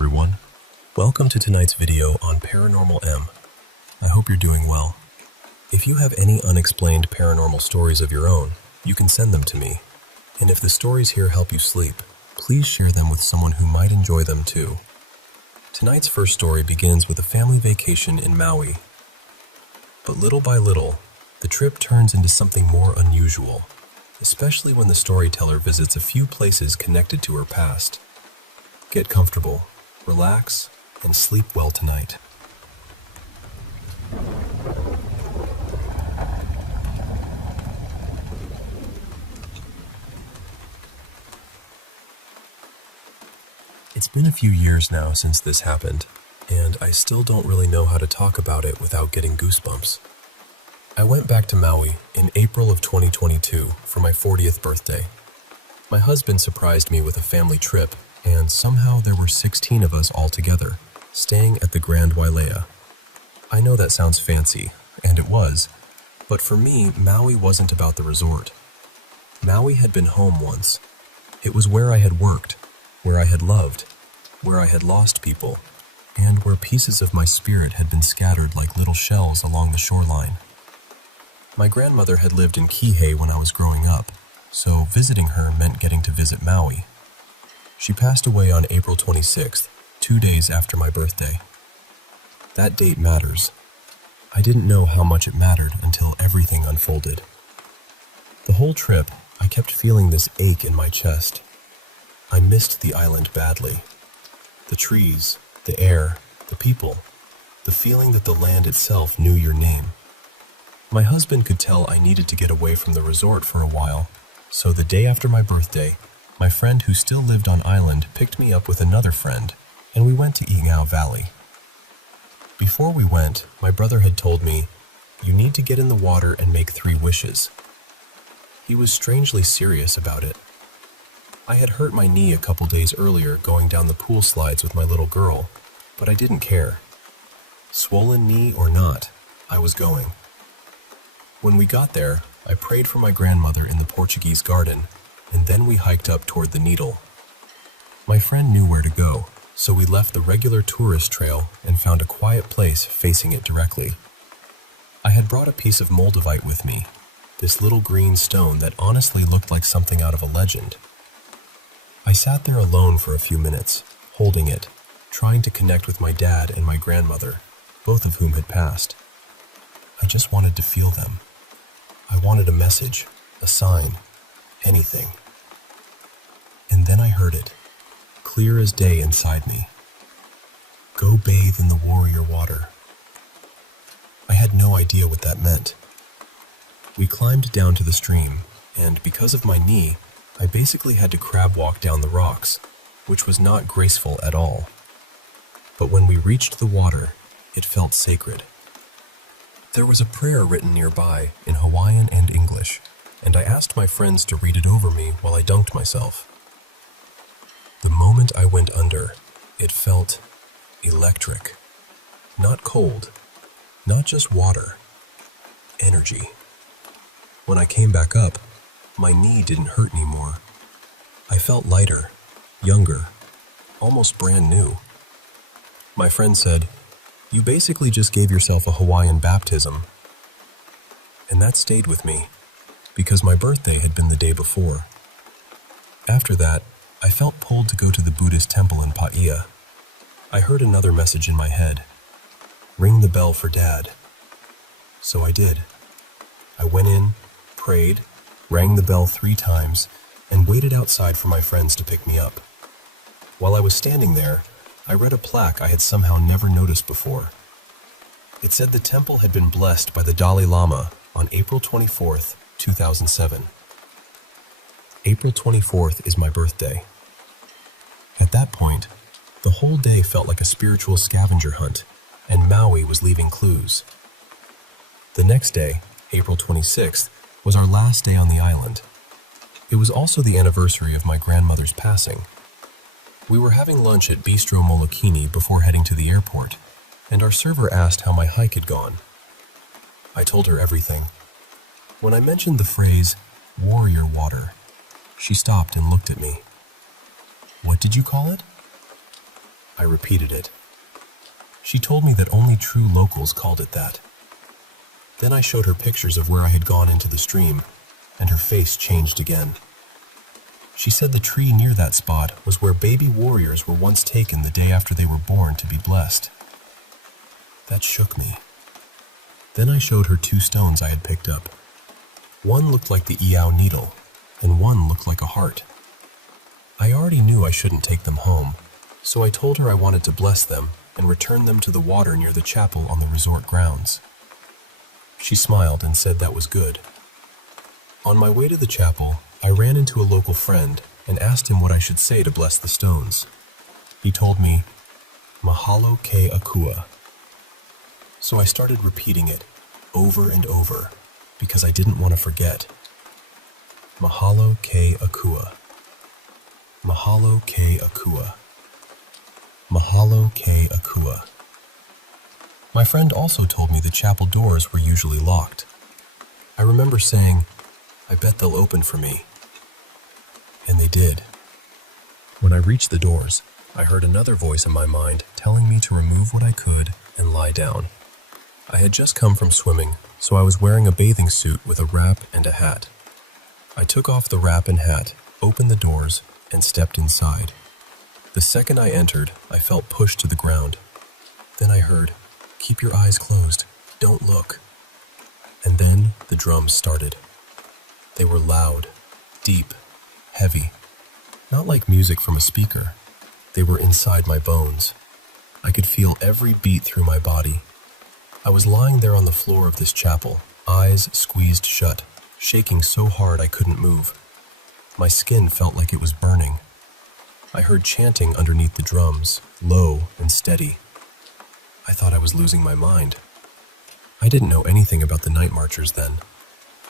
everyone. Welcome to tonight's video on Paranormal M. I hope you're doing well. If you have any unexplained paranormal stories of your own, you can send them to me. And if the stories here help you sleep, please share them with someone who might enjoy them too. Tonight's first story begins with a family vacation in Maui. But little by little, the trip turns into something more unusual, especially when the storyteller visits a few places connected to her past. Get comfortable, relax, and sleep well tonight. It's been a few years now since this happened, and I still don't really know how to talk about it without getting goosebumps. I went back to Maui in April of 2022 for my 40th birthday. My husband surprised me with a family trip, and somehow there were 16 of us all together, staying at the Grand Wailea. I know that sounds fancy, and it was, but for me, Maui wasn't about the resort. Maui had been home once. It was where I had worked, where I had loved, where I had lost people, and where pieces of my spirit had been scattered like little shells along the shoreline. My grandmother had lived in Kihei when I was growing up, so visiting her meant getting to visit Maui. She passed away on April 26th, 2 days after my birthday. That date matters. I didn't know how much it mattered until everything unfolded. The whole trip, I kept feeling this ache in my chest. I missed the island badly. The trees, the air, the people, the feeling that the land itself knew your name. My husband could tell I needed to get away from the resort for a while, so the day after my birthday, my friend who still lived on island picked me up with another friend, and we went to Ingao Valley. Before we went, my brother had told me, "You need to get in the water and make 3 wishes." He was strangely serious about it. I had hurt my knee a couple days earlier going down the pool slides with my little girl, but I didn't care. Swollen knee or not, I was going. When we got there, I prayed for my grandmother in the Portuguese garden, and then we hiked up toward the needle. My friend knew where to go, so we left the regular tourist trail and found a quiet place facing it directly. I had brought a piece of moldavite with me, this little green stone that honestly looked like something out of a legend. I sat there alone for a few minutes, holding it, trying to connect with my dad and my grandmother, both of whom had passed. I just wanted to feel them. I wanted a message, a sign, anything. And then I heard it, clear as day inside me. Go bathe in the warrior water. I had no idea what that meant. We climbed down to the stream, and because of my knee, I basically had to crab walk down the rocks, which was not graceful at all. But when we reached the water, it felt sacred. There was a prayer written nearby in Hawaiian and English, and I asked my friends to read it over me while I dunked myself. The moment I went under, it felt electric. Not cold, not just water, energy. When I came back up, my knee didn't hurt anymore. I felt lighter, younger, almost brand new. My friend said, "You basically just gave yourself a Hawaiian baptism." And that stayed with me, because my birthday had been the day before. After that, I felt pulled to go to the Buddhist temple in Paia. I heard another message in my head, "Ring the bell for Dad." So I did. I went in, prayed, rang the bell 3 times, and waited outside for my friends to pick me up. While I was standing there, I read a plaque I had somehow never noticed before. It said the temple had been blessed by the Dalai Lama on April 24th, 2007. April 24th is my birthday. At that point, the whole day felt like a spiritual scavenger hunt, and Maui was leaving clues. The next day, April 26th, was our last day on the island. It was also the anniversary of my grandmother's passing. We were having lunch at Bistro Molokini before heading to the airport, and our server asked how my hike had gone. I told her everything. When I mentioned the phrase, warrior water, she stopped and looked at me. "What did you call it?" I repeated it. She told me that only true locals called it that. Then I showed her pictures of where I had gone into the stream, and her face changed again. She said the tree near that spot was where baby warriors were once taken the day after they were born to be blessed. That shook me. Then I showed her 2 stones I had picked up. One looked like the Iao needle, and one looked like a heart. I already knew I shouldn't take them home, so I told her I wanted to bless them and return them to the water near the chapel on the resort grounds. She smiled and said that was good. On my way to the chapel, I ran into a local friend and asked him what I should say to bless the stones. He told me, "Mahalo ke akua." So I started repeating it over and over because I didn't want to forget. Mahalo ke akua. Mahalo ke akua. Mahalo ke akua. My friend also told me the chapel doors were usually locked. I remember saying, "I bet they'll open for me." And they did. When I reached the doors, I heard another voice in my mind telling me to remove what I could and lie down. I had just come from swimming, so I was wearing a bathing suit with a wrap and a hat. I took off the wrap and hat, opened the doors, and stepped inside. The second I entered, I felt pushed to the ground. Then I heard, "Keep your eyes closed, don't look." And then the drums started. They were loud, deep, heavy, not like music from a speaker. They were inside my bones. I could feel every beat through my body. I was lying there on the floor of this chapel, eyes squeezed shut, shaking so hard I couldn't move. My skin felt like it was burning. I heard chanting underneath the drums, low and steady. I thought I was losing my mind. I didn't know anything about the night marchers then.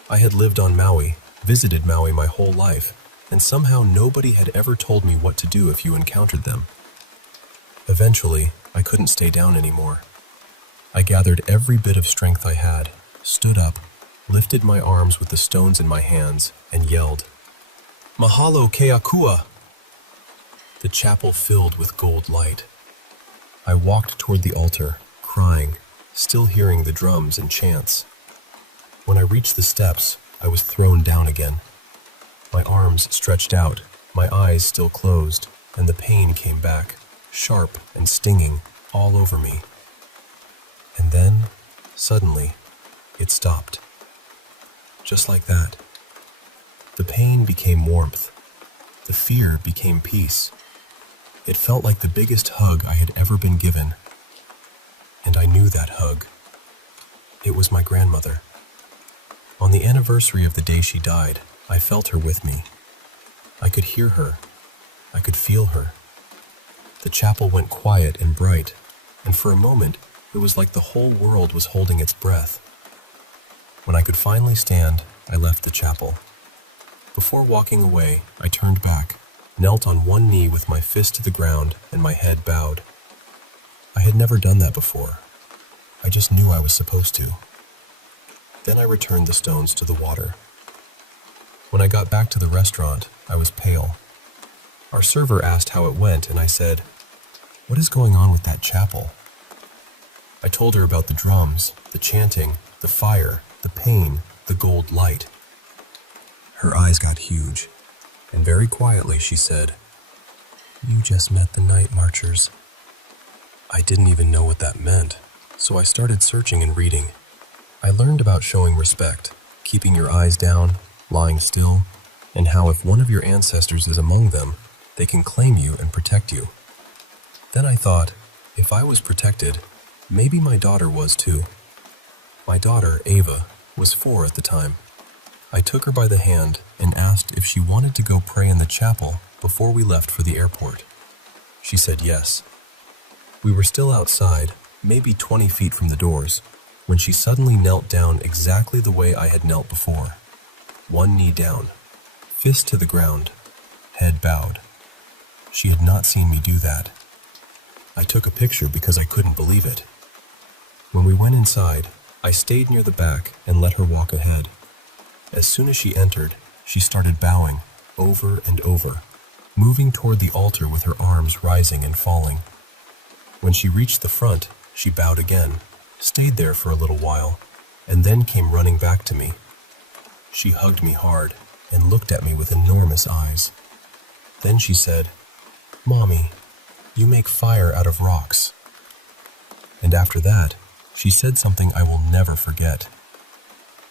I had lived on Maui, visited Maui my whole life, and somehow nobody had ever told me what to do if you encountered them. Eventually, I couldn't stay down anymore. I gathered every bit of strength I had, stood up, lifted my arms with the stones in my hands, and yelled, "Mahalo ke akua!" The chapel filled with gold light. I walked toward the altar, crying, still hearing the drums and chants. When I reached the steps, I was thrown down again. My arms stretched out, my eyes still closed, and the pain came back, sharp and stinging, all over me. And then, suddenly, it stopped. Just like that. The pain became warmth. The fear became peace. It felt like the biggest hug I had ever been given. And I knew that hug. It was my grandmother. On the anniversary of the day she died, I felt her with me. I could hear her. I could feel her. The chapel went quiet and bright, and for a moment, it was like the whole world was holding its breath. When I could finally stand, I left the chapel. Before walking away, I turned back, knelt on one knee with my fist to the ground and my head bowed. I had never done that before. I just knew I was supposed to. Then I returned the stones to the water. When I got back to the restaurant, I was pale. Our server asked how it went, and I said, "What is going on with that chapel?" I told her about the drums, the chanting, the fire, the pain, the gold light. Her eyes got huge, and very quietly she said, "You just met the night marchers." I didn't even know what that meant, so I started searching and reading. I learned about showing respect, keeping your eyes down, lying still, and how if one of your ancestors is among them, they can claim you and protect you. Then I thought, if I was protected, maybe my daughter was too. My daughter, Ava, was 4 at the time. I took her by the hand and asked if she wanted to go pray in the chapel before we left for the airport. She said yes. We were still outside, maybe 20 feet from the doors, when she suddenly knelt down exactly the way I had knelt before. One knee down, fist to the ground, head bowed. She had not seen me do that. I took a picture because I couldn't believe it. When we went inside, I stayed near the back and let her walk ahead. As soon as she entered, she started bowing, over and over, moving toward the altar with her arms rising and falling. When she reached the front, she bowed again, stayed there for a little while, and then came running back to me. She hugged me hard and looked at me with enormous eyes. Then she said, "Mommy, you make fire out of rocks." And after that, she said something I will never forget.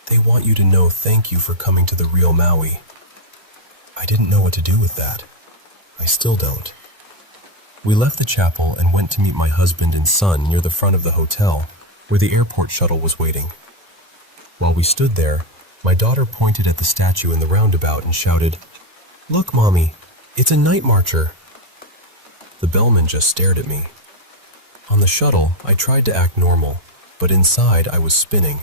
"They want you to know thank you for coming to the real Maui." I didn't know what to do with that. I still don't. We left the chapel and went to meet my husband and son near the front of the hotel, where the airport shuttle was waiting. While we stood there, my daughter pointed at the statue in the roundabout and shouted, "Look, Mommy, it's a night marcher." The bellman just stared at me. On the shuttle, I tried to act normal, but inside I was spinning.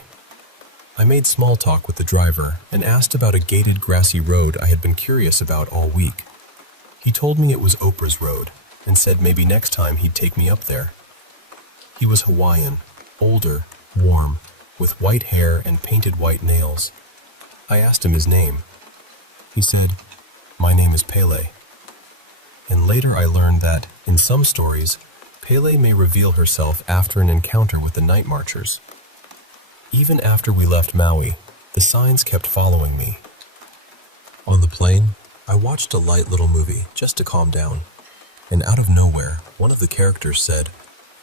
I made small talk with the driver and asked about a gated grassy road I had been curious about all week. He told me it was Oprah's road and said maybe next time he'd take me up there. He was Hawaiian, older, warm, with white hair and painted white nails. I asked him his name. He said, "My name is Pele." And later I learned that, in some stories, Pele may reveal herself after an encounter with the night marchers. Even after we left Maui, the signs kept following me. On the plane, I watched a light little movie just to calm down, and out of nowhere, one of the characters said,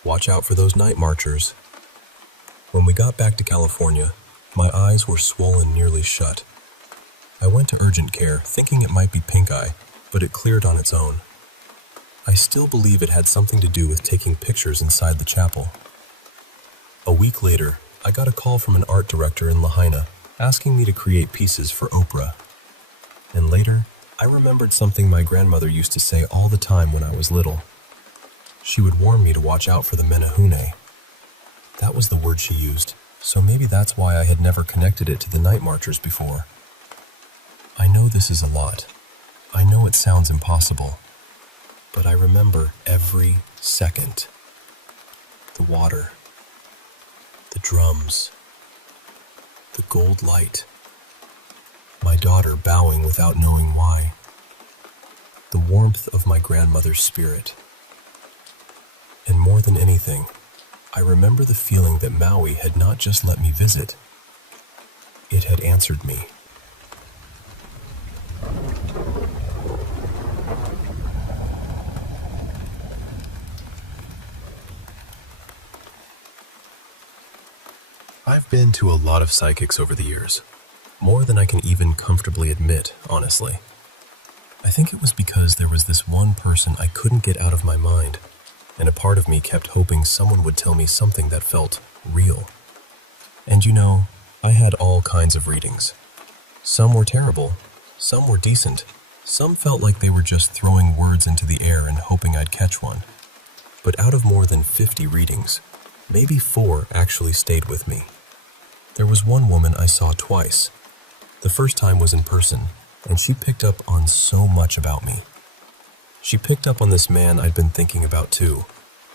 "Watch out for those night marchers." When we got back to California, my eyes were swollen nearly shut. I went to urgent care thinking it might be pink eye, but it cleared on its own. I still believe it had something to do with taking pictures inside the chapel. A week later, I got a call from an art director in Lahaina asking me to create pieces for Oprah. And later, I remembered something my grandmother used to say all the time when I was little. She would warn me to watch out for the menehune. That was the word she used, so maybe that's why I had never connected it to the night marchers before. I know this is a lot. I know it sounds impossible. But I remember every second. The water. The drums. The gold light. My daughter bowing without knowing why. The warmth of my grandmother's spirit. And more than anything, I remember the feeling that Maui had not just let me visit. It had answered me. I've been to a lot of psychics over the years. More than I can even comfortably admit, honestly. I think it was because there was this one person I couldn't get out of my mind, and a part of me kept hoping someone would tell me something that felt real. And you know, I had all kinds of readings. Some were terrible, some were decent, some felt like they were just throwing words into the air and hoping I'd catch one. But out of more than 50 readings, maybe 4 actually stayed with me. There was one woman I saw twice. The first time was in person, and she picked up on so much about me. She picked up on this man I'd been thinking about too,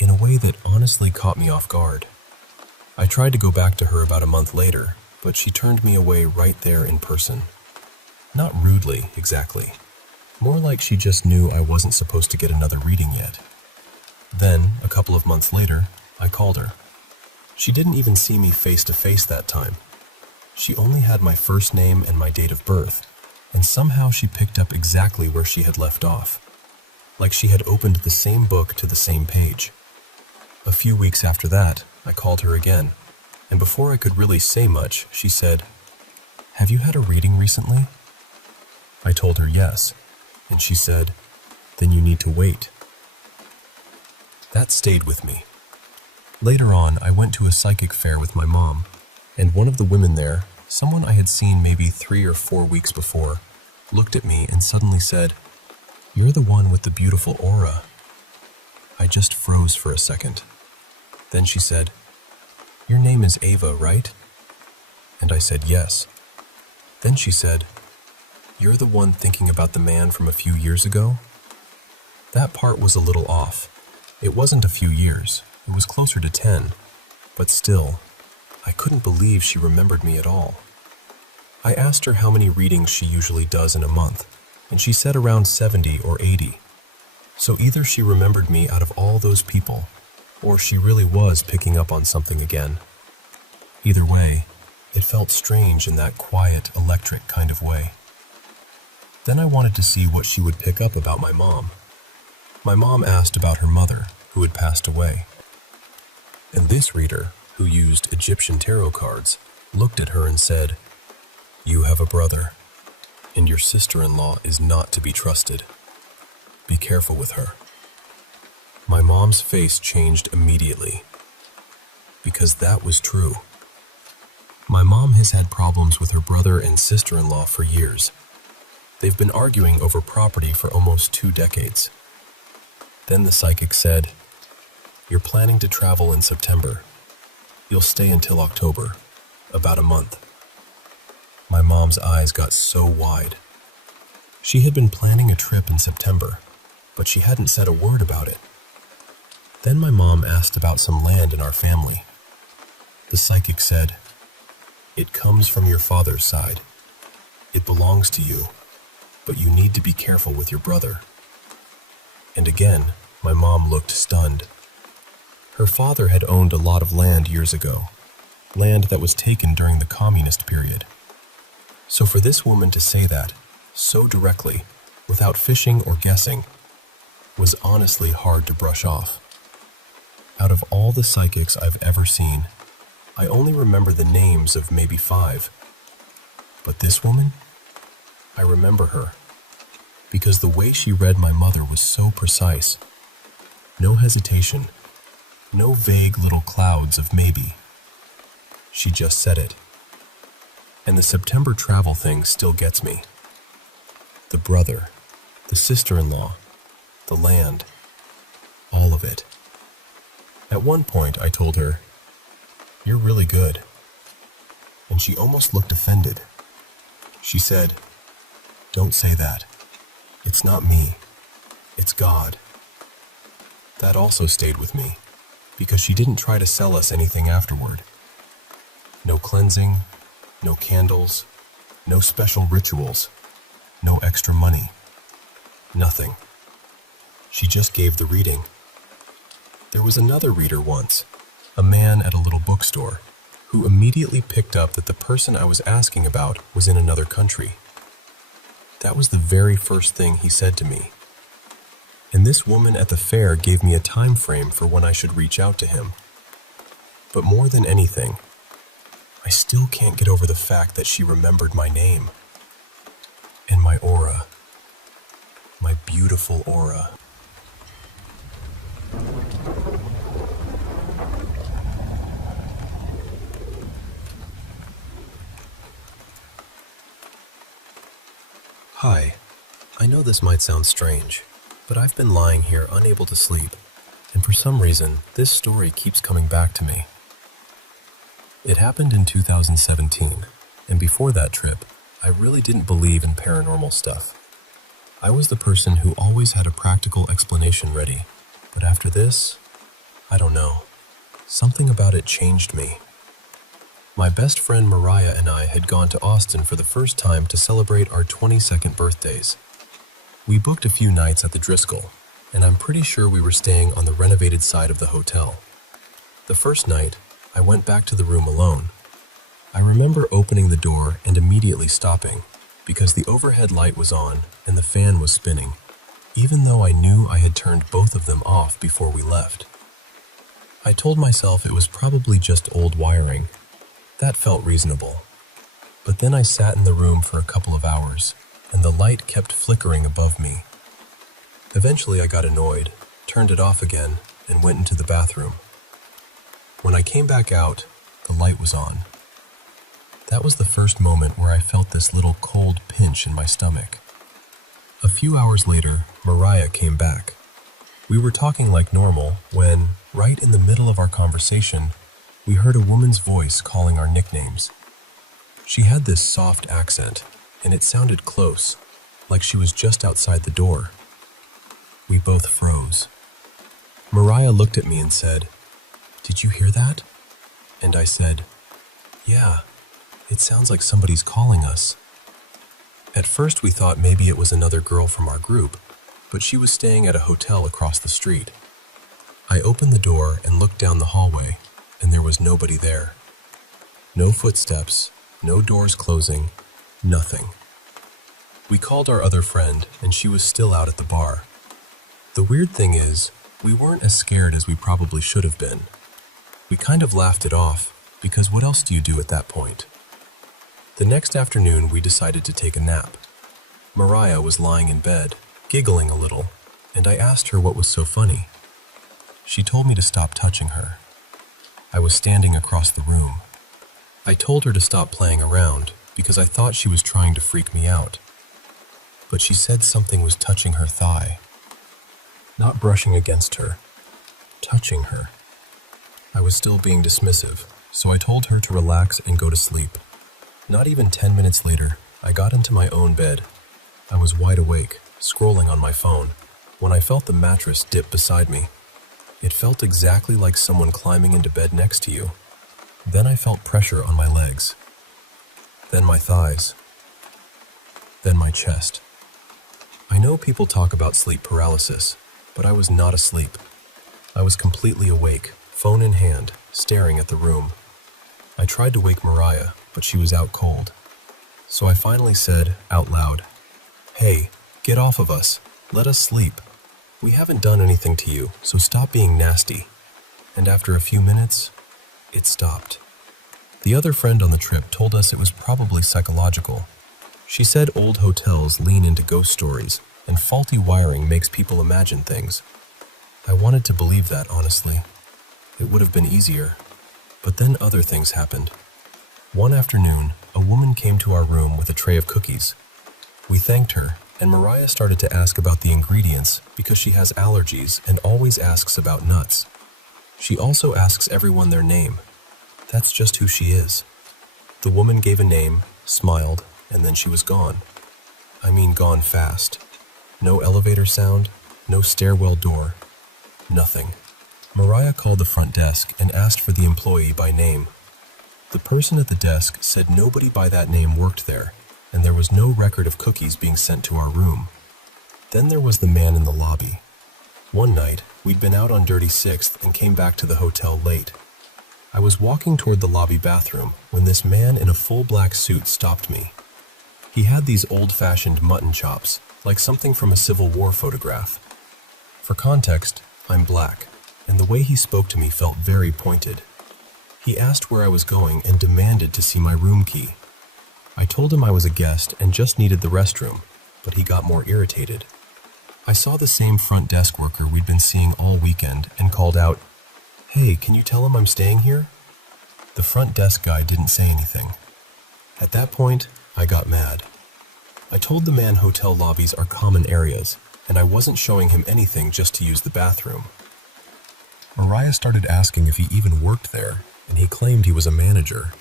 in a way that honestly caught me off guard. I tried to go back to her about a month later, but she turned me away right there in person. Not rudely, exactly. More like she just knew I wasn't supposed to get another reading yet. Then, a couple of months later, I called her. She didn't even see me face to face that time. She only had my first name and my date of birth, and somehow she picked up exactly where she had left off. Like she had opened the same book to the same page. A few weeks after that, I called her again, and before I could really say much, she said, "Have you had a reading recently?" I told her yes, and she said, "Then you need to wait." That stayed with me. Later on, I went to a psychic fair with my mom, and one of the women there, someone I had seen maybe 3 or 4 weeks before, looked at me and suddenly said, "You're the one with the beautiful aura." I just froze for a second. Then she said, "Your name is Ava, right?" And I said yes. Then she said, "You're the one thinking about the man from a few years ago?" That part was a little off. It wasn't a few years. It was closer to 10. But still, I couldn't believe she remembered me at all. I asked her how many readings she usually does in a month, and she said around 70 or 80. So either she remembered me out of all those people, or she really was picking up on something again. Either way, it felt strange in that quiet, electric kind of way. Then I wanted to see what she would pick up about my mom. My mom asked about her mother, who had passed away. And this reader, who used Egyptian tarot cards, looked at her and said, "You have a brother, and your sister-in-law is not to be trusted. Be careful with her." My mom's face changed immediately, because that was true. My mom has had problems with her brother and sister-in-law for years. They've been arguing over property for almost 2 decades. Then the psychic said, "You're planning to travel in September. You'll stay until October, about a month." My mom's eyes got so wide. She had been planning a trip in September, but she hadn't said a word about it. Then my mom asked about some land in our family. The psychic said, "It comes from your father's side. It belongs to you, but you need to be careful with your brother." And again, my mom looked stunned. Her father had owned a lot of land years ago, land that was taken during the communist period. So for this woman to say that, so directly, without fishing or guessing, was honestly hard to brush off. Out of all the psychics I've ever seen, I only remember the names of maybe 5. But this woman, I remember her, because the way she read my mother was so precise. No hesitation, no vague little clouds of maybe. She just said it. And the September travel thing still gets me. The brother, the sister-in-law, the land, all of it. At one point I told her, "You're really good." And she almost looked offended. She said, "Don't say that. It's not me. It's God." That also stayed with me, because she didn't try to sell us anything afterward. No cleansing, no candles, no special rituals, no extra money. Nothing. She just gave the reading. There was another reader once, a man at a little bookstore, who immediately picked up that the person I was asking about was in another country. That was the very first thing he said to me. And this woman at the fair gave me a time frame for when I should reach out to him. But more than anything, I still can't get over the fact that she remembered my name. And my aura. My beautiful aura. Hi. I know this might sound strange, but I've been lying here unable to sleep, and for some reason, this story keeps coming back to me. It happened in 2017, and before that trip, I really didn't believe in paranormal stuff. I was the person who always had a practical explanation ready, but after this, I don't know. Something about it changed me. My best friend Mariah and I had gone to Austin for the first time to celebrate our 22nd birthdays. We booked a few nights at the Driscoll, and I'm pretty sure we were staying on the renovated side of the hotel. The first night, I went back to the room alone. I remember opening the door and immediately stopping, because the overhead light was on and the fan was spinning, even though I knew I had turned both of them off before we left. I told myself it was probably just old wiring. That felt reasonable. But then I sat in the room for a couple of hours, and the light kept flickering above me. Eventually I got annoyed, turned it off again, and went into the bathroom. When I came back out, the light was on. That was the first moment where I felt this little cold pinch in my stomach. A few hours later, Mariah came back. We were talking like normal when, right in the middle of our conversation, we heard a woman's voice calling our nicknames. She had this soft accent, and it sounded close, like she was just outside the door. We both froze. Mariah looked at me and said, "Did you hear that?" And I said, "Yeah, it sounds like somebody's calling us." At first we thought maybe it was another girl from our group, but she was staying at a hotel across the street. I opened the door and looked down the hallway, and there was nobody there. No footsteps, no doors closing, nothing. We called our other friend, and she was still out at the bar. The weird thing is, we weren't as scared as we probably should have been. We kind of laughed it off, because what else do you do at that point? The next afternoon, we decided to take a nap. Mariah was lying in bed, giggling a little, and I asked her what was so funny. She told me to stop touching her. I was standing across the room. I told her to stop playing around because I thought she was trying to freak me out. But she said something was touching her thigh. Not brushing against her, touching her. I was still being dismissive, so I told her to relax and go to sleep. Not even 10 minutes later, I got into my own bed. I was wide awake, scrolling on my phone, when I felt the mattress dip beside me. It felt exactly like someone climbing into bed next to you. Then I felt pressure on my legs. Then my thighs. Then my chest. I know people talk about sleep paralysis, but I was not asleep. I was completely awake, phone in hand, staring at the room. I tried to wake Mariah, but she was out cold. So I finally said, out loud, "Hey, get off of us. Let us sleep. We haven't done anything to you, so stop being nasty." And after a few minutes, it stopped. The other friend on the trip told us it was probably psychological. She said old hotels lean into ghost stories, and faulty wiring makes people imagine things. I wanted to believe that, honestly. It would have been easier. But then other things happened. One afternoon, a woman came to our room with a tray of cookies. We thanked her, and Mariah started to ask about the ingredients because she has allergies and always asks about nuts. She also asks everyone their name. That's just who she is. The woman gave a name, smiled, and then she was gone. I mean gone fast. No elevator sound, no stairwell door, nothing. Mariah called the front desk and asked for the employee by name. The person at the desk said nobody by that name worked there, and there was no record of cookies being sent to our room. Then there was the man in the lobby. One night, we'd been out on Dirty Sixth and came back to the hotel late. I was walking toward the lobby bathroom when this man in a full black suit stopped me. He had these old-fashioned mutton chops, like something from a Civil War photograph. For context, I'm black, and the way he spoke to me felt very pointed. He asked where I was going and demanded to see my room key. I told him I was a guest and just needed the restroom, but he got more irritated. I saw the same front desk worker we'd been seeing all weekend and called out, "Hey, can you tell him I'm staying here?" The front desk guy didn't say anything. At that point, I got mad. I told the man hotel lobbies are common areas, and I wasn't showing him anything just to use the bathroom. Mariah started asking if he even worked there, and he claimed he was a manager.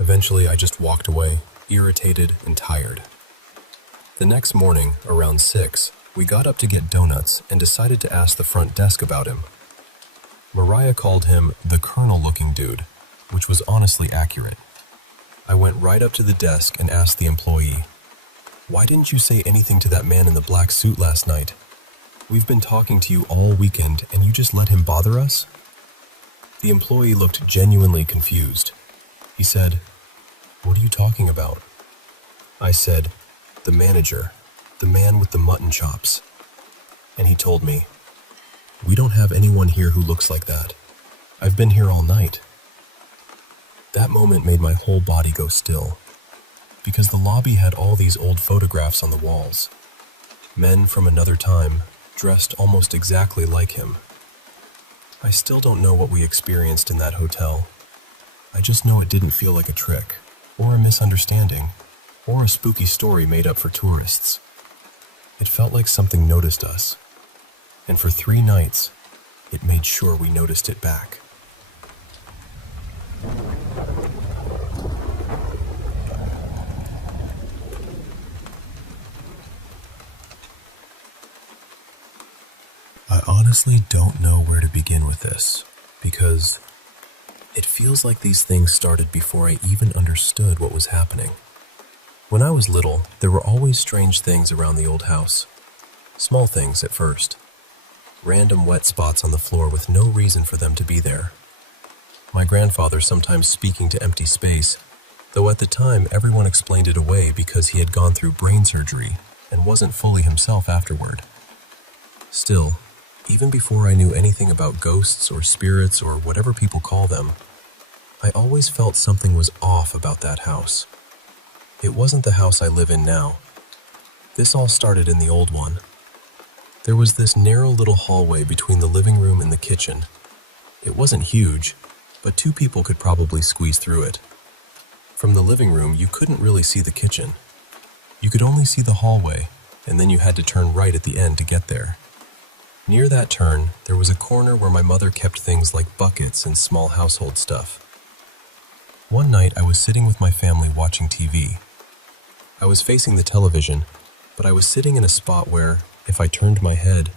Eventually, I just walked away, irritated and tired. The next morning, around 6, we got up to get donuts and decided to ask the front desk about him. Mariah called him the colonel-looking dude, which was honestly accurate. I went right up to the desk and asked the employee, "Why didn't you say anything to that man in the black suit last night? We've been talking to you all weekend and you just let him bother us?" The employee looked genuinely confused. He said, "What are you talking about?" I said, "The manager, the man with the mutton chops." And he told me, "We don't have anyone here who looks like that. I've been here all night." That moment made my whole body go still, because the lobby had all these old photographs on the walls. Men from another time, dressed almost exactly like him. I still don't know what we experienced in that hotel. I just know it didn't feel like a trick, or a misunderstanding, or a spooky story made up for tourists. It felt like something noticed us, and for 3 nights, it made sure we noticed it back. I honestly don't know where to begin with this, because it feels like these things started before I even understood what was happening. When I was little, there were always strange things around the old house. Small things at first. random wet spots on the floor with no reason for them to be there. My grandfather sometimes speaking to empty space, though at the time everyone explained it away because he had gone through brain surgery and wasn't fully himself afterward. Still, even before I knew anything about ghosts or spirits or whatever people call them, I always felt something was off about that house. It wasn't the house I live in now. This all started in the old one. There was this narrow little hallway between the living room and the kitchen. It wasn't huge, but two people could probably squeeze through it. From the living room, you couldn't really see the kitchen. You could only see the hallway, and then you had to turn right at the end to get there. Near that turn, there was a corner where my mother kept things like buckets and small household stuff. One night, I was sitting with my family watching TV. I was facing the television, but I was sitting in a spot where, if I turned my head,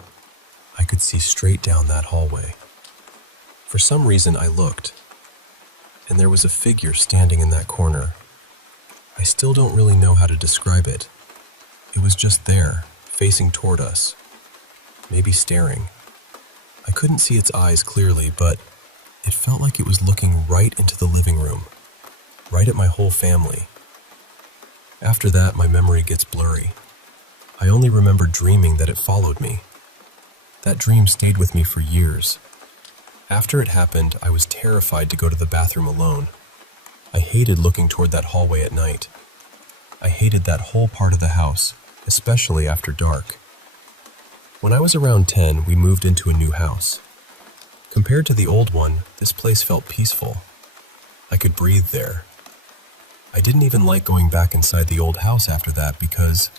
I could see straight down that hallway. For some reason, I looked, and there was a figure standing in that corner. I still don't really know how to describe it. It was just there, facing toward us, maybe staring. I couldn't see its eyes clearly, but it felt like it was looking right into the living room, right at my whole family. After that, my memory gets blurry. I only remember dreaming that it followed me. That dream stayed with me for years. After it happened, I was terrified to go to the bathroom alone. I hated looking toward that hallway at night. I hated that whole part of the house, especially after dark. When I was around 10, we moved into a new house. Compared to the old one, this place felt peaceful. I could breathe there. I didn't even like going back inside the old house after that because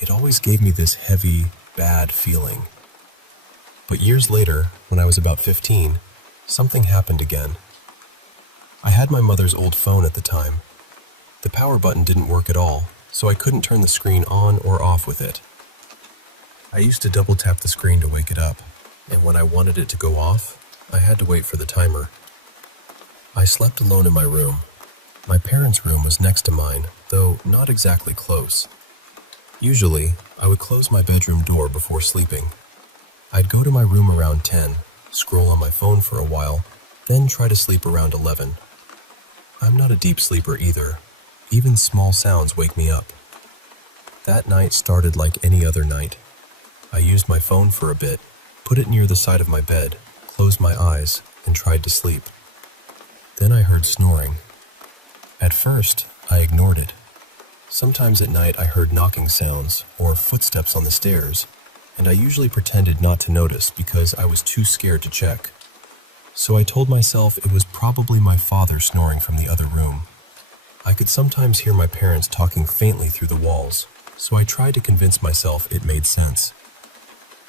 it always gave me this heavy, bad feeling. But years later, when I was about 15, something happened again. I had my mother's old phone at the time. The power button didn't work at all, so I couldn't turn the screen on or off with it. I used to double tap the screen to wake it up, and when I wanted it to go off, I had to wait for the timer. I slept alone in my room. My parents' room was next to mine, though not exactly close. Usually, I would close my bedroom door before sleeping. I'd go to my room around 10, scroll on my phone for a while, then try to sleep around 11. I'm not a deep sleeper either. Even small sounds wake me up. That night started like any other night. I used my phone for a bit, put it near the side of my bed, closed my eyes, and tried to sleep. Then I heard snoring. At first, I ignored it. Sometimes at night I heard knocking sounds or footsteps on the stairs, and I usually pretended not to notice because I was too scared to check. So I told myself it was probably my father snoring from the other room. I could sometimes hear my parents talking faintly through the walls, so I tried to convince myself it made sense.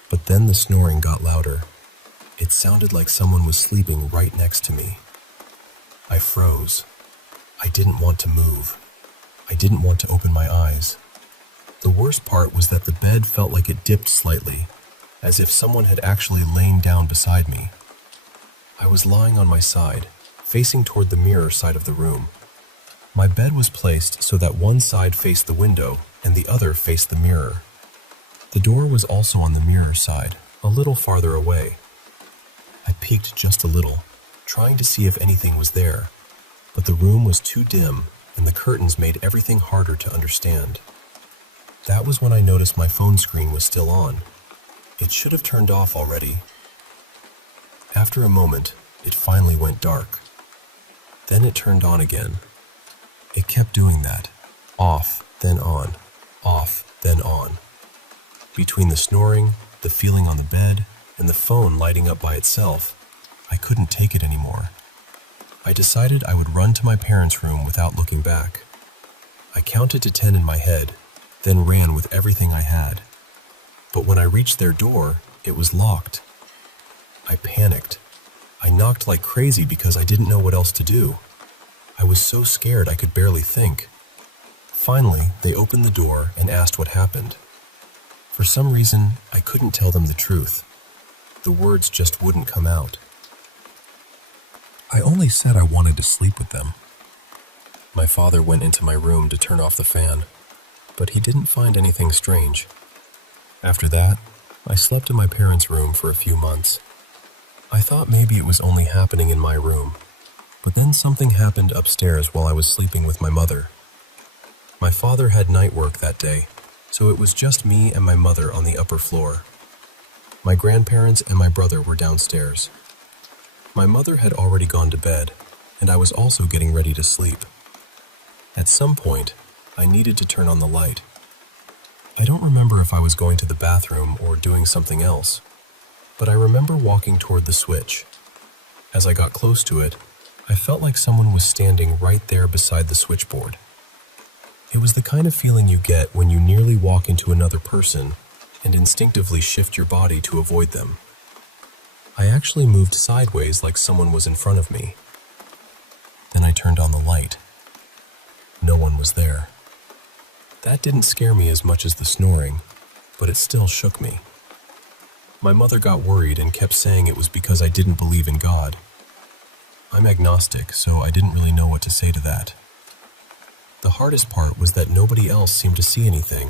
But then the snoring got louder. It sounded like someone was sleeping right next to me. I froze. I didn't want to move. I didn't want to open my eyes. The worst part was that the bed felt like it dipped slightly, as if someone had actually lain down beside me. I was lying on my side, facing toward the mirror side of the room. My bed was placed so that one side faced the window and the other faced the mirror. The door was also on the mirror side, a little farther away. I peeked just a little, trying to see if anything was there, but the room was too dim and the curtains made everything harder to understand. That was when I noticed my phone screen was still on. It should have turned off already. After a moment, it finally went dark. Then it turned on again. It kept doing that. Off, then on. Off, then on. Between the snoring, the feeling on the bed, and the phone lighting up by itself, I couldn't take it anymore. I decided I would run to my parents' room without looking back. I counted to 10 in my head, then ran with everything I had. But when I reached their door, it was locked. I panicked. I knocked like crazy because I didn't know what else to do. I was so scared I could barely think. Finally, they opened the door and asked what happened. For some reason, I couldn't tell them the truth. The words just wouldn't come out. I only said I wanted to sleep with them. My father went into my room to turn off the fan, but he didn't find anything strange. After that, I slept in my parents' room for a few months. I thought maybe it was only happening in my room, but then something happened upstairs while I was sleeping with my mother. My father had night work that day, so it was just me and my mother on the upper floor. My grandparents and my brother were downstairs. My mother had already gone to bed, and I was also getting ready to sleep. At some point, I needed to turn on the light. I don't remember if I was going to the bathroom or doing something else, but I remember walking toward the switch. As I got close to it, I felt like someone was standing right there beside the switchboard. It was the kind of feeling you get when you nearly walk into another person and instinctively shift your body to avoid them. I actually moved sideways like someone was in front of me. Then I turned on the light. No one was there. That didn't scare me as much as the snoring, but it still shook me. My mother got worried and kept saying it was because I didn't believe in God. I'm agnostic, so I didn't really know what to say to that. The hardest part was that nobody else seemed to see anything.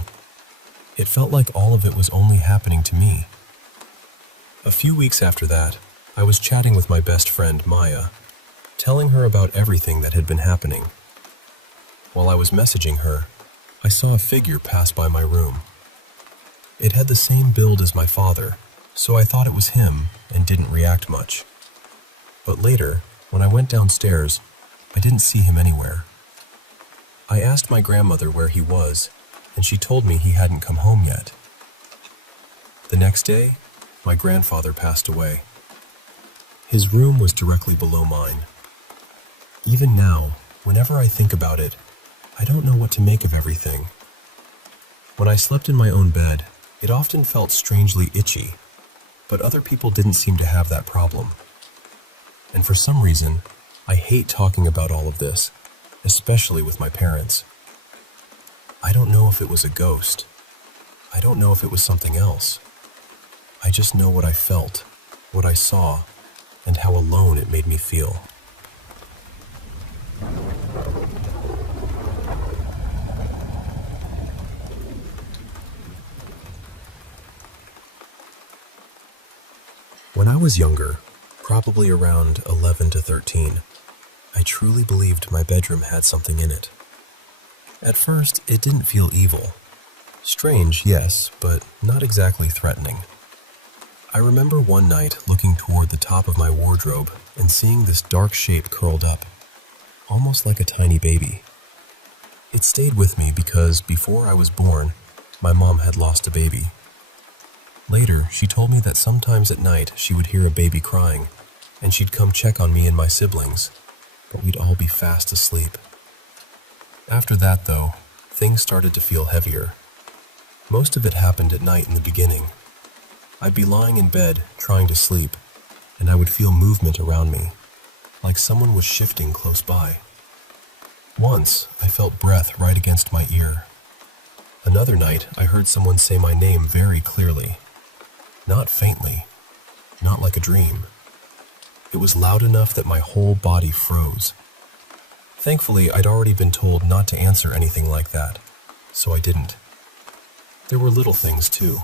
It felt like all of it was only happening to me. A few weeks after that, I was chatting with my best friend, Maya, telling her about everything that had been happening. While I was messaging her, I saw a figure pass by my room. It had the same build as my father, so I thought it was him and didn't react much. But later, when I went downstairs, I didn't see him anywhere. I asked my grandmother where he was, and she told me he hadn't come home yet. The next day, my grandfather passed away. His room was directly below mine. Even now, whenever I think about it, I don't know what to make of everything. When I slept in my own bed, it often felt strangely itchy, but other people didn't seem to have that problem. And for some reason, I hate talking about all of this, especially with my parents. I don't know if it was a ghost. I don't know if it was something else. I just know what I felt, what I saw, and how alone it made me feel. When I was younger, probably around 11 to 13, I truly believed my bedroom had something in it. At first, it didn't feel evil. Strange, yes, but not exactly threatening. I remember one night looking toward the top of my wardrobe and seeing this dark shape curled up, almost like a tiny baby. It stayed with me because before I was born, my mom had lost a baby. Later, she told me that sometimes at night she would hear a baby crying, and she'd come check on me and my siblings, but we'd all be fast asleep. After that, though, things started to feel heavier. Most of it happened at night in the beginning. I'd be lying in bed, trying to sleep, and I would feel movement around me, like someone was shifting close by. Once, I felt breath right against my ear. Another night, I heard someone say my name very clearly. Not faintly, not like a dream. It was loud enough that my whole body froze. Thankfully, I'd already been told not to answer anything like that, so I didn't. There were little things, too.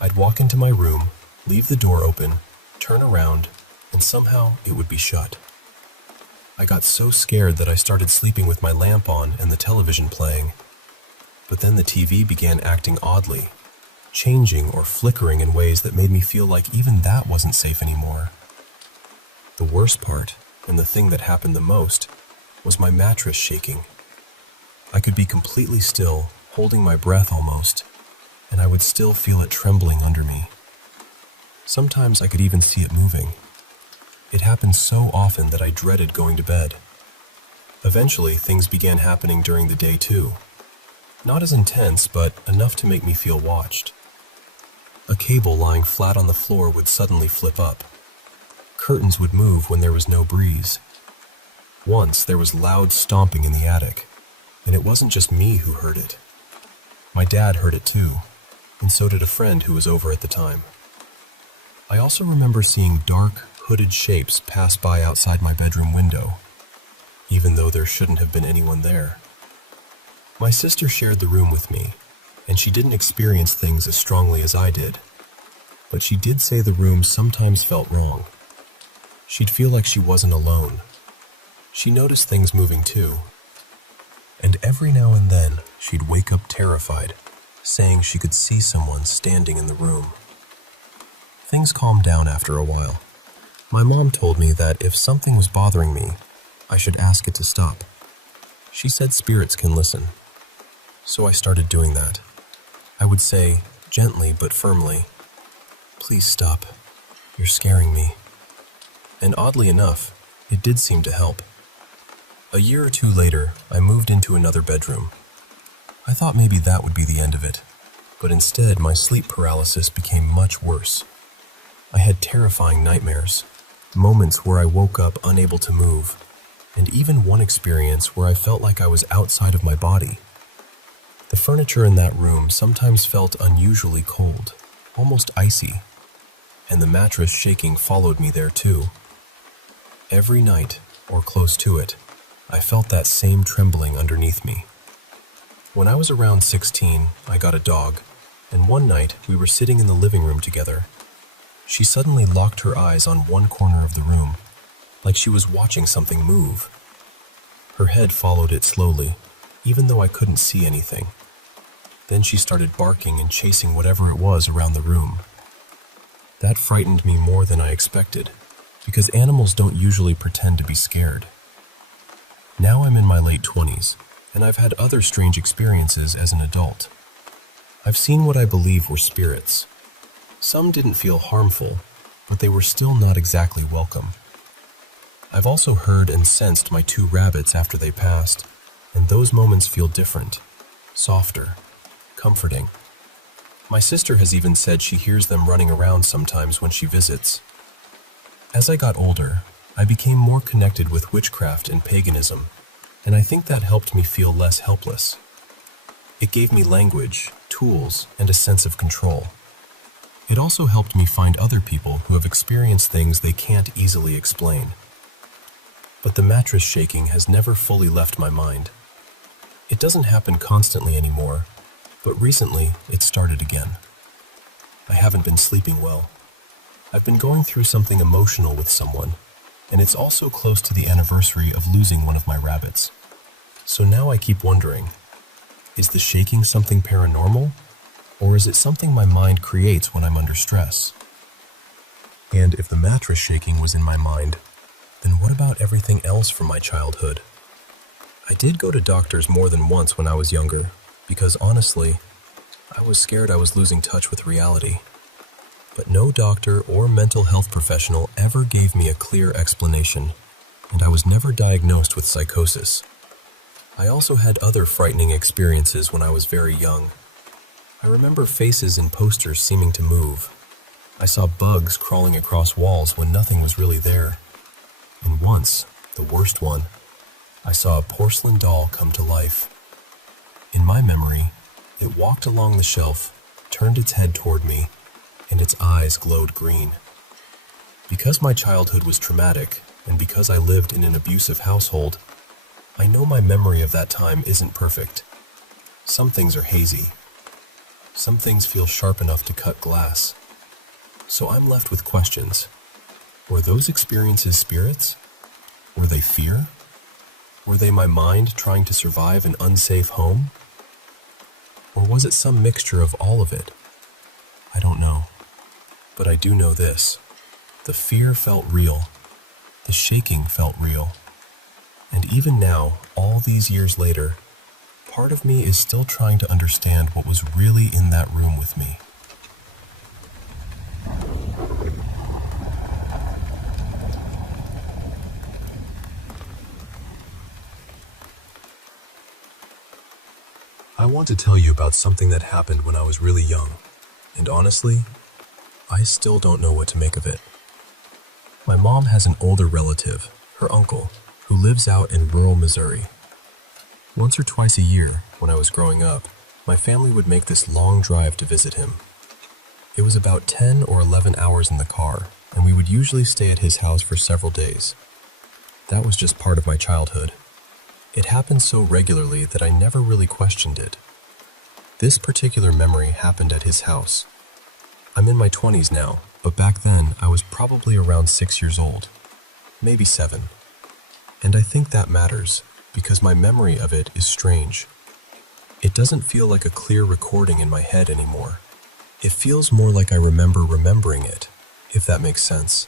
I'd walk into my room, leave the door open, turn around, and somehow it would be shut. I got so scared that I started sleeping with my lamp on and the television playing. But then the TV began acting oddly, changing or flickering in ways that made me feel like even that wasn't safe anymore. The worst part, and the thing that happened the most, was my mattress shaking. I could be completely still, holding my breath almost, and I would still feel it trembling under me. Sometimes I could even see it moving. It happened so often that I dreaded going to bed. Eventually, things began happening during the day too. Not as intense, but enough to make me feel watched. A cable lying flat on the floor would suddenly flip up. Curtains would move when there was no breeze. Once, there was loud stomping in the attic, and it wasn't just me who heard it. My dad heard it too, and so did a friend who was over at the time. I also remember seeing dark, hooded shapes pass by outside my bedroom window, even though there shouldn't have been anyone there. My sister shared the room with me, and she didn't experience things as strongly as I did. but she did say the room sometimes felt wrong. She'd feel like she wasn't alone. She noticed things moving too. And every now and then, she'd wake up terrified, saying she could see someone standing in the room. Things calmed down after a while. My mom told me that if something was bothering me, I should ask it to stop. She said spirits can listen. So I started doing that. I would say, gently but firmly, "Please stop. You're scaring me." And oddly enough, it did seem to help. A year or two later, I moved into another bedroom. I thought maybe that would be the end of it, but instead my sleep paralysis became much worse. I had terrifying nightmares, moments where I woke up unable to move, and even one experience where I felt like I was outside of my body. The furniture in that room sometimes felt unusually cold, almost icy, and the mattress shaking followed me there too. Every night, or close to it, I felt that same trembling underneath me. When I was around 16, I got a dog, and one night we were sitting in the living room together. She suddenly locked her eyes on one corner of the room, like she was watching something move. Her head followed it slowly, even though I couldn't see anything. Then she started barking and chasing whatever it was around the room. That frightened me more than I expected, because animals don't usually pretend to be scared. Now I'm in my late 20s, and I've had other strange experiences as an adult. I've seen what I believe were spirits. Some didn't feel harmful, but they were still not exactly welcome. I've also heard and sensed my 2 rabbits after they passed, and those moments feel different, softer, comforting. My sister has even said she hears them running around sometimes when she visits. As I got older, I became more connected with witchcraft and paganism, and I think that helped me feel less helpless. It gave me language, tools, and a sense of control. It also helped me find other people who have experienced things they can't easily explain. But the mattress shaking has never fully left my mind. It doesn't happen constantly anymore, but recently it started again. I haven't been sleeping well. I've been going through something emotional with someone, and it's also close to the anniversary of losing one of my rabbits. So now I keep wondering, is the shaking something paranormal, or is it something my mind creates when I'm under stress? And if the mattress shaking was in my mind, then what about everything else from my childhood? I did go to doctors more than once when I was younger, because honestly, I was scared I was losing touch with reality. But no doctor or mental health professional ever gave me a clear explanation, and I was never diagnosed with psychosis. I also had other frightening experiences when I was very young. I remember faces in posters seeming to move. I saw bugs crawling across walls when nothing was really there. And once, the worst one, I saw a porcelain doll come to life. In my memory, it walked along the shelf, turned its head toward me, and its eyes glowed green. Because my childhood was traumatic, and because I lived in an abusive household, I know my memory of that time isn't perfect. Some things are hazy. Some things feel sharp enough to cut glass. So I'm left with questions. Were those experiences spirits? Were they fear? Were they my mind trying to survive an unsafe home? Or was it some mixture of all of it? I don't know. But I do know this. The fear felt real. The shaking felt real. And even now, all these years later, part of me is still trying to understand what was really in that room with me. I want to tell you about something that happened when I was really young, and honestly, I still don't know what to make of it. My mom has an older relative, her uncle, who lives out in rural Missouri. Once or twice a year, when I was growing up, my family would make this long drive to visit him. It was about 10 or 11 hours in the car, and we would usually stay at his house for several days. That was just part of my childhood. It happened so regularly that I never really questioned it. This particular memory happened at his house. I'm in my 20s now, but back then I was probably around 6 years old, maybe 7. And I think that matters because my memory of it is strange. It doesn't feel like a clear recording in my head anymore. It feels more like I remember remembering it, if that makes sense.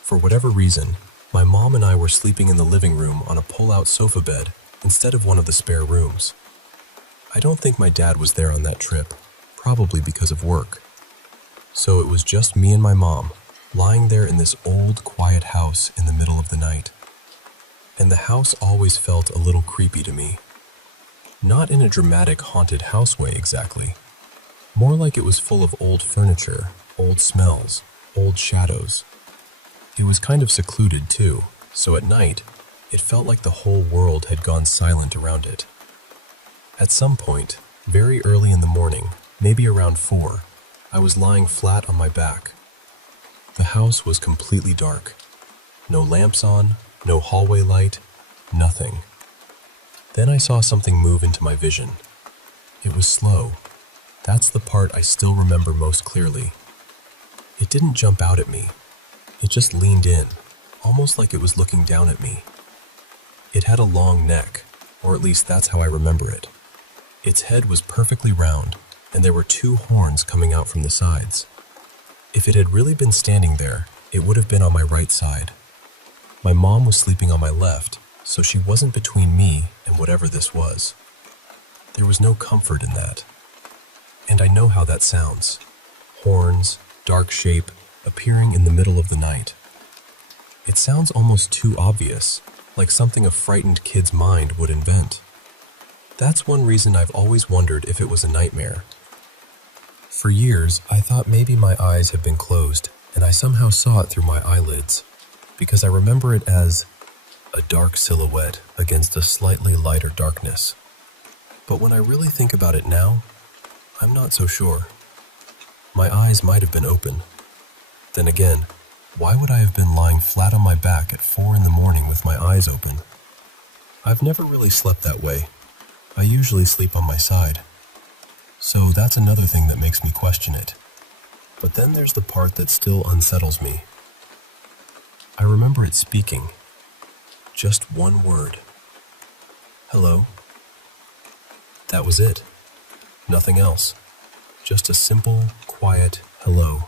For whatever reason, my mom and I were sleeping in the living room on a pull-out sofa bed instead of one of the spare rooms. I don't think my dad was there on that trip, probably because of work. So it was just me and my mom, lying there in this old, quiet house in the middle of the night. And the house always felt a little creepy to me. Not in a dramatic haunted house way exactly. More like it was full of old furniture, old smells, old shadows. It was kind of secluded too, so at night, it felt like the whole world had gone silent around it. At some point, very early in the morning, maybe around 4, I was lying flat on my back. The house was completely dark. No lamps on, no hallway light, nothing. Then I saw something move into my vision. It was slow. That's the part I still remember most clearly. It didn't jump out at me. It just leaned in, almost like it was looking down at me. It had a long neck, or at least that's how I remember it. Its head was perfectly round, and there were 2 horns coming out from the sides. If it had really been standing there, it would have been on my right side. My mom was sleeping on my left, so she wasn't between me and whatever this was. There was no comfort in that. And I know how that sounds. Horns, dark shape, appearing in the middle of the night. It sounds almost too obvious, like something a frightened kid's mind would invent. That's one reason I've always wondered if it was a nightmare. For years, I thought maybe my eyes had been closed, and I somehow saw it through my eyelids, because I remember it as a dark silhouette against a slightly lighter darkness. But when I really think about it now, I'm not so sure. My eyes might have been open. Then again, why would I have been lying flat on my back at 4 in the morning with my eyes open? I've never really slept that way. I usually sleep on my side. So that's another thing that makes me question it. But then there's the part that still unsettles me. I remember it speaking. Just one word. Hello. That was it. Nothing else. Just a simple, quiet hello.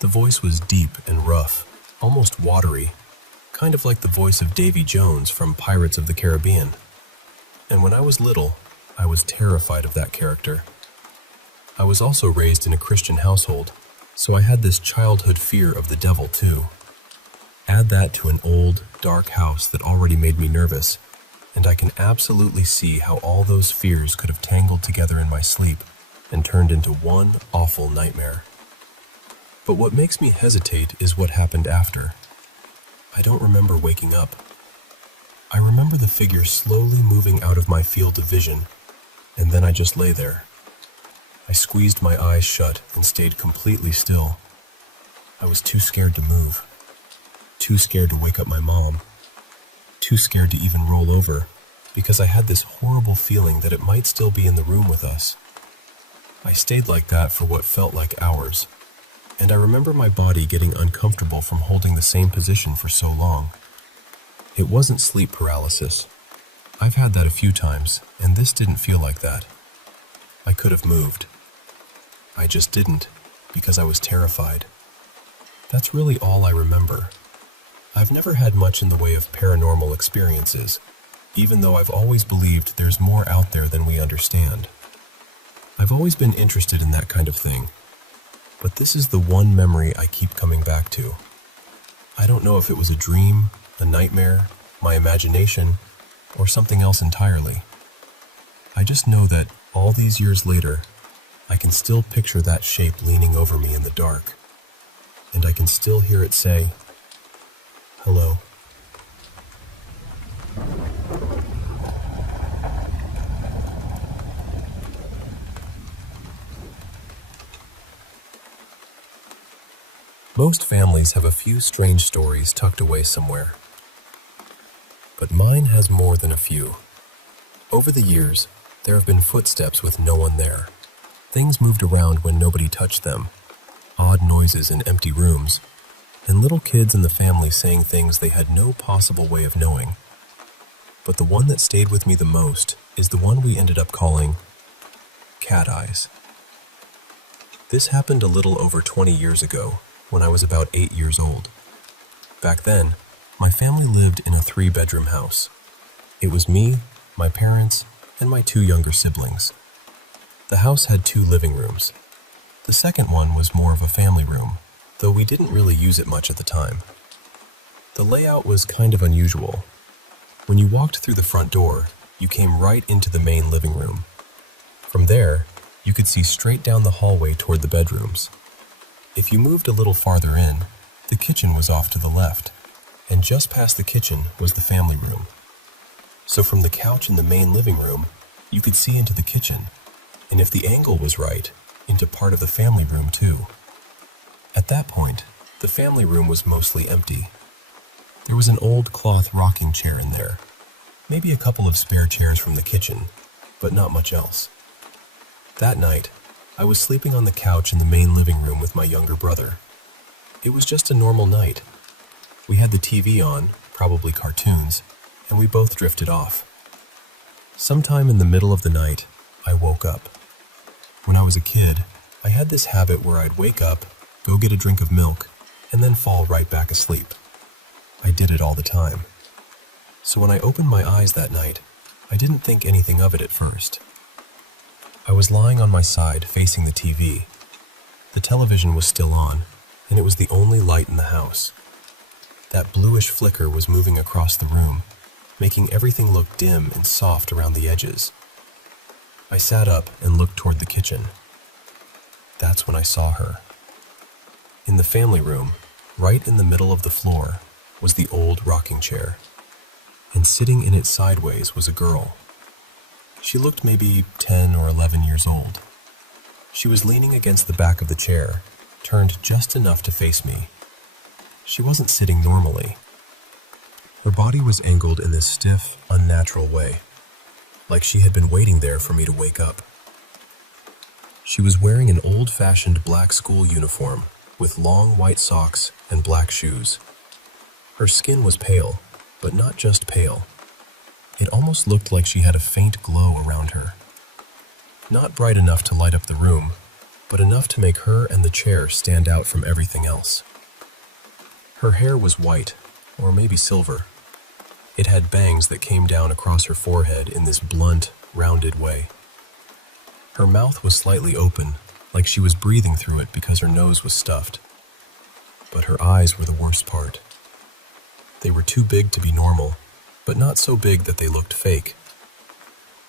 The voice was deep and rough, almost watery, kind of like the voice of Davy Jones from Pirates of the Caribbean. And when I was little, I was terrified of that character. I was also raised in a Christian household, so I had this childhood fear of the devil too. Add that to an old, dark house that already made me nervous, and I can absolutely see how all those fears could have tangled together in my sleep and turned into one awful nightmare. But what makes me hesitate is what happened after. I don't remember waking up. I remember the figure slowly moving out of my field of vision, and then I just lay there. I squeezed my eyes shut and stayed completely still. I was too scared to move. Too scared to wake up my mom. Too scared to even roll over, because I had this horrible feeling that it might still be in the room with us. I stayed like that for what felt like hours, and I remember my body getting uncomfortable from holding the same position for so long. It wasn't sleep paralysis. I've had that a few times, and this didn't feel like that. I could have moved. I just didn't, because I was terrified. That's really all I remember. I've never had much in the way of paranormal experiences, even though I've always believed there's more out there than we understand. I've always been interested in that kind of thing, but this is the one memory I keep coming back to. I don't know if it was a dream, a nightmare, my imagination, or something else entirely. I just know that all these years later, I can still picture that shape leaning over me in the dark, and I can still hear it say, hello. Most families have a few strange stories tucked away somewhere. But mine has more than a few. Over the years, there have been footsteps with no one there. Things moved around when nobody touched them, odd noises in empty rooms, and little kids in the family saying things they had no possible way of knowing. But the one that stayed with me the most is the one we ended up calling Cat Eyes. This happened a little over 20 years ago, when I was about 8 years old. Back then, my family lived in a 3-bedroom house. It was me, my parents, and my 2 younger siblings. The house had 2 living rooms. The second one was more of a family room, though we didn't really use it much at the time. The layout was kind of unusual. When you walked through the front door, you came right into the main living room. From there, you could see straight down the hallway toward the bedrooms. If you moved a little farther in, the kitchen was off to the left, and just past the kitchen was the family room. So from the couch in the main living room, you could see into the kitchen, and if the angle was right, into part of the family room too. At that point, the family room was mostly empty. There was an old cloth rocking chair in there, maybe a couple of spare chairs from the kitchen, but not much else. That night, I was sleeping on the couch in the main living room with my younger brother. It was just a normal night. We had the TV on, probably cartoons, and we both drifted off. Sometime in the middle of the night, I woke up. When I was a kid, I had this habit where I'd wake up, go get a drink of milk, and then fall right back asleep. I did it all the time. So when I opened my eyes that night, I didn't think anything of it at first. I was lying on my side facing the TV. The television was still on, and it was the only light in the house. That bluish flicker was moving across the room, making everything look dim and soft around the edges. I sat up and looked toward the kitchen. That's when I saw her. In the family room, right in the middle of the floor, was the old rocking chair, and sitting in it sideways was a girl. She looked maybe 10 or 11 years old. She was leaning against the back of the chair, turned just enough to face me. She wasn't sitting normally. Her body was angled in this stiff, unnatural way, like she had been waiting there for me to wake up. She was wearing an old-fashioned black school uniform with long white socks and black shoes. Her skin was pale, but not just pale. It almost looked like she had a faint glow around her. Not bright enough to light up the room, but enough to make her and the chair stand out from everything else. Her hair was white, or maybe silver. It had bangs that came down across her forehead in this blunt, rounded way. Her mouth was slightly open, like she was breathing through it because her nose was stuffed. But her eyes were the worst part. They were too big to be normal, but not so big that they looked fake.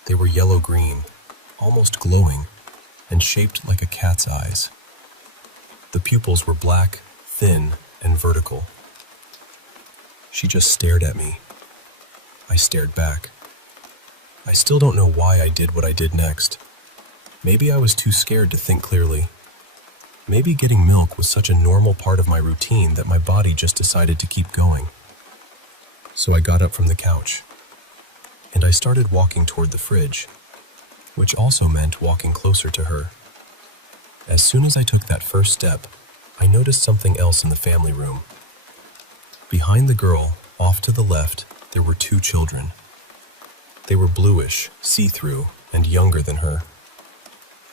They were yellow-green, almost glowing, and shaped like a cat's eyes. The pupils were black, thin, and vertical. She just stared at me. I stared back. I still don't know why I did what I did next. Maybe I was too scared to think clearly. Maybe getting milk was such a normal part of my routine that my body just decided to keep going. So I got up from the couch, and I started walking toward the fridge, which also meant walking closer to her. As soon as I took that first step, I noticed something else in the family room. Behind the girl, off to the left, there were 2 children. They were bluish, see-through, and younger than her.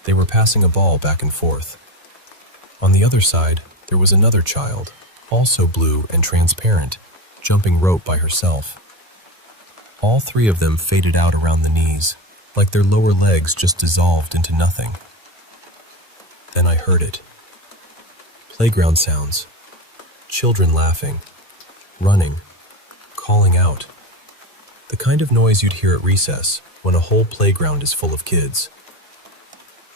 They were passing a ball back and forth. On the other side, there was another child, also blue and transparent, jumping rope by herself. All 3 of them faded out around the knees, like their lower legs just dissolved into nothing. Then I heard it. Playground sounds. Children laughing, running, calling out. The kind of noise you'd hear at recess when a whole playground is full of kids.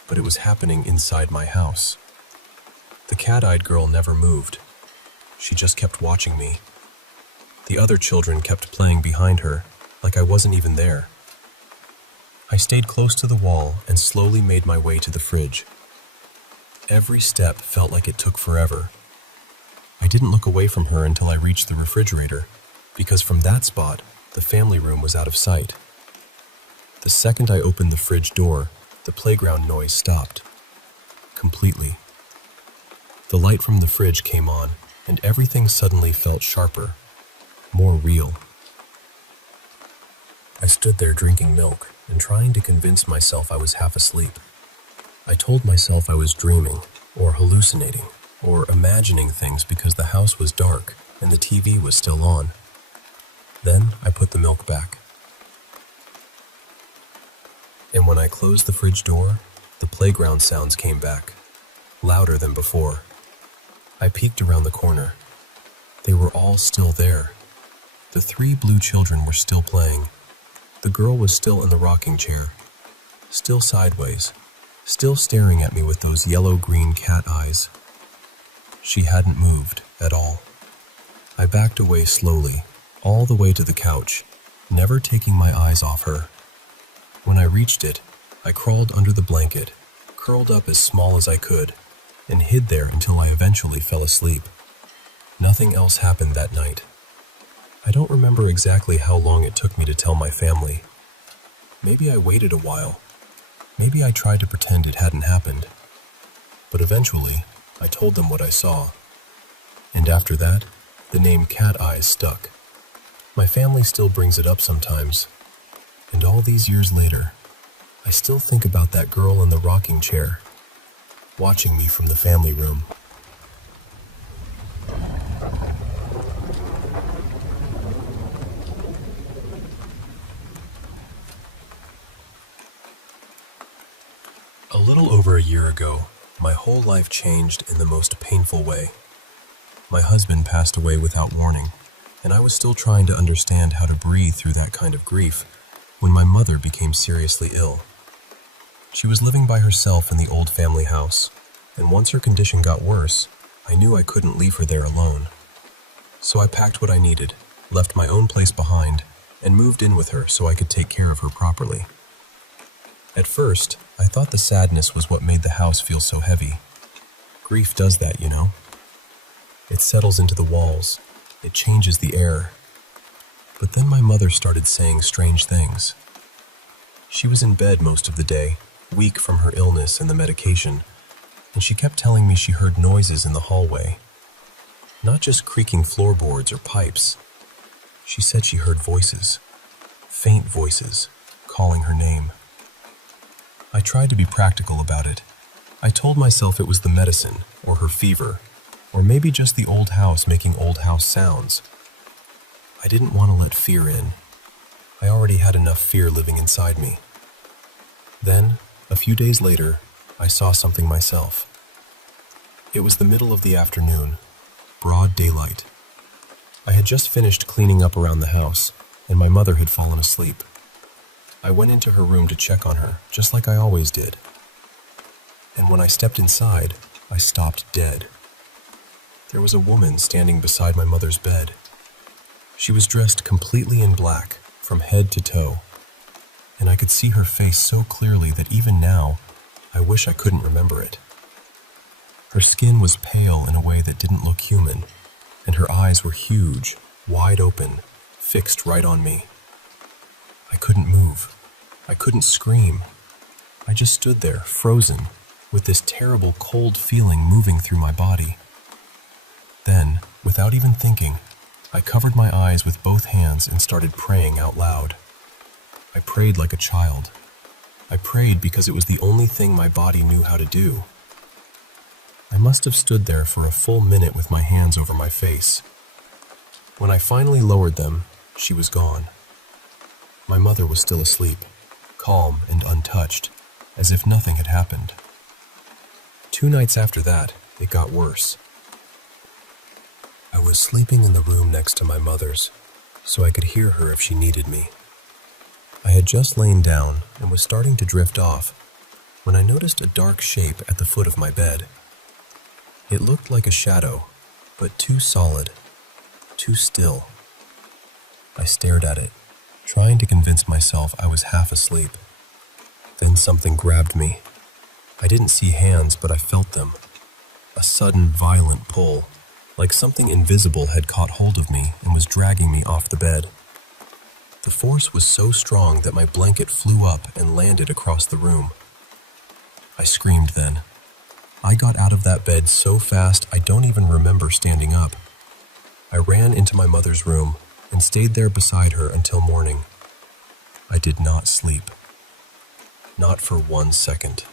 But it was happening inside my house. The cat-eyed girl never moved. She just kept watching me. The other children kept playing behind her, like I wasn't even there. I stayed close to the wall and slowly made my way to the fridge. Every step felt like it took forever. I didn't look away from her until I reached the refrigerator, because from that spot, the family room was out of sight. The second I opened the fridge door, the playground noise stopped. completely. The light from the fridge came on, and everything suddenly felt sharper, more real. I stood there drinking milk and trying to convince myself I was half asleep. I told myself I was dreaming, or hallucinating, or imagining things because the house was dark and the TV was still on. Then I put the milk back. And when I closed the fridge door, the playground sounds came back, louder than before. I peeked around the corner. They were all still there. The 3 blue children were still playing. The girl was still in the rocking chair, still sideways, still staring at me with those yellow-green cat eyes. She hadn't moved at all. I backed away slowly, all the way to the couch, never taking my eyes off her. When I reached it, I crawled under the blanket, curled up as small as I could, and hid there until I eventually fell asleep. Nothing else happened that night. I don't remember exactly how long it took me to tell my family. Maybe I waited a while. Maybe I tried to pretend it hadn't happened. But eventually, I told them what I saw. And after that, the name Cat Eyes stuck. My family still brings it up sometimes. And all these years later, I still think about that girl in the rocking chair, watching me from the family room. A little over a year ago, my whole life changed in the most painful way. My husband passed away without warning, and I was still trying to understand how to breathe through that kind of grief when my mother became seriously ill. She was living by herself in the old family house, and once her condition got worse, I knew I couldn't leave her there alone. So I packed what I needed, left my own place behind, and moved in with her so I could take care of her properly. At first, I thought the sadness was what made the house feel so heavy. Grief does that, you know. It settles into the walls. It changes the air. But then my mother started saying strange things. She was in bed most of the day, weak from her illness and the medication, and she kept telling me she heard noises in the hallway. Not just creaking floorboards or pipes. She said she heard voices, faint voices, calling her name. I tried to be practical about it. I told myself it was the medicine, or her fever, or maybe just the old house making old house sounds. I didn't want to let fear in. I already had enough fear living inside me. Then, a few days later, I saw something myself. It was the middle of the afternoon, broad daylight. I had just finished cleaning up around the house, and my mother had fallen asleep. I went into her room to check on her, just like I always did. And when I stepped inside, I stopped dead. There was a woman standing beside my mother's bed. She was dressed completely in black, from head to toe, and I could see her face so clearly that even now, I wish I couldn't remember it. Her skin was pale in a way that didn't look human, and her eyes were huge, wide open, fixed right on me. I couldn't move. I couldn't scream. I just stood there, frozen, with this terrible cold feeling moving through my body. Then, without even thinking, I covered my eyes with both hands and started praying out loud. I prayed like a child. I prayed because it was the only thing my body knew how to do. I must have stood there for a full minute with my hands over my face. When I finally lowered them, she was gone. My mother was still asleep, calm and untouched, as if nothing had happened. 2 nights after that, it got worse. I was sleeping in the room next to my mother's, so I could hear her if she needed me. I had just lain down and was starting to drift off when I noticed a dark shape at the foot of my bed. It looked like a shadow, but too solid, too still. I stared at it, trying to convince myself I was half asleep. Then something grabbed me. I didn't see hands, but I felt them. A sudden, violent pull, like something invisible had caught hold of me and was dragging me off the bed. The force was so strong that my blanket flew up and landed across the room. I screamed then. I got out of that bed so fast I don't even remember standing up. I ran into my mother's room and stayed there beside her until morning. I did not sleep. Not for 1 second.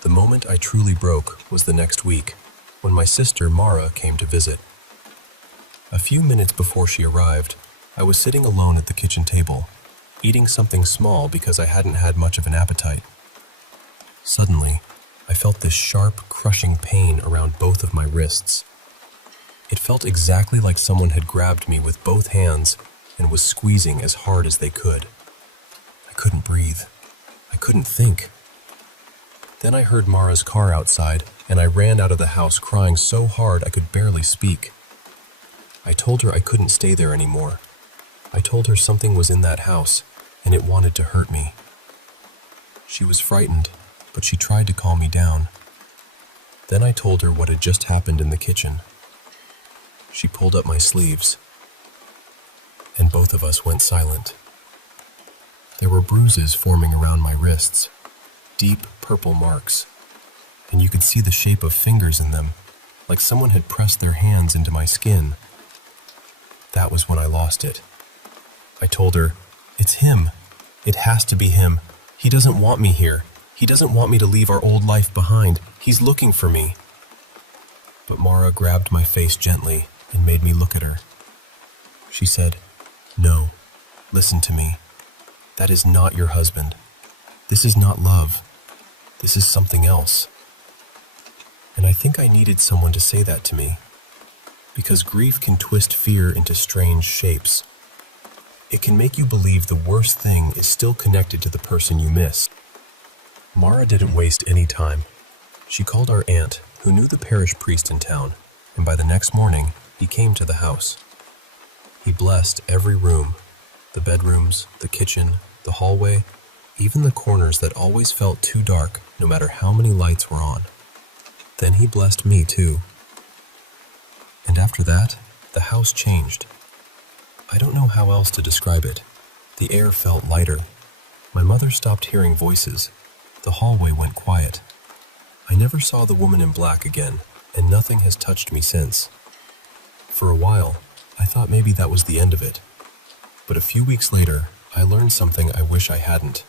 The moment I truly broke was the next week, when my sister Mara came to visit. A few minutes before she arrived, I was sitting alone at the kitchen table, eating something small because I hadn't had much of an appetite. Suddenly, I felt this sharp, crushing pain around both of my wrists. It felt exactly like someone had grabbed me with both hands and was squeezing as hard as they could. I couldn't breathe. I couldn't think. Then I heard Mara's car outside, and I ran out of the house crying so hard I could barely speak. I told her I couldn't stay there anymore. I told her something was in that house, and it wanted to hurt me. She was frightened, but she tried to calm me down. Then I told her what had just happened in the kitchen. She pulled up my sleeves, and both of us went silent. There were bruises forming around my wrists, deep purple marks, and you could see the shape of fingers in them, like someone had pressed their hands into my skin. That was when I lost it. I told her, "It's him. It has to be him. He doesn't want me here. He doesn't want me to leave our old life behind. He's looking for me." But Mara grabbed my face gently and made me look at her. She said, "No, listen to me. That is not your husband. This is not love. This is something else." And I think I needed someone to say that to me, because grief can twist fear into strange shapes. It can make you believe the worst thing is still connected to the person you miss. Mara didn't waste any time. She called our aunt, who knew the parish priest in town, and by the next morning, he came to the house. He blessed every room, the bedrooms, the kitchen, the hallway, even the corners that always felt too dark no matter how many lights were on. Then he blessed me too. And after that, the house changed. I don't know how else to describe it. The air felt lighter. My mother stopped hearing voices. The hallway went quiet. I never saw the woman in black again, and nothing has touched me since. For a while, I thought maybe that was the end of it. But a few weeks later, I learned something I wish I hadn't.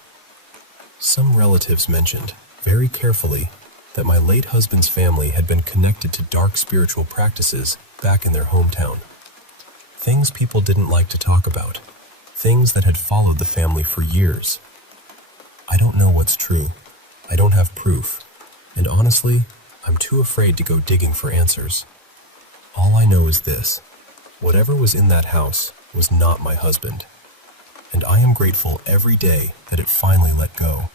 Some relatives mentioned, very carefully, that my late husband's family had been connected to dark spiritual practices back in their hometown. Things people didn't like to talk about. Things that had followed the family for years. I don't know what's true. I don't have proof. And honestly, I'm too afraid to go digging for answers. All I know is this. Whatever was in that house was not my husband. And I am grateful every day that it finally let go.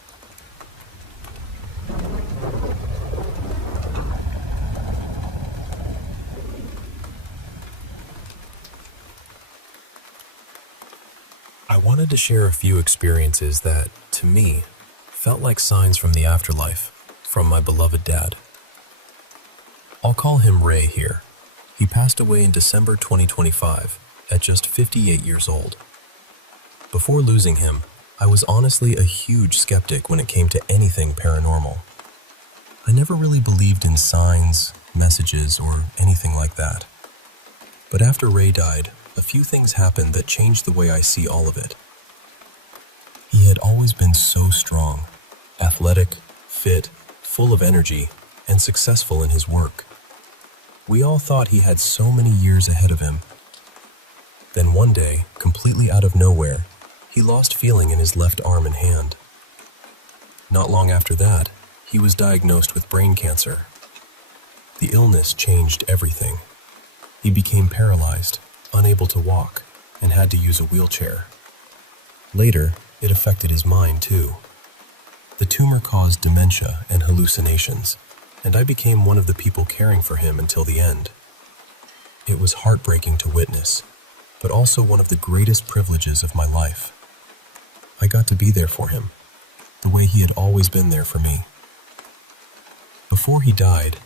I wanted to share a few experiences that, to me, felt like signs from the afterlife, from my beloved dad. I'll call him Ray here. He passed away in December 2025, at just 58 years old. Before losing him, I was honestly a huge skeptic when it came to anything paranormal. I never really believed in signs, messages, or anything like that. But after Ray died, a few things happened that changed the way I see all of it. He had always been so strong, athletic, fit, full of energy, and successful in his work. We all thought he had so many years ahead of him. Then one day, completely out of nowhere, he lost feeling in his left arm and hand. Not long after that, he was diagnosed with brain cancer. The illness changed everything. He became paralyzed, unable to walk, and had to use a wheelchair. Later, it affected his mind too. The tumor caused dementia and hallucinations, and I became one of the people caring for him until the end. It was heartbreaking to witness, but also one of the greatest privileges of my life. I got to be there for him, the way he had always been there for me. Before he died,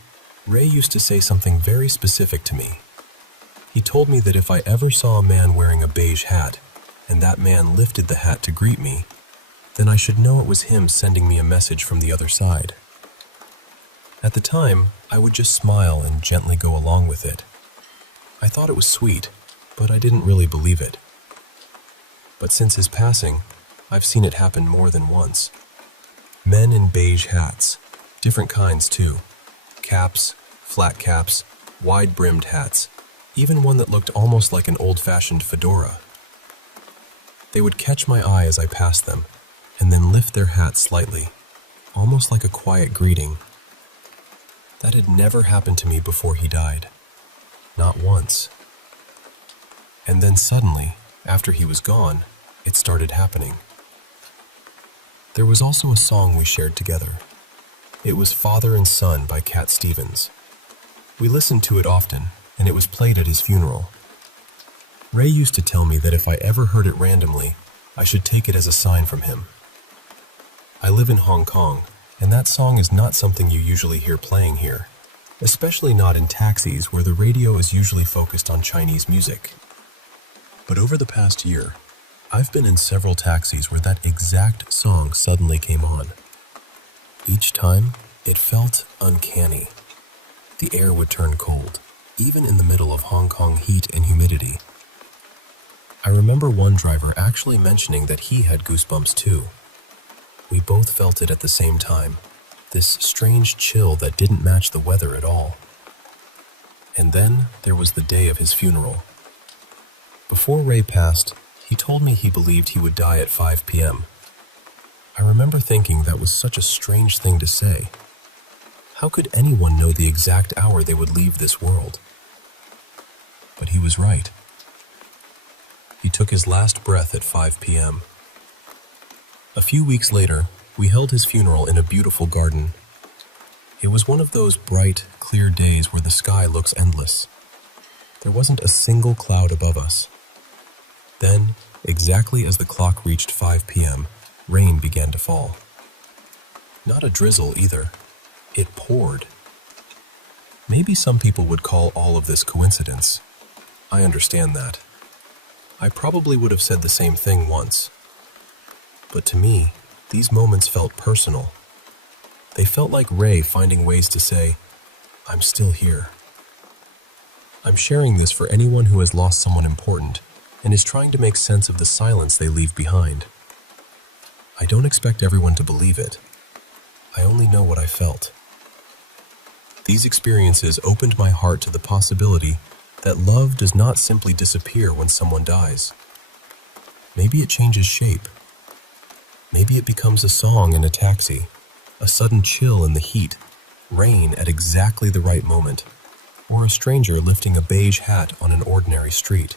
Ray used to say something very specific to me. He told me that if I ever saw a man wearing a beige hat, and that man lifted the hat to greet me, then I should know it was him sending me a message from the other side. At the time, I would just smile and gently go along with it. I thought it was sweet, but I didn't really believe it. But since his passing, I've seen it happen more than once. Men in beige hats, different kinds too. Caps, flat caps, wide-brimmed hats, even one that looked almost like an old-fashioned fedora. They would catch my eye as I passed them, and then lift their hats slightly, almost like a quiet greeting. That had never happened to me before he died. Not once. And then suddenly, after he was gone, it started happening. There was also a song we shared together. It was Father and Son by Cat Stevens. We listened to it often, and it was played at his funeral. Ray used to tell me that if I ever heard it randomly, I should take it as a sign from him. I live in Hong Kong, and that song is not something you usually hear playing here, especially not in taxis where the radio is usually focused on Chinese music. But over the past year, I've been in several taxis where that exact song suddenly came on. Each time, it felt uncanny. The air would turn cold, even in the middle of Hong Kong heat and humidity. I remember one driver actually mentioning that he had goosebumps too. We both felt it at the same time, this strange chill that didn't match the weather at all. And then there was the day of his funeral. Before Ray passed, he told me he believed he would die at 5 p.m. I remember thinking that was such a strange thing to say. How could anyone know the exact hour they would leave this world? But he was right. He took his last breath at 5 p.m. A few weeks later, we held his funeral in a beautiful garden. It was one of those bright, clear days where the sky looks endless. There wasn't a single cloud above us. Then, exactly as the clock reached 5 p.m., rain began to fall. Not a drizzle either. It poured. Maybe some people would call all of this coincidence. I understand that. I probably would have said the same thing once. But to me, these moments felt personal. They felt like Ray finding ways to say, "I'm still here." I'm sharing this for anyone who has lost someone important and is trying to make sense of the silence they leave behind. I don't expect everyone to believe it. I only know what I felt. These experiences opened my heart to the possibility that love does not simply disappear when someone dies. Maybe it changes shape. Maybe it becomes a song in a taxi, a sudden chill in the heat, rain at exactly the right moment, or a stranger lifting a beige hat on an ordinary street.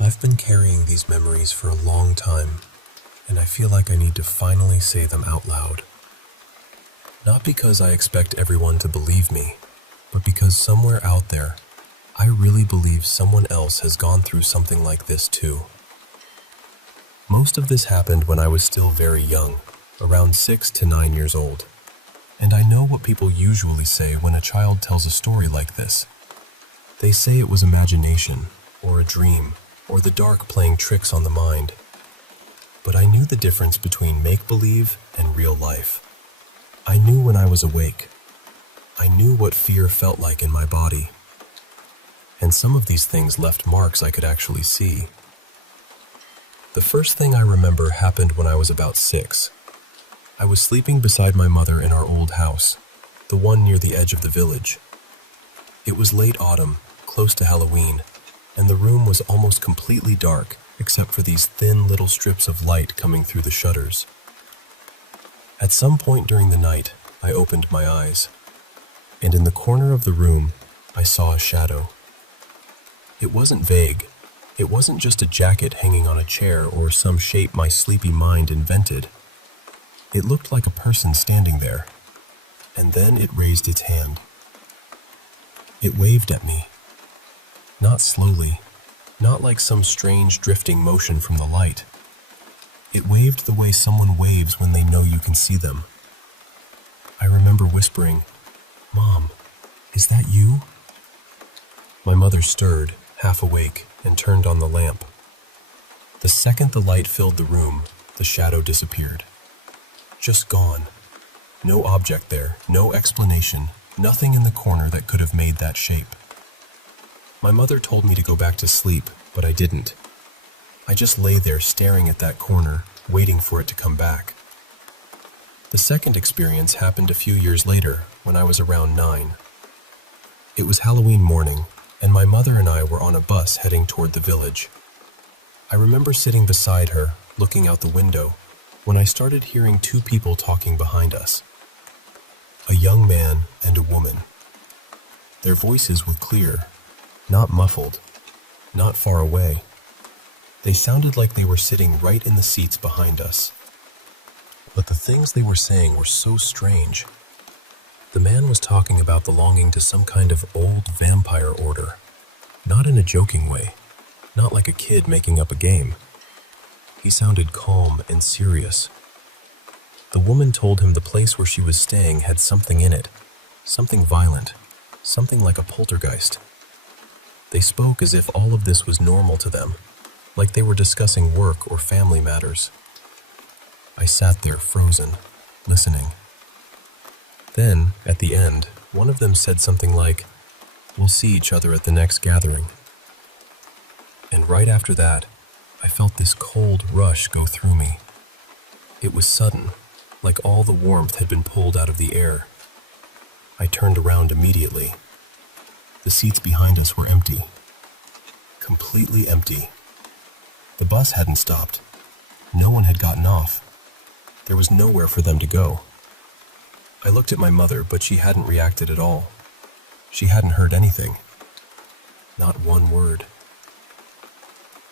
I've been carrying these memories for a long time, and I feel like I need to finally say them out loud. Not because I expect everyone to believe me, but because somewhere out there, I really believe someone else has gone through something like this too. Most of this happened when I was still very young, around 6 to 9 years old. And I know what people usually say when a child tells a story like this. They say it was imagination, or a dream, or the dark playing tricks on the mind. But I knew the difference between make-believe and real life. I knew when I was awake. I knew what fear felt like in my body. And some of these things left marks I could actually see. The first thing I remember happened when I was about 6. I was sleeping beside my mother in our old house, the one near the edge of the village. It was late autumn, close to Halloween, and the room was almost completely dark except for these thin little strips of light coming through the shutters. At some point during the night, I opened my eyes, and in the corner of the room, I saw a shadow. It wasn't vague. It wasn't just a jacket hanging on a chair or some shape my sleepy mind invented. It looked like a person standing there, and then it raised its hand. It waved at me. Not slowly, not like some strange drifting motion from the light. It waved the way someone waves when they know you can see them. I remember whispering, "Mom, is that you?" My mother stirred, half awake, and turned on the lamp. The second the light filled the room, the shadow disappeared. Just gone. No object there, no explanation, nothing in the corner that could have made that shape. My mother told me to go back to sleep, but I didn't. I just lay there staring at that corner, waiting for it to come back. The second experience happened a few years later, when I was around 9. It was Halloween morning, and my mother and I were on a bus heading toward the village. I remember sitting beside her, looking out the window, when I started hearing two people talking behind us. A young man and a woman. Their voices were clear, not muffled, not far away. They sounded like they were sitting right in the seats behind us. But the things they were saying were so strange. The man was talking about belonging to some kind of old vampire order, not in a joking way, not like a kid making up a game. He sounded calm and serious. The woman told him the place where she was staying had something in it, something violent, something like a poltergeist. They spoke as if all of this was normal to them, like they were discussing work or family matters. I sat there frozen, listening. Then, at the end, one of them said something like, "We'll see each other at the next gathering." And right after that, I felt this cold rush go through me. It was sudden, like all the warmth had been pulled out of the air. I turned around immediately. The seats behind us were empty. Completely empty. The bus hadn't stopped. No one had gotten off. There was nowhere for them to go. I looked at my mother, but she hadn't reacted at all. She hadn't heard anything. Not one word.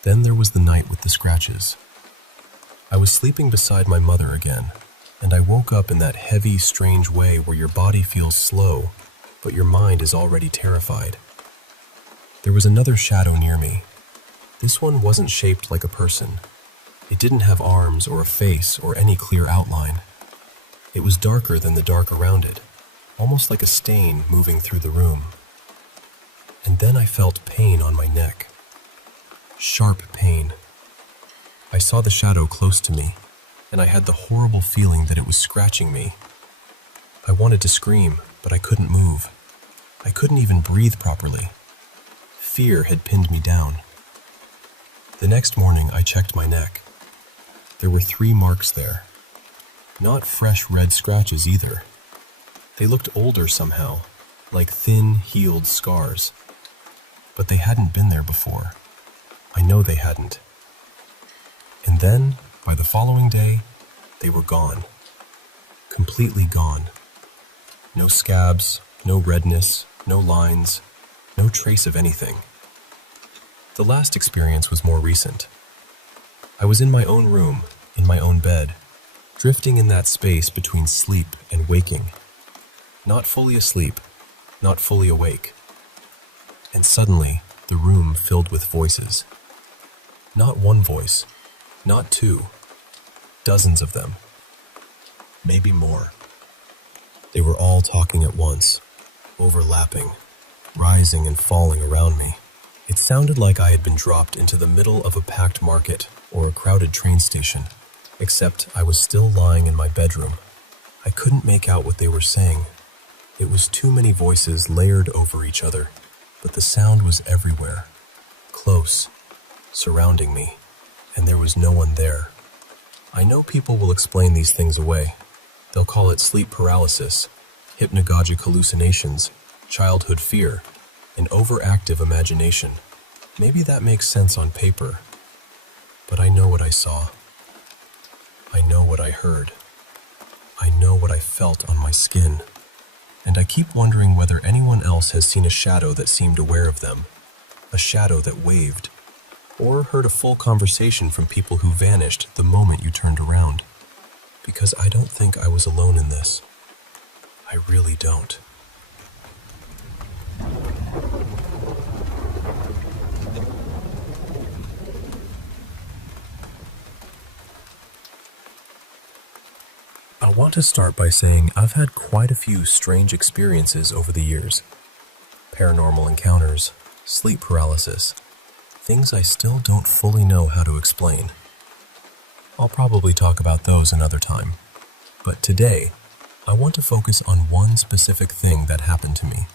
Then there was the night with the scratches. I was sleeping beside my mother again, and I woke up in that heavy, strange way where your body feels slow, but your mind is already terrified. There was another shadow near me. This one wasn't shaped like a person. It didn't have arms or a face or any clear outline. It was darker than the dark around it, almost like a stain moving through the room. And then I felt pain on my neck. Sharp pain. I saw the shadow close to me, and I had the horrible feeling that it was scratching me. I wanted to scream, but I couldn't move. I couldn't even breathe properly. Fear had pinned me down. The next morning, I checked my neck. There were 3 marks there. Not fresh red scratches either. They looked older somehow, like thin, healed scars. But they hadn't been there before. I know they hadn't. And then, by the following day, they were gone. Completely gone. No scabs, no redness, no lines, no trace of anything. The last experience was more recent. I was in my own room, in my own bed, drifting in that space between sleep and waking. Not fully asleep, not fully awake. And suddenly, the room filled with voices. Not one voice, not 2, dozens of them. Maybe more. They were all talking at once, overlapping, rising and falling around me. It sounded like I had been dropped into the middle of a packed market or a crowded train station, except I was still lying in my bedroom. I couldn't make out what they were saying. It was too many voices layered over each other, but the sound was everywhere, close, surrounding me, and there was no one there. I know people will explain these things away. They'll call it sleep paralysis, hypnagogic hallucinations, childhood fear, an overactive imagination. Maybe that makes sense on paper, but I know what I saw. I know what I heard. I know what I felt on my skin. And I keep wondering whether anyone else has seen a shadow that seemed aware of them, a shadow that waved, or heard a full conversation from people who vanished the moment you turned around. Because I don't think I was alone in this. I really don't. I want to start by saying I've had quite a few strange experiences over the years. Paranormal encounters, sleep paralysis, things I still don't fully know how to explain. I'll probably talk about those another time, but today, I want to focus on one specific thing that happened to me.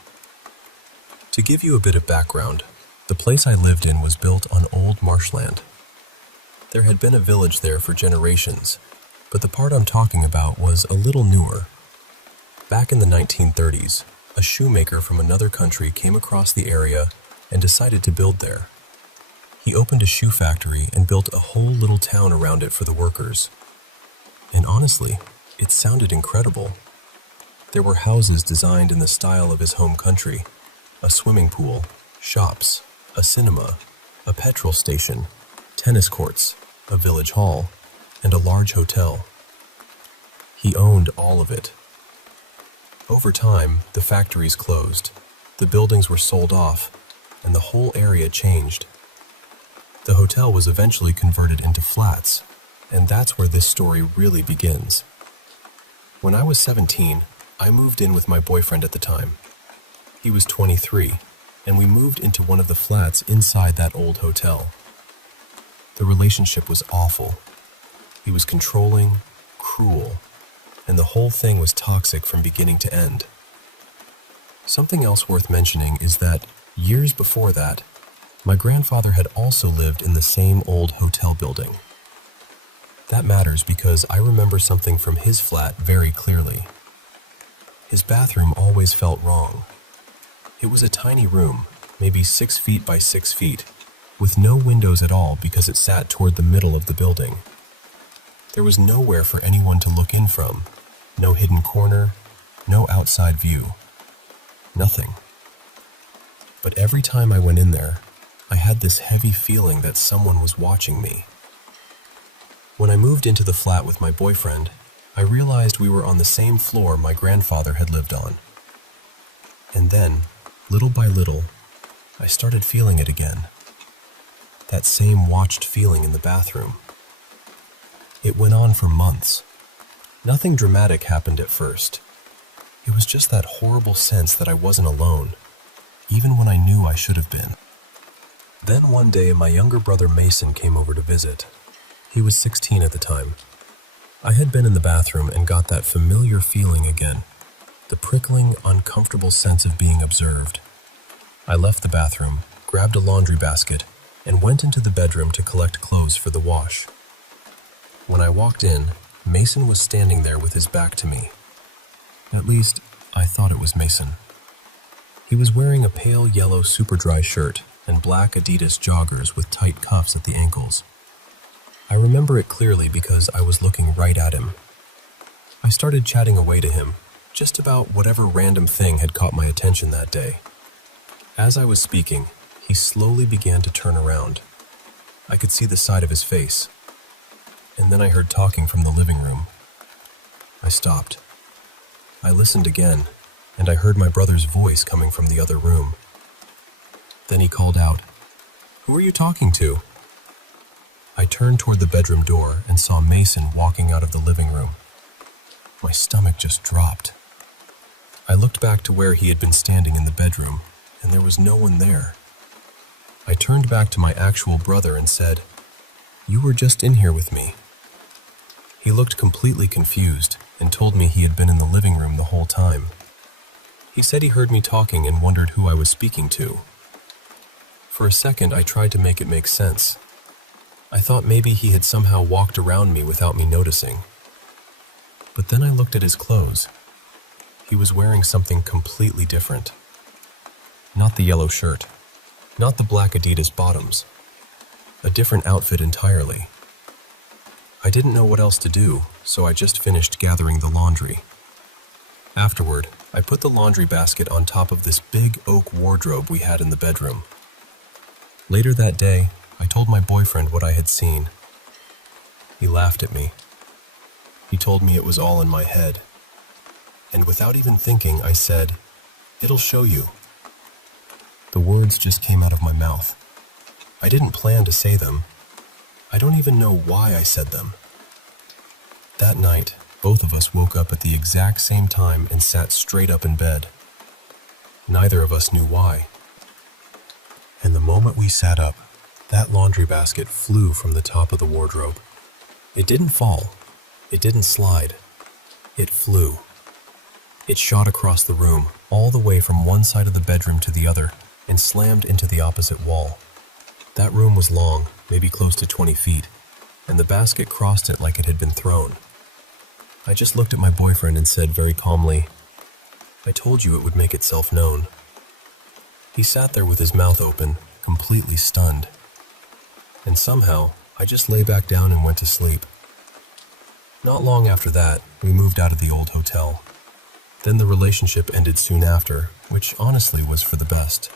To give you a bit of background, the place I lived in was built on old marshland. There had been a village there for generations, but the part I'm talking about was a little newer. Back in the 1930s, a shoemaker from another country came across the area and decided to build there. He opened a shoe factory and built a whole little town around it for the workers. And honestly, it sounded incredible. There were houses designed in the style of his home country, a swimming pool, shops, a cinema, a petrol station, tennis courts, a village hall, and a large hotel. He owned all of it. Over time, the factories closed, the buildings were sold off, and the whole area changed. The hotel was eventually converted into flats, and that's where this story really begins. When I was 17, I moved in with my boyfriend at the time. He was 23, and we moved into one of the flats inside that old hotel. The relationship was awful. He was controlling, cruel, and the whole thing was toxic from beginning to end. Something else worth mentioning is that, years before that, my grandfather had also lived in the same old hotel building. That matters because I remember something from his flat very clearly. His bathroom always felt wrong. It was a tiny room, maybe 6 feet by 6 feet, with no windows at all because it sat toward the middle of the building. There was nowhere for anyone to look in from, no hidden corner, no outside view, nothing. But every time I went in there, I had this heavy feeling that someone was watching me. When I moved into the flat with my boyfriend, I realized we were on the same floor my grandfather had lived on. And then, little by little, I started feeling it again. That same watched feeling in the bathroom. It went on for months. Nothing dramatic happened at first. It was just that horrible sense that I wasn't alone, even when I knew I should have been. Then one day, my younger brother Mason came over to visit. He was 16 at the time. I had been in the bathroom and got that familiar feeling again, the prickling, uncomfortable sense of being observed. I left the bathroom, grabbed a laundry basket, and went into the bedroom to collect clothes for the wash. When I walked in, Mason was standing there with his back to me. At least, I thought it was Mason. He was wearing a pale yellow super dry shirt and black Adidas joggers with tight cuffs at the ankles. I remember it clearly because I was looking right at him. I started chatting away to him, just about whatever random thing had caught my attention that day. As I was speaking, he slowly began to turn around. I could see the side of his face. And then I heard talking from the living room. I stopped. I listened again, and I heard my brother's voice coming from the other room. Then he called out, "Who are you talking to?" I turned toward the bedroom door and saw Mason walking out of the living room. My stomach just dropped. I looked back to where he had been standing in the bedroom, and there was no one there. I turned back to my actual brother and said, "You were just in here with me." He looked completely confused and told me he had been in the living room the whole time. He said he heard me talking and wondered who I was speaking to. For a second, I tried to make it make sense. I thought maybe he had somehow walked around me without me noticing. But then I looked at his clothes. He was wearing something completely different. Not the yellow shirt, not the black Adidas bottoms. A different outfit entirely. I didn't know what else to do, so I just finished gathering the laundry. Afterward, I put the laundry basket on top of this big oak wardrobe we had in the bedroom. Later that day, I told my boyfriend what I had seen. He laughed at me. He told me it was all in my head. And without even thinking, I said, "It'll show you." The words just came out of my mouth. I didn't plan to say them. I don't even know why I said them. That night, both of us woke up at the exact same time and sat straight up in bed. Neither of us knew why. And the moment we sat up, that laundry basket flew from the top of the wardrobe. It didn't fall. It didn't slide. It flew. It shot across the room, all the way from one side of the bedroom to the other, and slammed into the opposite wall. That room was long, maybe close to 20 feet, and the basket crossed it like it had been thrown. I just looked at my boyfriend and said very calmly, "I told you it would make itself known." He sat there with his mouth open, completely stunned. And somehow, I just lay back down and went to sleep. Not long after that, we moved out of the old hotel. Then the relationship ended soon after, which honestly was for the best.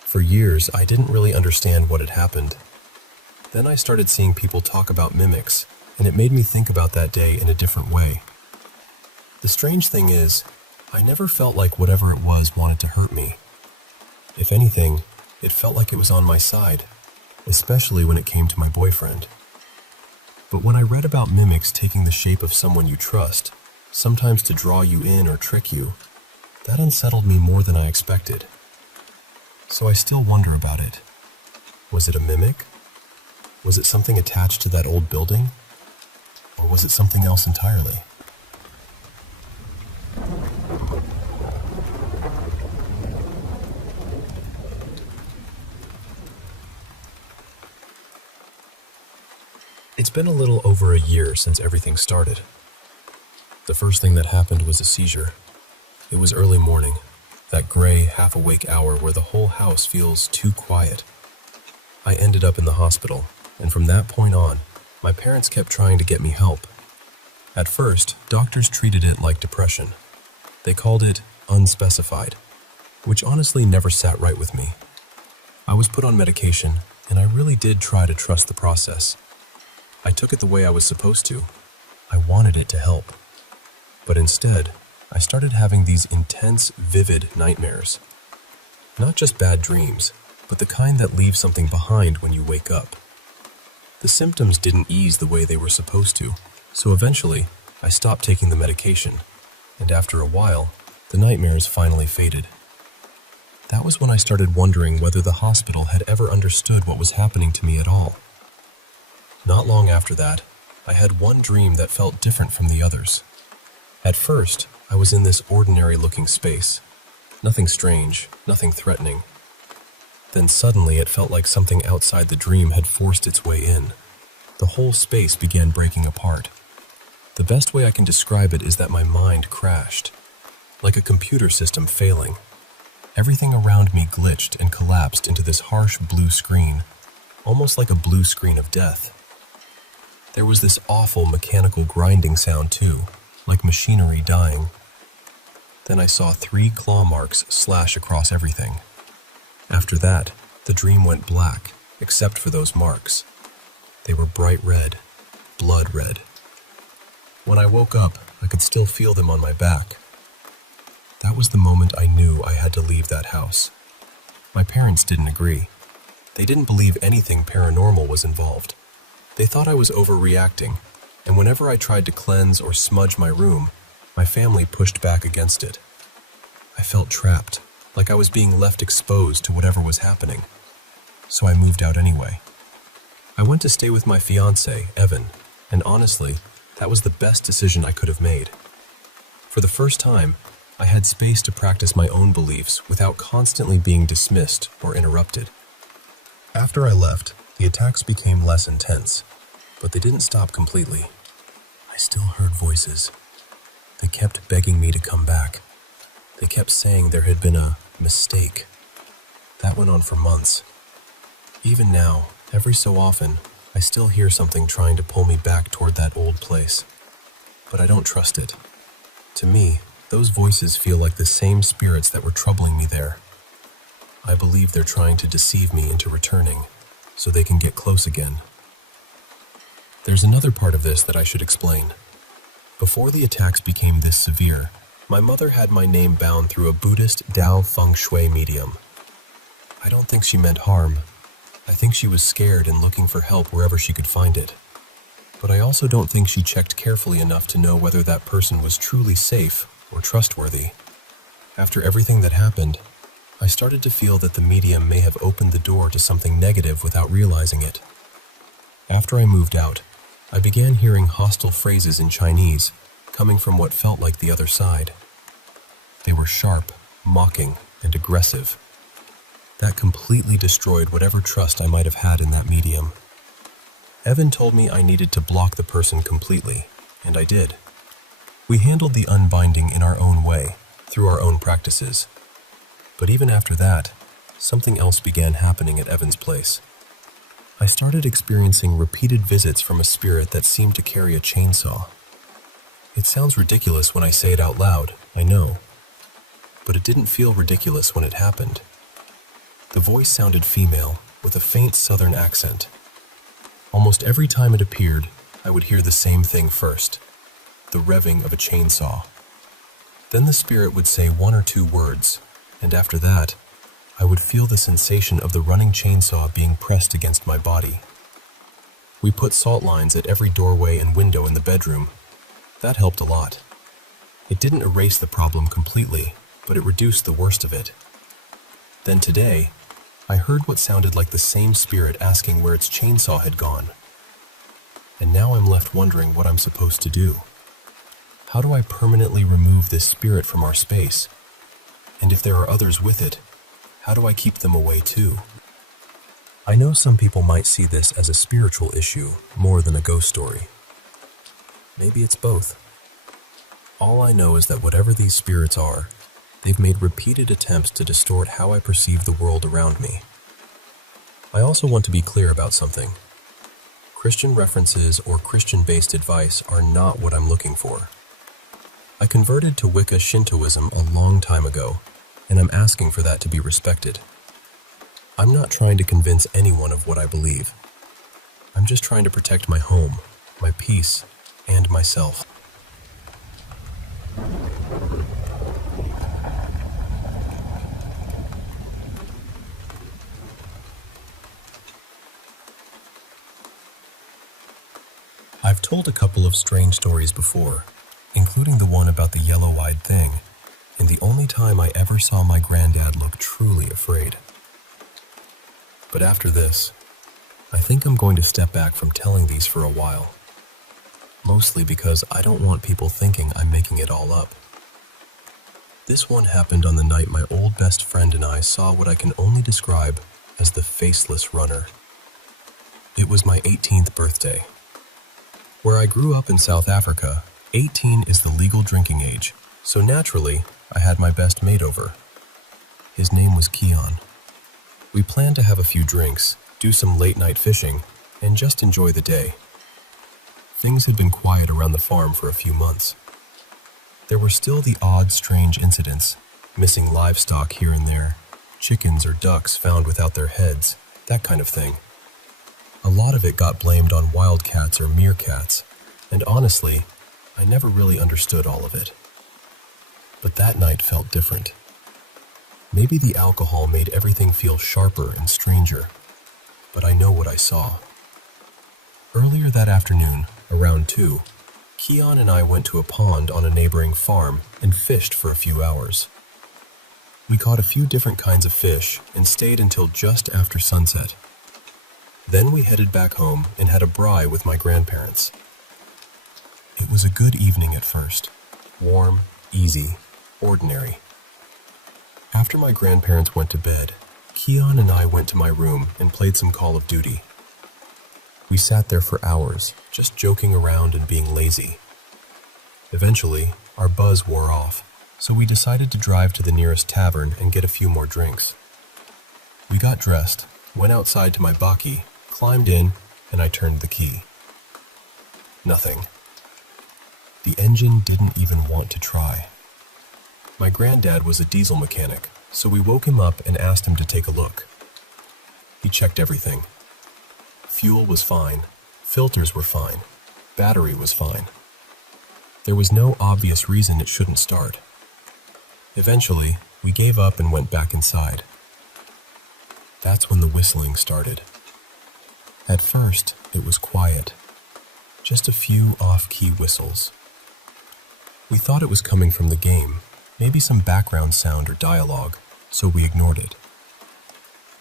For years, I didn't really understand what had happened. Then I started seeing people talk about mimics, and it made me think about that day in a different way. The strange thing is, I never felt like whatever it was wanted to hurt me. If anything, it felt like it was on my side, especially when it came to my boyfriend. But when I read about mimics taking the shape of someone you trust, sometimes to draw you in or trick you, that unsettled me more than I expected. So I still wonder about it. Was it a mimic? Was it something attached to that old building? Or was it something else entirely? It's been a little over a year since everything started. The first thing that happened was a seizure. It was early morning, that gray, half-awake hour where the whole house feels too quiet. I ended up in the hospital, and from that point on, my parents kept trying to get me help. At first, doctors treated it like depression. They called it unspecified, which honestly never sat right with me. I was put on medication, and I really did try to trust the process. I took it the way I was supposed to. I wanted it to help. But instead, I started having these intense, vivid nightmares. Not just bad dreams, but the kind that leave something behind when you wake up. The symptoms didn't ease the way they were supposed to, so eventually, I stopped taking the medication, and after a while, the nightmares finally faded. That was when I started wondering whether the hospital had ever understood what was happening to me at all. Not long after that, I had one dream that felt different from the others. At first, I was in this ordinary-looking space. Nothing strange, nothing threatening. Then suddenly it felt like something outside the dream had forced its way in. The whole space began breaking apart. The best way I can describe it is that my mind crashed, like a computer system failing. Everything around me glitched and collapsed into this harsh blue screen, almost like a blue screen of death. There was this awful mechanical grinding sound too, like machinery dying. Then I saw 3 claw marks slash across everything. After that, the dream went black, except for those marks. They were bright red, blood red. When I woke up, I could still feel them on my back. That was the moment I knew I had to leave that house. My parents didn't agree. They didn't believe anything paranormal was involved. They thought I was overreacting, and whenever I tried to cleanse or smudge my room, my family pushed back against it. I felt trapped, like I was being left exposed to whatever was happening. So I moved out anyway. I went to stay with my fiancé, Evan, and honestly, that was the best decision I could have made. For the first time, I had space to practice my own beliefs without constantly being dismissed or interrupted. After I left, the attacks became less intense, but they didn't stop completely. I still heard voices. They kept begging me to come back. They kept saying there had been a mistake. That went on for months. Even now, every so often, I still hear something trying to pull me back toward that old place. But I don't trust it. To me, those voices feel like the same spirits that were troubling me there. I believe they're trying to deceive me into returning, so they can get close again. There's another part of this that I should explain. Before the attacks became this severe, my mother had my name bound through a Buddhist Tao Feng Shui medium. I don't think she meant harm. I think she was scared and looking for help wherever she could find it. But I also don't think she checked carefully enough to know whether that person was truly safe or trustworthy. After everything that happened, I started to feel that the medium may have opened the door to something negative without realizing it. After I moved out, I began hearing hostile phrases in Chinese coming from what felt like the other side. They were sharp, mocking, and aggressive. That completely destroyed whatever trust I might have had in that medium. Evan told me I needed to block the person completely, and I did. We handled the unbinding in our own way, through our own practices. But even after that, something else began happening at Evan's place. I started experiencing repeated visits from a spirit that seemed to carry a chainsaw. It sounds ridiculous when I say it out loud, I know. But it didn't feel ridiculous when it happened. The voice sounded female, with a faint southern accent. Almost every time it appeared, I would hear the same thing first, the revving of a chainsaw. Then the spirit would say one or two words, and after that, I would feel the sensation of the running chainsaw being pressed against my body. We put salt lines at every doorway and window in the bedroom. That helped a lot. It didn't erase the problem completely, but it reduced the worst of it. Then today, I heard what sounded like the same spirit asking where its chainsaw had gone. And now I'm left wondering what I'm supposed to do. How do I permanently remove this spirit from our space? And if there are others with it, how do I keep them away too? I know some people might see this as a spiritual issue more than a ghost story. Maybe it's both. All I know is that whatever these spirits are, they've made repeated attempts to distort how I perceive the world around me. I also want to be clear about something. Christian references or Christian-based advice are not what I'm looking for. I converted to Wicca Shintoism a long time ago, and I'm asking for that to be respected. I'm not trying to convince anyone of what I believe. I'm just trying to protect my home, my peace, and myself. I've told a couple of strange stories before, including the one about the yellow-eyed thing, and the only time I ever saw my granddad look truly afraid. But after this, I think I'm going to step back from telling these for a while, mostly because I don't want people thinking I'm making it all up. This one happened on the night my old best friend and I saw what I can only describe as the faceless runner. It was my 18th birthday. Where I grew up in South Africa, 18 is the legal drinking age, so naturally, I had my best mate over. His name was Keon. We planned to have a few drinks, do some late-night fishing, and just enjoy the day. Things had been quiet around the farm for a few months. There were still the odd, strange incidents, missing livestock here and there, chickens or ducks found without their heads, that kind of thing. A lot of it got blamed on wildcats or meerkats, and honestly, I never really understood all of it. But that night felt different. Maybe the alcohol made everything feel sharper and stranger, but I know what I saw. Earlier that afternoon, around 2, Keon and I went to a pond on a neighboring farm and fished for a few hours. We caught a few different kinds of fish and stayed until just after sunset. Then we headed back home and had a braai with my grandparents. It was a good evening at first. Warm, easy, ordinary. After my grandparents went to bed, Keon and I went to my room and played some Call of Duty. We sat there for hours, just joking around and being lazy. Eventually, our buzz wore off, so we decided to drive to the nearest tavern and get a few more drinks. We got dressed, went outside to my bakkie, climbed in, and I turned the key. Nothing. The engine didn't even want to try. My granddad was a diesel mechanic, so we woke him up and asked him to take a look. He checked everything. Fuel was fine, filters were fine, battery was fine. There was no obvious reason it shouldn't start. Eventually, we gave up and went back inside. That's when the whistling started. At first, it was quiet. Just a few off-key whistles. We thought it was coming from the game, maybe some background sound or dialogue, so we ignored it.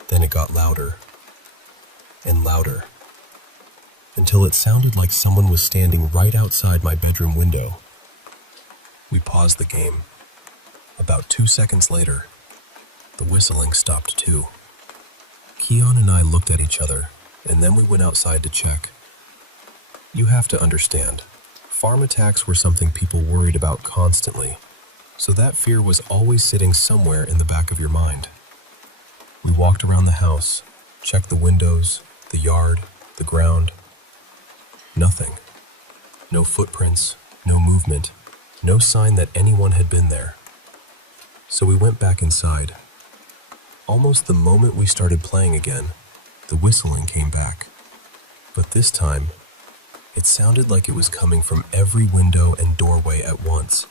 Then it got louder and louder, until it sounded like someone was standing right outside my bedroom window. We paused the game. About 2 seconds later, the whistling stopped too. Keon and I looked at each other, and then we went outside to check. You have to understand, farm attacks were something people worried about constantly, so that fear was always sitting somewhere in the back of your mind. We walked around the house, checked the windows, the yard, the ground. Nothing. No footprints, no movement, no sign that anyone had been there. So we went back inside. Almost the moment we started playing again, the whistling came back. But this time, it sounded like it was coming from every window and doorway at once.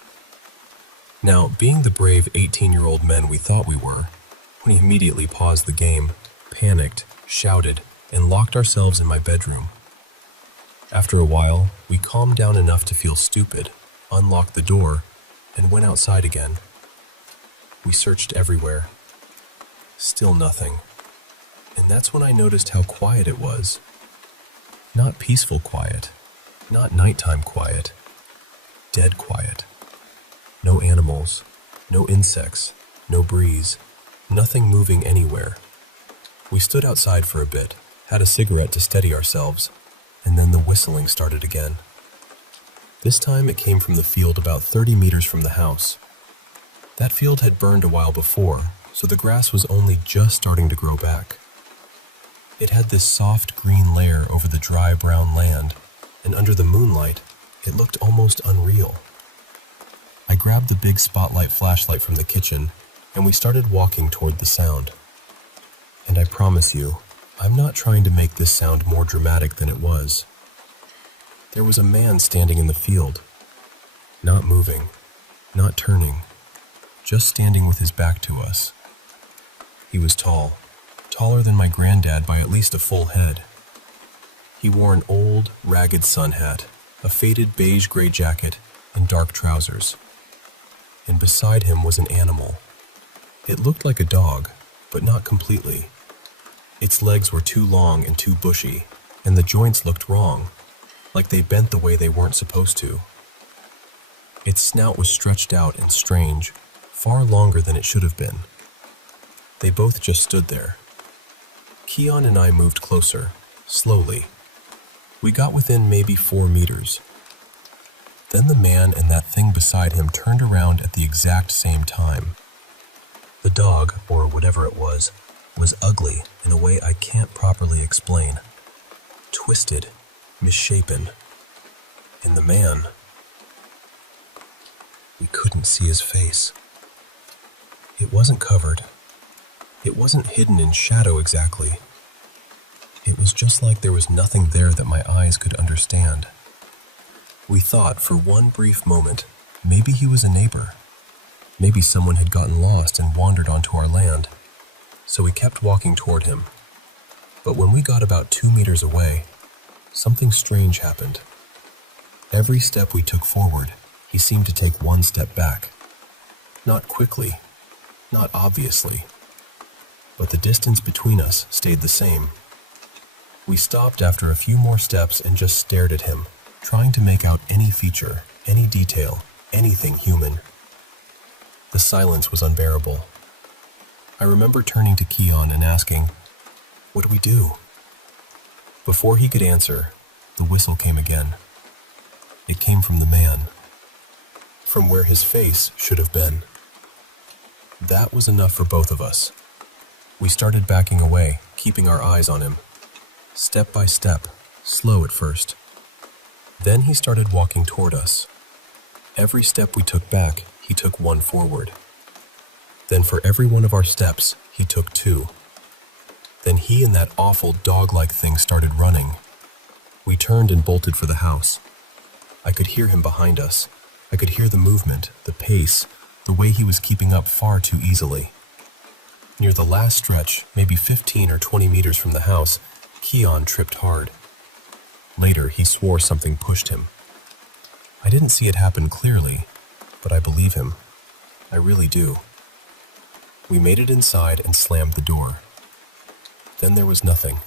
Now, being the brave 18-year-old men we thought we were, we immediately paused the game, panicked, shouted, and locked ourselves in my bedroom. After a while, we calmed down enough to feel stupid, unlocked the door, and went outside again. We searched everywhere. Still nothing. And that's when I noticed how quiet it was. Not peaceful quiet, not nighttime quiet, dead quiet. No animals, no insects, no breeze, nothing moving anywhere. We stood outside for a bit, had a cigarette to steady ourselves, and then the whistling started again. This time it came from the field about 30 meters from the house. That field had burned a while before, so the grass was only just starting to grow back. It had this soft green layer over the dry brown land, and under the moonlight, it looked almost unreal. I grabbed the big spotlight flashlight from the kitchen, and we started walking toward the sound. And I promise you, I'm not trying to make this sound more dramatic than it was. There was a man standing in the field, not moving, not turning, just standing with his back to us. He was tall, taller than my granddad by at least a full head. He wore an old, ragged sun hat, a faded beige-gray jacket, and dark trousers. And beside him was an animal. It looked like a dog, but not completely. Its legs were too long and too bushy, and the joints looked wrong, like they bent the way they weren't supposed to. Its snout was stretched out and strange, far longer than it should have been. They both just stood there. Keon and I moved closer, slowly. We got within maybe 4 meters. Then the man and that thing beside him turned around at the exact same time. The dog, or whatever it was ugly in a way I can't properly explain. Twisted, misshapen. And the man, we couldn't see his face. It wasn't covered. It wasn't hidden in shadow exactly. It was just like there was nothing there that my eyes could understand. We thought for one brief moment, maybe he was a neighbor. Maybe someone had gotten lost and wandered onto our land. So we kept walking toward him. But when we got about 2 meters away, something strange happened. Every step we took forward, he seemed to take 1 step back. Not quickly, not obviously, but the distance between us stayed the same. We stopped after a few more steps and just stared at him, trying to make out any feature, any detail, anything human. The silence was unbearable. I remember turning to Keon and asking, "What do we do?" Before he could answer, the whistle came again. It came from the man, from where his face should have been. That was enough for both of us. We started backing away, keeping our eyes on him. Step by step, slow at first. Then he started walking toward us. Every step we took back, he took 1 forward. Then for every one of our steps, he took 2. Then he and that awful dog-like thing started running. We turned and bolted for the house. I could hear him behind us. I could hear the movement, the pace, the way he was keeping up far too easily. Near the last stretch, maybe 15 or 20 meters from the house, Keon tripped hard. Later, he swore something pushed him. I didn't see it happen clearly, but I believe him. I really do. We made it inside and slammed the door. Then there was nothing.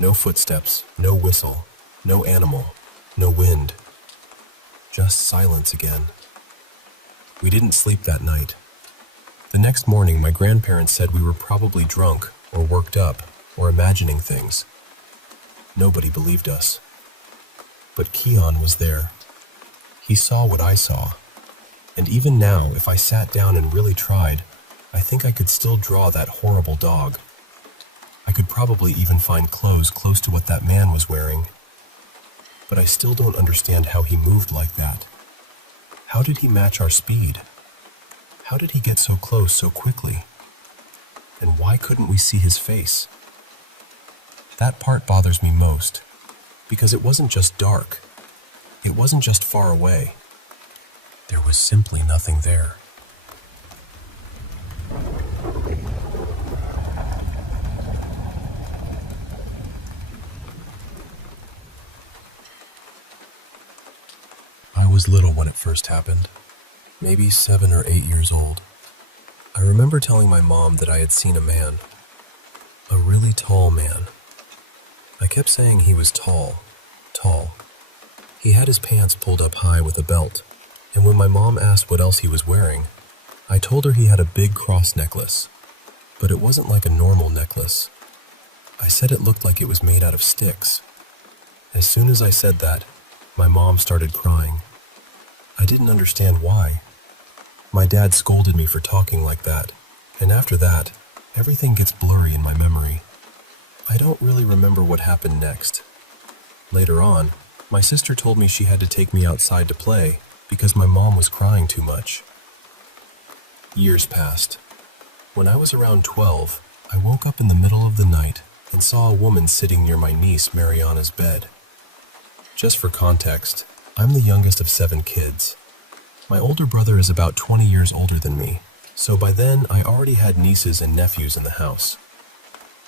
No footsteps, no whistle, no animal, no wind. Just silence again. We didn't sleep that night. The next morning, my grandparents said we were probably drunk or worked up or imagining things. Nobody believed us. But Keon was there. He saw what I saw. And even now, if I sat down and really tried, I think I could still draw that horrible dog. I could probably even find clothes close to what that man was wearing. But I still don't understand how he moved like that. How did he match our speed? How did he get so close so quickly? And why couldn't we see his face? That part bothers me most, because it wasn't just dark. It wasn't just far away. There was simply nothing there. I was little when it first happened, maybe 7 or 8 years old. I remember telling my mom that I had seen a man, a really tall man. I kept saying he was tall, tall. He had his pants pulled up high with a belt, and when my mom asked what else he was wearing, I told her he had a big cross necklace, but it wasn't like a normal necklace. I said it looked like it was made out of sticks. As soon as I said that, my mom started crying. I didn't understand why. My dad scolded me for talking like that, and after that, everything gets blurry in my memory. I don't really remember what happened next. Later on, my sister told me she had to take me outside to play because my mom was crying too much. Years passed. When I was around 12, I woke up in the middle of the night and saw a woman sitting near my niece Mariana's bed. Just for context, I'm the youngest of 7 kids. My older brother is about 20 years older than me, so by then I already had nieces and nephews in the house.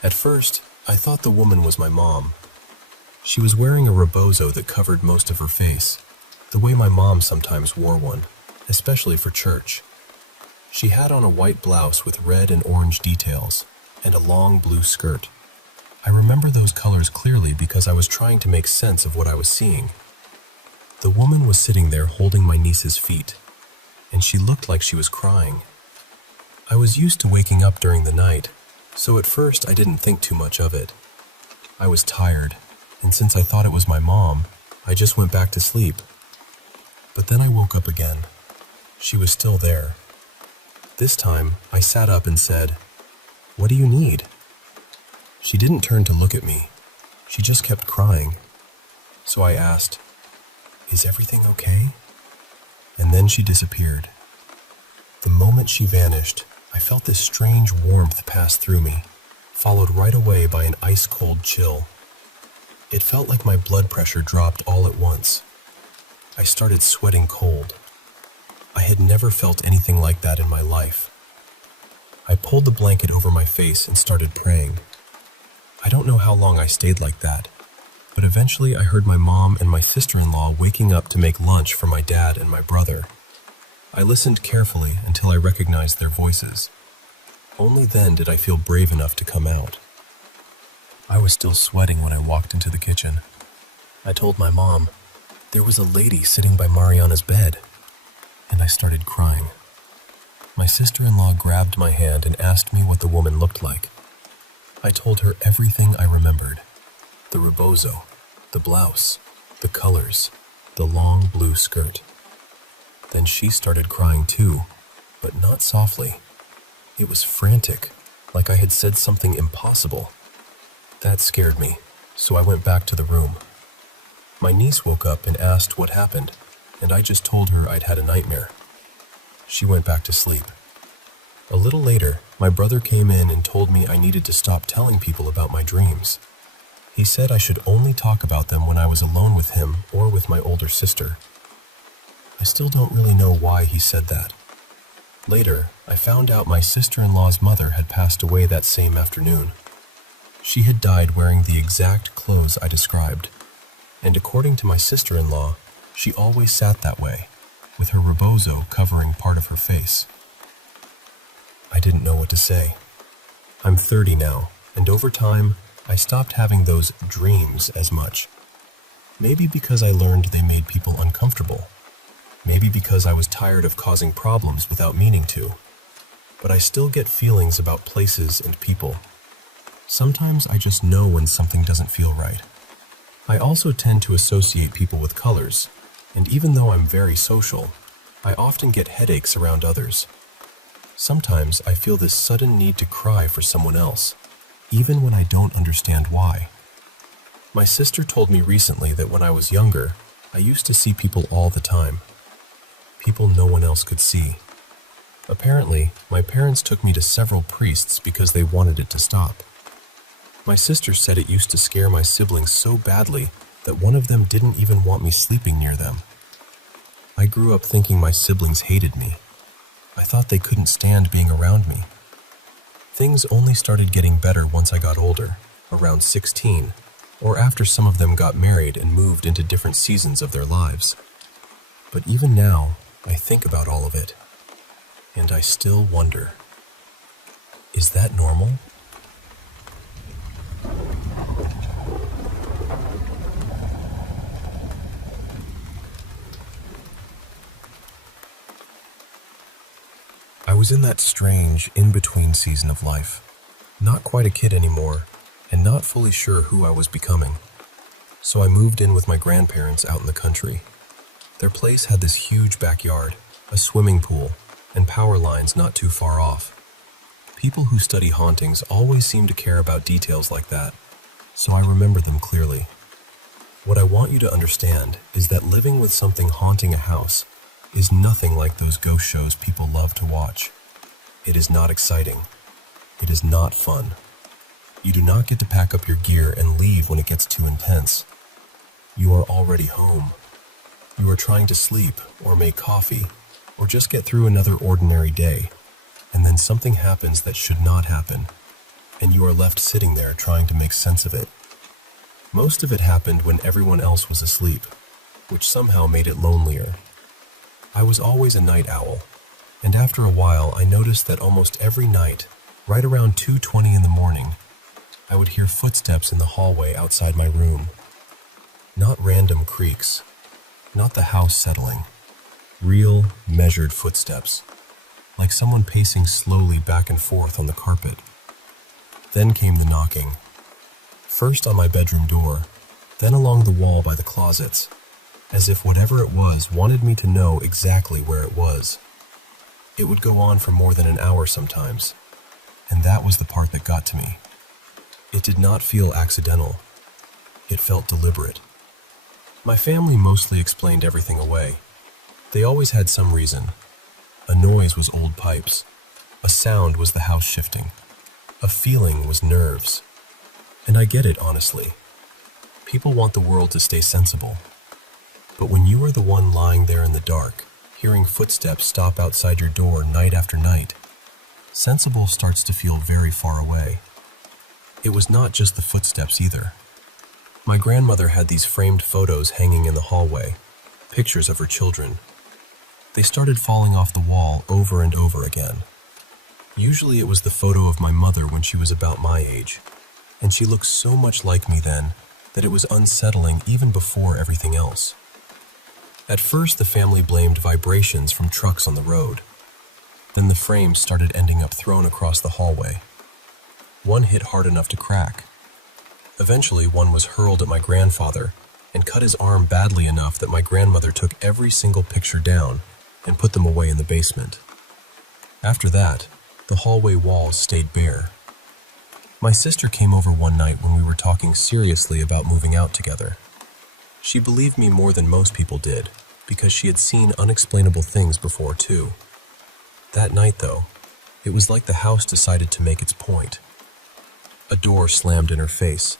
At first, I thought the woman was my mom. She was wearing a rebozo that covered most of her face, the way my mom sometimes wore one, especially for church. She had on a white blouse with red and orange details, and a long blue skirt. I remember those colors clearly because I was trying to make sense of what I was seeing. The woman was sitting there holding my niece's feet, and she looked like she was crying. I was used to waking up during the night, so at first I didn't think too much of it. I was tired, and since I thought it was my mom, I just went back to sleep. But then I woke up again. She was still there. This time, I sat up and said, "What do you need?" She didn't turn to look at me. She just kept crying. So I asked, "Is everything okay?" And then she disappeared. The moment she vanished, I felt this strange warmth pass through me, followed right away by an ice-cold chill. It felt like my blood pressure dropped all at once. I started sweating cold. I had never felt anything like that in my life. I pulled the blanket over my face and started praying. I don't know how long I stayed like that, but eventually I heard my mom and my sister-in-law waking up to make lunch for my dad and my brother. I listened carefully until I recognized their voices. Only then did I feel brave enough to come out. I was still sweating when I walked into the kitchen. I told my mom, there was a lady sitting by Mariana's bed, and I started crying. My sister-in-law grabbed my hand and asked me what the woman looked like. I told her everything I remembered. The rebozo, the blouse, the colors, the long blue skirt. Then she started crying too, but not softly. It was frantic, like I had said something impossible. That scared me, so I went back to the room. My niece woke up and asked what happened, and I just told her I'd had a nightmare. She went back to sleep. A little later, my brother came in and told me I needed to stop telling people about my dreams. He said I should only talk about them when I was alone with him or with my older sister. I still don't really know why he said that. Later, I found out my sister-in-law's mother had passed away that same afternoon. She had died wearing the exact clothes I described, and according to my sister-in-law, she always sat that way, with her rebozo covering part of her face. I didn't know what to say. I'm 30 now, and over time, I stopped having those dreams as much. Maybe because I learned they made people uncomfortable. Maybe because I was tired of causing problems without meaning to. But I still get feelings about places and people. Sometimes I just know when something doesn't feel right. I also tend to associate people with colors, and even though I'm very social, I often get headaches around others. Sometimes I feel this sudden need to cry for someone else, even when I don't understand why. My sister told me recently that when I was younger, I used to see people all the time. People no one else could see. Apparently, my parents took me to several priests because they wanted it to stop. My sister said it used to scare my siblings so badly that one of them didn't even want me sleeping near them. I grew up thinking my siblings hated me. I thought they couldn't stand being around me. Things only started getting better once I got older, around 16, or after some of them got married and moved into different seasons of their lives. But even now, I think about all of it, and I still wonder, is that normal? I was in that strange, in-between season of life, not quite a kid anymore, and not fully sure who I was becoming. So I moved in with my grandparents out in the country. Their place had this huge backyard, a swimming pool, and power lines not too far off. People who study hauntings always seem to care about details like that, so I remember them clearly. What I want you to understand is that living with something haunting a house is nothing like those ghost shows people love to watch. It is not exciting. It is not fun. You do not get to pack up your gear and leave when it gets too intense. You are already home. You are trying to sleep, or make coffee, or just get through another ordinary day, and then something happens that should not happen, and you are left sitting there trying to make sense of it. Most of it happened when everyone else was asleep, which somehow made it lonelier. I was always a night owl, and after a while I noticed that almost every night, right around 2:20 in the morning, I would hear footsteps in the hallway outside my room. Not random creaks, not the house settling. Real, measured footsteps, like someone pacing slowly back and forth on the carpet. Then came the knocking. First on my bedroom door, then along the wall by the closets, as if whatever it was wanted me to know exactly where it was. It would go on for more than an hour sometimes, and that was the part that got to me. It did not feel accidental. It felt deliberate. My family mostly explained everything away. They always had some reason. A noise was old pipes. A sound was the house shifting. A feeling was nerves. And I get it, honestly. People want the world to stay sensible. But when you are the one lying there in the dark, hearing footsteps stop outside your door night after night, sensible starts to feel very far away. It was not just the footsteps either. My grandmother had these framed photos hanging in the hallway, pictures of her children. They started falling off the wall over and over again. Usually it was the photo of my mother when she was about my age, and she looked so much like me then that it was unsettling even before everything else. At first, the family blamed vibrations from trucks on the road. Then the frames started ending up thrown across the hallway. One hit hard enough to crack. Eventually, one was hurled at my grandfather and cut his arm badly enough that my grandmother took every single picture down and put them away in the basement. After that, the hallway walls stayed bare. My sister came over one night when we were talking seriously about moving out together. She believed me more than most people did, because she had seen unexplainable things before too. That night, though, it was like the house decided to make its point. A door slammed in her face.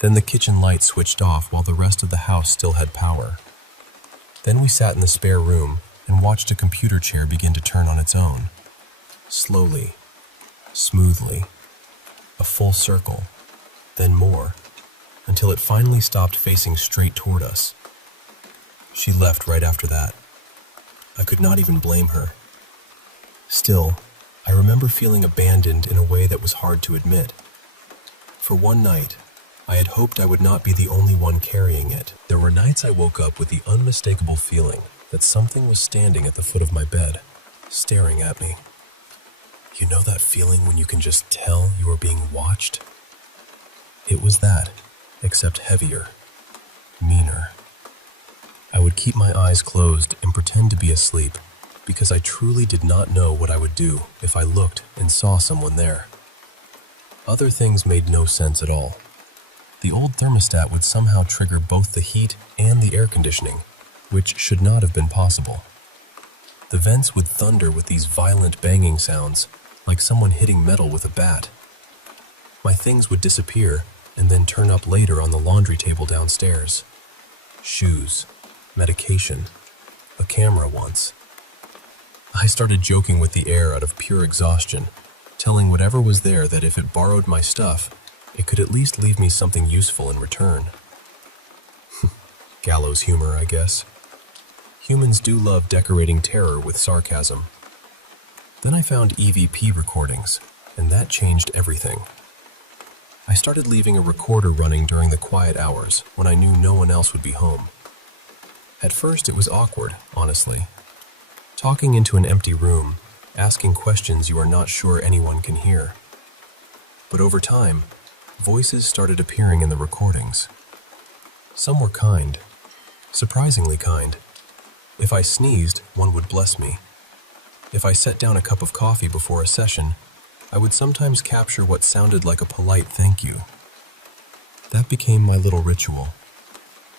Then the kitchen light switched off while the rest of the house still had power. Then we sat in the spare room and watched a computer chair begin to turn on its own. Slowly, smoothly, a full circle, then more, until it finally stopped facing straight toward us. She left right after that. I could not even blame her. Still, I remember feeling abandoned in a way that was hard to admit. For one night, I had hoped I would not be the only one carrying it. There were nights I woke up with the unmistakable feeling that something was standing at the foot of my bed, staring at me. You know that feeling when you can just tell you are being watched? It was that, except heavier, meaner. I would keep my eyes closed and pretend to be asleep because I truly did not know what I would do if I looked and saw someone there. Other things made no sense at all. The old thermostat would somehow trigger both the heat and the air conditioning, which should not have been possible. The vents would thunder with these violent banging sounds, like someone hitting metal with a bat. My things would disappear and then turn up later on the laundry table downstairs. Shoes, medication, a camera once. I started joking with the air out of pure exhaustion, telling whatever was there that if it borrowed my stuff, it could at least leave me something useful in return. Gallows humor, I guess. Humans do love decorating terror with sarcasm. Then I found EVP recordings, and that changed everything. I started leaving a recorder running during the quiet hours when I knew no one else would be home. At first it was awkward, honestly. Talking into an empty room, asking questions you are not sure anyone can hear. But over time, voices started appearing in the recordings. Some were kind, surprisingly kind. If I sneezed, one would bless me. If I set down a cup of coffee before a session, I would sometimes capture what sounded like a polite thank you. That became my little ritual.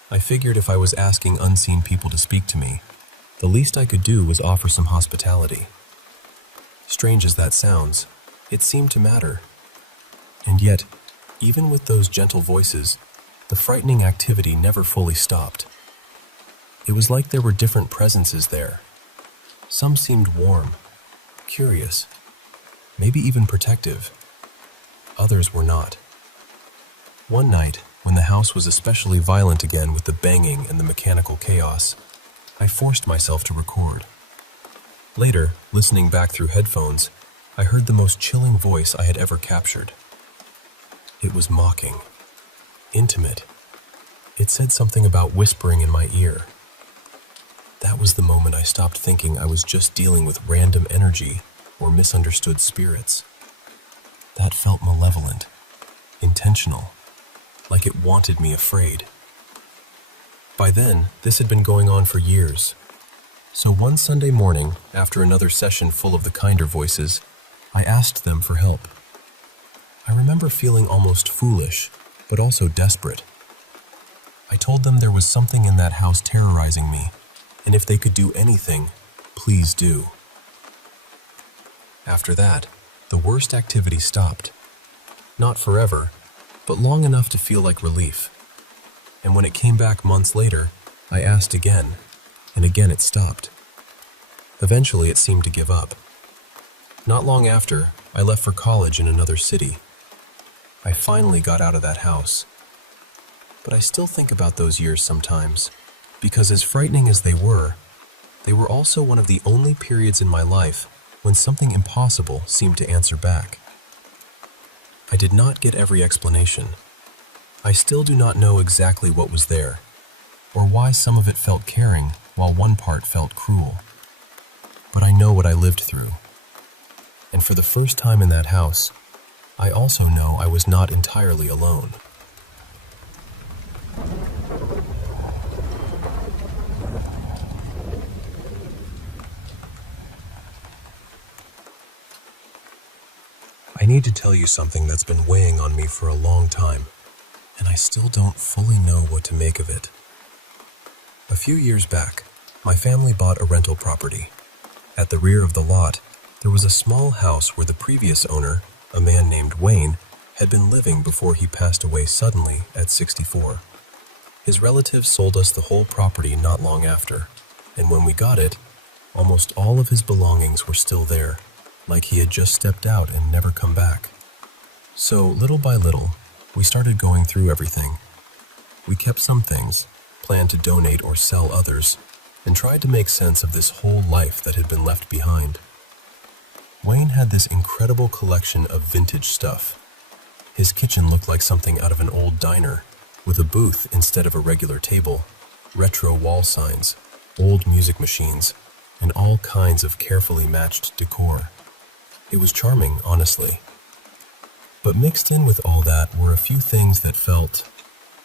I figured if I was asking unseen people to speak to me, the least I could do was offer some hospitality. Strange as that sounds, it seemed to matter. And yet, even with those gentle voices, the frightening activity never fully stopped. It was like there were different presences there. Some seemed warm, curious, maybe even protective. Others were not. One night, when the house was especially violent again with the banging and the mechanical chaos, I forced myself to record. Later, listening back through headphones, I heard the most chilling voice I had ever captured. It was mocking, intimate. It said something about whispering in my ear. That was the moment I stopped thinking I was just dealing with random energy or misunderstood spirits. That felt malevolent, intentional, like it wanted me afraid. By then, this had been going on for years. So one Sunday morning, after another session full of the kinder voices, I asked them for help. I remember feeling almost foolish, but also desperate. I told them there was something in that house terrorizing me, and if they could do anything, please do. After that, the worst activity stopped. Not forever, but long enough to feel like relief. And when it came back months later, I asked again, and again it stopped. Eventually it seemed to give up. Not long after, I left for college in another city. I finally got out of that house. But I still think about those years sometimes, because as frightening as they were also one of the only periods in my life when something impossible seemed to answer back. I did not get every explanation. I still do not know exactly what was there, or why some of it felt caring while one part felt cruel. But I know what I lived through. And for the first time in that house, I also know I was not entirely alone. I need to tell you something that's been weighing on me for a long time, and I still don't fully know what to make of it. A few years back, my family bought a rental property. At the rear of the lot, there was a small house where the previous owner, a man named Wayne, had been living before he passed away suddenly at 64. His relatives sold us the whole property not long after, and when we got it, almost all of his belongings were still there, like he had just stepped out and never come back. So, little by little, we started going through everything. We kept some things, planned to donate or sell others, and tried to make sense of this whole life that had been left behind. Wayne had this incredible collection of vintage stuff. His kitchen looked like something out of an old diner, with a booth instead of a regular table, retro wall signs, old music machines, and all kinds of carefully matched decor. It was charming, honestly. But mixed in with all that were a few things that felt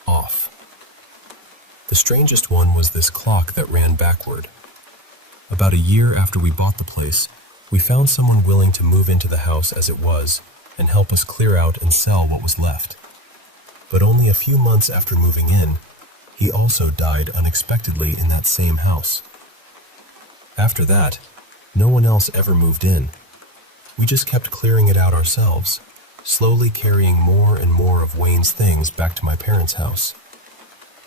off. The strangest one was this clock that ran backward. About a year after we bought the place, we found someone willing to move into the house as it was and help us clear out and sell what was left. But only a few months after moving in, he also died unexpectedly in that same house. After that, no one else ever moved in. We just kept clearing it out ourselves, slowly carrying more and more of Wayne's things back to my parents' house.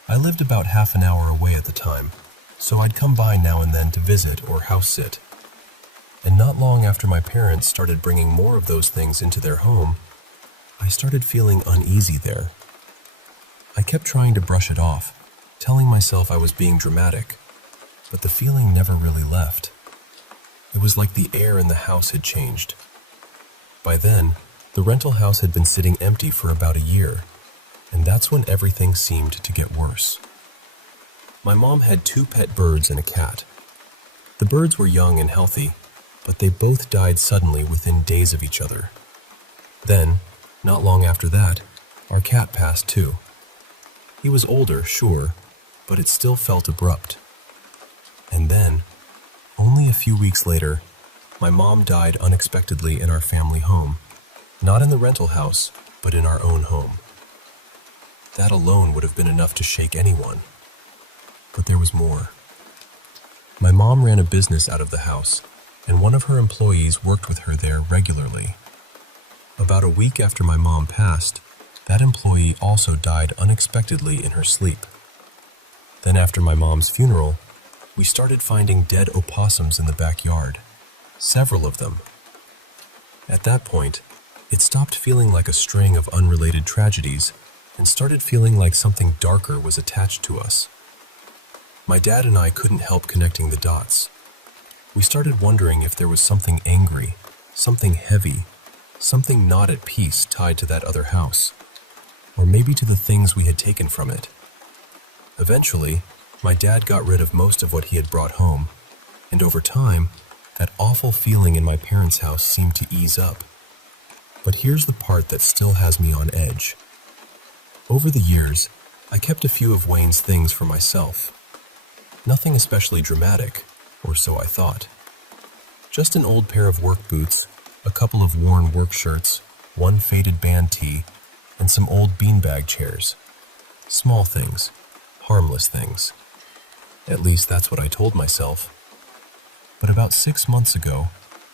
I lived about half an hour away at the time, so I'd come by now and then to visit or house sit. And not long after my parents started bringing more of those things into their home, I started feeling uneasy there. I kept trying to brush it off, telling myself I was being dramatic, but the feeling never really left. It was like the air in the house had changed. By then, the rental house had been sitting empty for about a year, and that's when everything seemed to get worse. My mom had 2 pet birds and a cat. The birds were young and healthy, but they both died suddenly within days of each other. Then, not long after that, our cat passed too. He was older, sure, but it still felt abrupt. And then, only a few weeks later, my mom died unexpectedly in our family home, not in the rental house, but in our own home. That alone would have been enough to shake anyone. But there was more. My mom ran a business out of the house, and one of her employees worked with her there regularly. About a week after my mom passed, that employee also died unexpectedly in her sleep. Then after my mom's funeral, we started finding dead opossums in the backyard, several of them. At that point, it stopped feeling like a string of unrelated tragedies and started feeling like something darker was attached to us. My dad and I couldn't help connecting the dots. We started wondering if there was something angry, something heavy, something not at peace tied to that other house, or maybe to the things we had taken from it. Eventually, my dad got rid of most of what he had brought home, and over time, that awful feeling in my parents' house seemed to ease up. But here's the part that still has me on edge. Over the years, I kept a few of Wayne's things for myself. Nothing especially dramatic, or so I thought. Just an old pair of work boots, a couple of worn work shirts, one faded band tee, and some old beanbag chairs. Small things, harmless things. At least that's what I told myself. But about 6 months ago,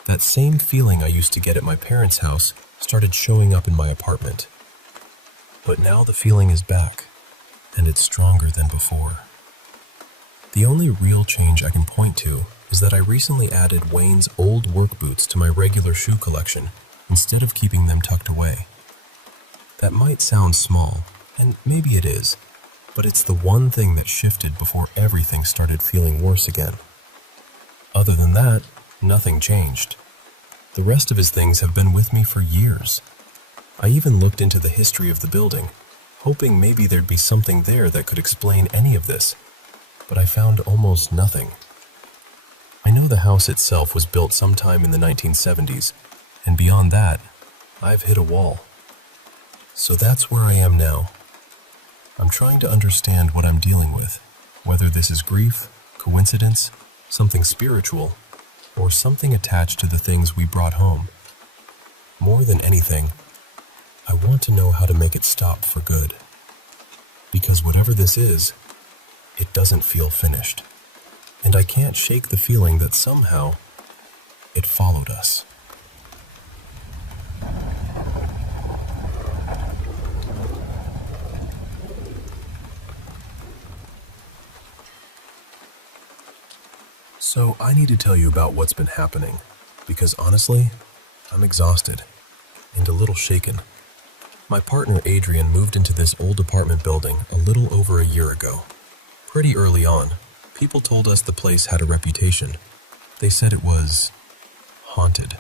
that same feeling I used to get at my parents' house started showing up in my apartment. But now the feeling is back, and it's stronger than before. The only real change I can point to is that I recently added Wayne's old work boots to my regular shoe collection instead of keeping them tucked away. That might sound small, and maybe it is, but it's the one thing that shifted before everything started feeling worse again. Other than that, nothing changed. The rest of his things have been with me for years. I even looked into the history of the building, hoping maybe there'd be something there that could explain any of this, but I found almost nothing. I know the house itself was built sometime in the 1970s, and beyond that, I've hit a wall. So that's where I am now. I'm trying to understand what I'm dealing with, whether this is grief, coincidence, something spiritual, or something attached to the things we brought home. More than anything, I want to know how to make it stop for good. Because whatever this is, it doesn't feel finished. And I can't shake the feeling that somehow it followed us. So I need to tell you about what's been happening, because honestly, I'm exhausted and a little shaken. My partner Adrian moved into this old apartment building a little over a year ago. Pretty early on, people told us the place had a reputation. They said it was haunted.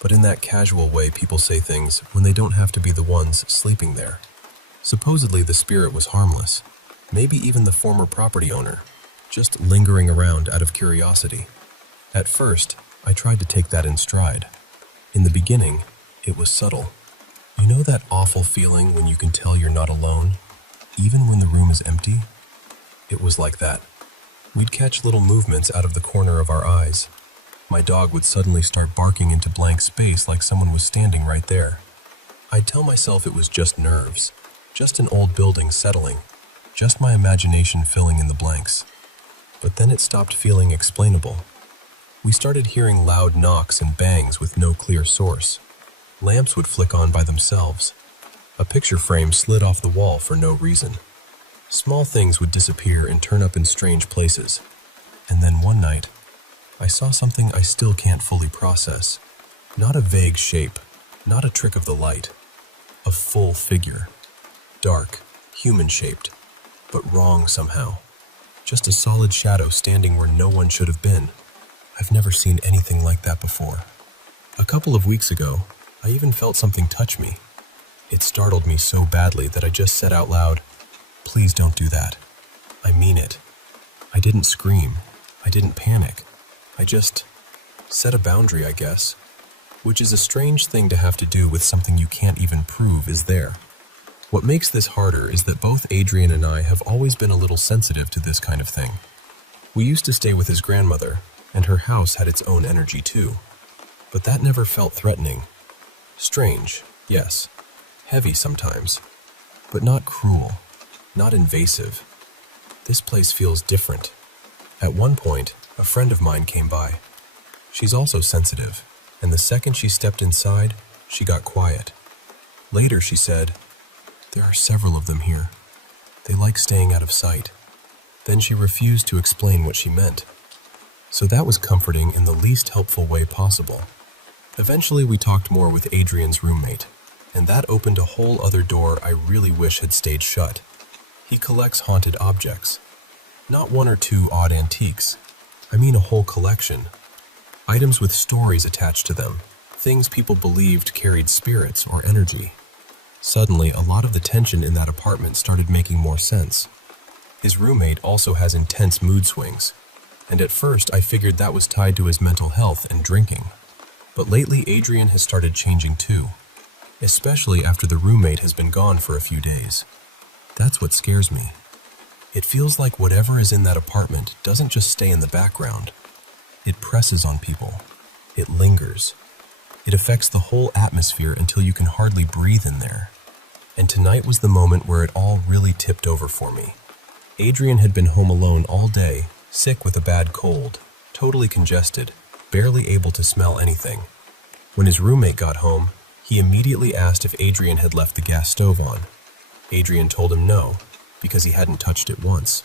but in that casual way people say things when they don't have to be the ones sleeping there. Supposedly the spirit was harmless, maybe even the former property owner, just lingering around out of curiosity. At first, I tried to take that in stride. In the beginning, it was subtle. You know that awful feeling when you can tell you're not alone, even when the room is empty? It was like that. We'd catch little movements out of the corner of our eyes. My dog would suddenly start barking into blank space like someone was standing right there. I'd tell myself it was just nerves, just an old building settling, just my imagination filling in the blanks. But then it stopped feeling explainable. We started hearing loud knocks and bangs with no clear source. Lamps would flick on by themselves. A picture frame slid off the wall for no reason. Small things would disappear and turn up in strange places. And then one night, I saw something I still can't fully process. Not a vague shape, not a trick of the light. A full figure. Dark, human-shaped, but wrong somehow. Just a solid shadow standing where no one should have been. I've never seen anything like that before. A couple of weeks ago, I even felt something touch me. It startled me so badly that I just said out loud, "Please don't do that. I mean it." I didn't scream. I didn't panic. I just set a boundary, I guess, which is a strange thing to have to do with something you can't even prove is there. What makes this harder is that both Adrian and I have always been a little sensitive to this kind of thing. We used to stay with his grandmother, and her house had its own energy too. But that never felt threatening. Strange, yes. Heavy sometimes. But not cruel. Not invasive. This place feels different. At one point, a friend of mine came by. She's also sensitive, and the second she stepped inside, she got quiet. Later she said, "There are several of them here. They like staying out of sight." Then she refused to explain what she meant. So that was comforting in the least helpful way possible. Eventually we talked more with Adrian's roommate, and that opened a whole other door I really wish had stayed shut. He collects haunted objects. Not one or two odd antiques. I mean a whole collection. Items with stories attached to them. Things people believed carried spirits or energy. Suddenly, a lot of the tension in that apartment started making more sense. His roommate also has intense mood swings, and at first I figured that was tied to his mental health and drinking. But lately Adrian has started changing too, especially after the roommate has been gone for a few days. That's what scares me. It feels like whatever is in that apartment doesn't just stay in the background. It presses on people. It lingers. It affects the whole atmosphere until you can hardly breathe in there. And tonight was the moment where it all really tipped over for me. Adrian had been home alone all day, sick with a bad cold, totally congested, barely able to smell anything. When his roommate got home, he immediately asked if Adrian had left the gas stove on. Adrian told him no, because he hadn't touched it once.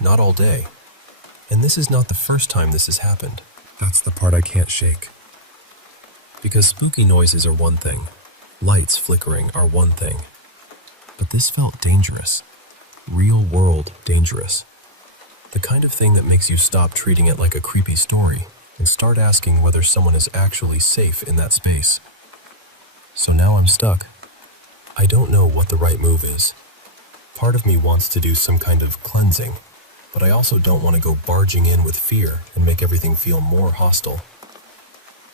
Not all day. And this is not the first time this has happened. That's the part I can't shake. Because spooky noises are one thing, lights flickering are one thing. But this felt dangerous. Real world dangerous. The kind of thing that makes you stop treating it like a creepy story and start asking whether someone is actually safe in that space. So now I'm stuck. I don't know what the right move is. Part of me wants to do some kind of cleansing, but I also don't want to go barging in with fear and make everything feel more hostile.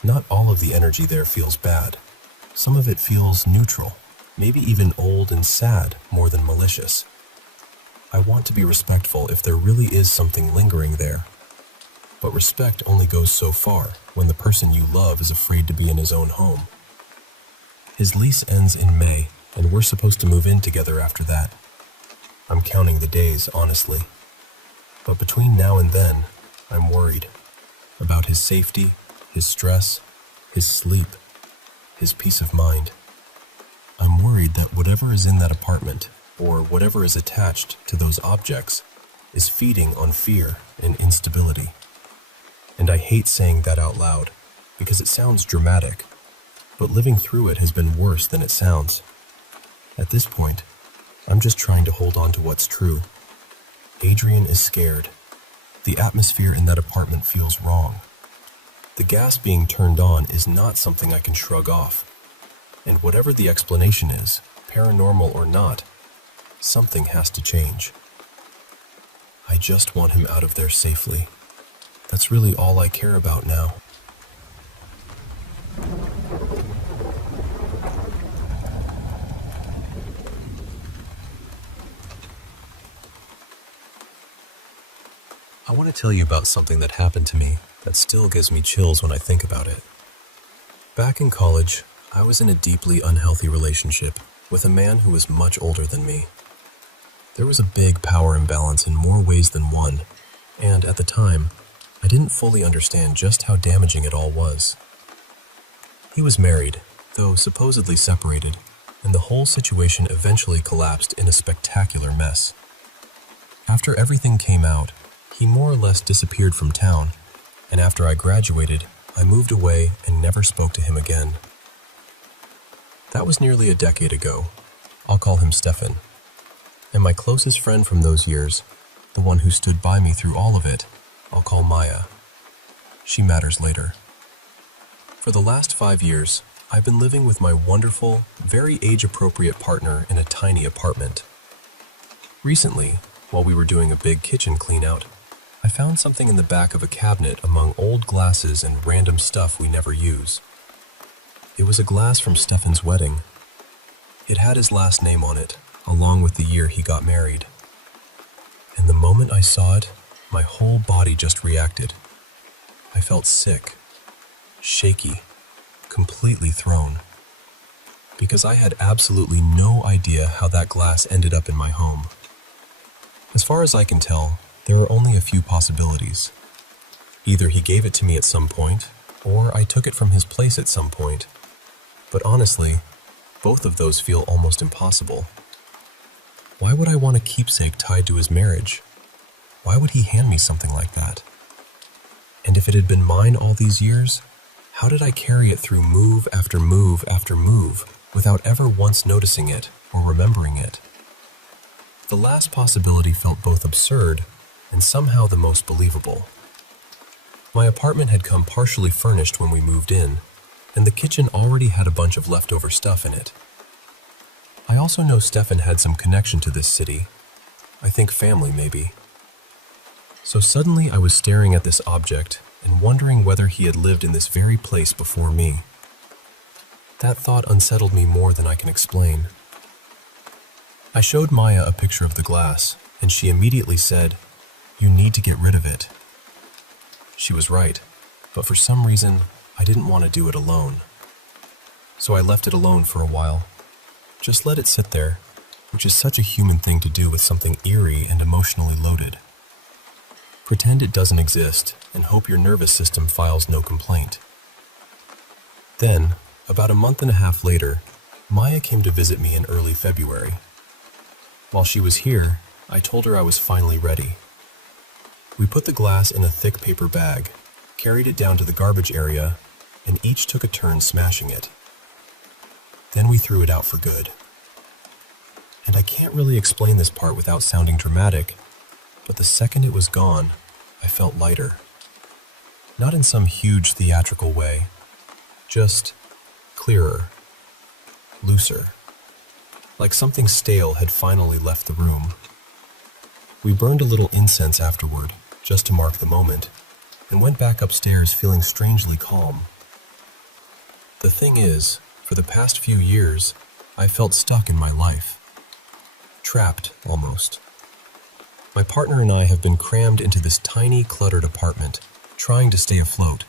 Not all of the energy there feels bad. Some of it feels neutral, maybe even old and sad more than malicious. I want to be respectful if there really is something lingering there. But respect only goes so far when the person you love is afraid to be in his own home. His lease ends in May, and we're supposed to move in together after that. I'm counting the days, honestly. But between now and then, I'm worried about his safety, his stress, his sleep, his peace of mind. I'm worried that whatever is in that apartment, or whatever is attached to those objects, is feeding on fear and instability. And I hate saying that out loud, because it sounds dramatic, but living through it has been worse than it sounds. At this point, I'm just trying to hold on to what's true. Adrian is scared. The atmosphere in that apartment feels wrong. The gas being turned on is not something I can shrug off. And whatever the explanation is, paranormal or not, something has to change. I just want him out of there safely. That's really all I care about now. I want to tell you about something that happened to me that still gives me chills when I think about it. Back in college, I was in a deeply unhealthy relationship with a man who was much older than me. There was a big power imbalance in more ways than one, and at the time, I didn't fully understand just how damaging it all was. He was married, though supposedly separated, and the whole situation eventually collapsed in a spectacular mess. After everything came out, he more or less disappeared from town, and after I graduated, I moved away and never spoke to him again. That was nearly a decade ago. I'll call him Stefan. And my closest friend from those years, the one who stood by me through all of it, I'll call Maya. She matters later. For the last 5 years, I've been living with my wonderful, very age-appropriate partner in a tiny apartment. Recently, while we were doing a big kitchen clean-out, I found something in the back of a cabinet among old glasses and random stuff we never use. It was a glass from Stefan's wedding. It had his last name on it, along with the year he got married. And the moment I saw it, my whole body just reacted. I felt sick, shaky, completely thrown. Because I had absolutely no idea how that glass ended up in my home. As far as I can tell, there are only a few possibilities. Either he gave it to me at some point, or I took it from his place at some point. But honestly, both of those feel almost impossible. Why would I want a keepsake tied to his marriage? Why would he hand me something like that? And if it had been mine all these years, how did I carry it through move after move after move without ever once noticing it or remembering it? The last possibility felt both absurd and somehow the most believable. My apartment had come partially furnished when we moved in, and the kitchen already had a bunch of leftover stuff in it. I also know Stefan had some connection to this city. I think family, maybe. So suddenly I was staring at this object and wondering whether he had lived in this very place before me. That thought unsettled me more than I can explain. I showed Maya a picture of the glass, and she immediately said, "You need to get rid of it." She was right, but for some reason, I didn't want to do it alone. So I left it alone for a while. Just let it sit there, which is such a human thing to do with something eerie and emotionally loaded. Pretend it doesn't exist and hope your nervous system files no complaint. Then, about a month and a half later, Maya came to visit me in early February. While she was here, I told her I was finally ready. We put the glass in a thick paper bag, carried it down to the garbage area, and each took a turn smashing it. Then we threw it out for good. And I can't really explain this part without sounding dramatic, but the second it was gone, I felt lighter. Not in some huge theatrical way, just clearer, looser, like something stale had finally left the room. We burned a little incense afterward, just to mark the moment, and went back upstairs feeling strangely calm. The thing is, for the past few years, I felt stuck in my life. Trapped, almost. My partner and I have been crammed into this tiny, cluttered apartment, trying to stay afloat,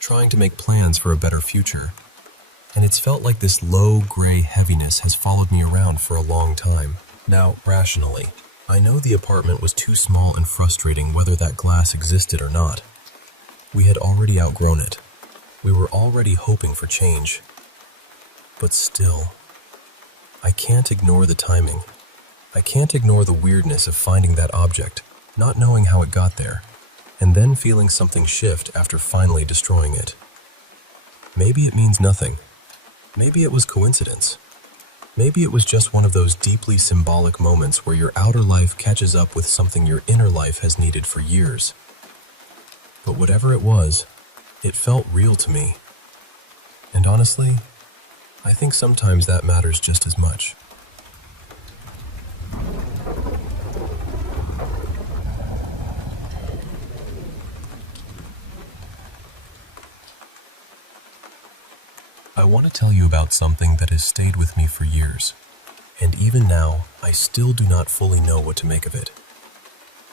trying to make plans for a better future. And it's felt like this low, gray heaviness has followed me around for a long time. Now, rationally, I know the apartment was too small and frustrating whether that glass existed or not. We had already outgrown it. We were already hoping for change. But still, I can't ignore the timing. I can't ignore the weirdness of finding that object, not knowing how it got there, and then feeling something shift after finally destroying it. Maybe it means nothing. Maybe it was coincidence. Maybe it was just one of those deeply symbolic moments where your outer life catches up with something your inner life has needed for years. But whatever it was, It felt real to me. And honestly, I think sometimes that matters just as much. I want to tell you about something that has stayed with me for years, and even now, I still do not fully know what to make of it.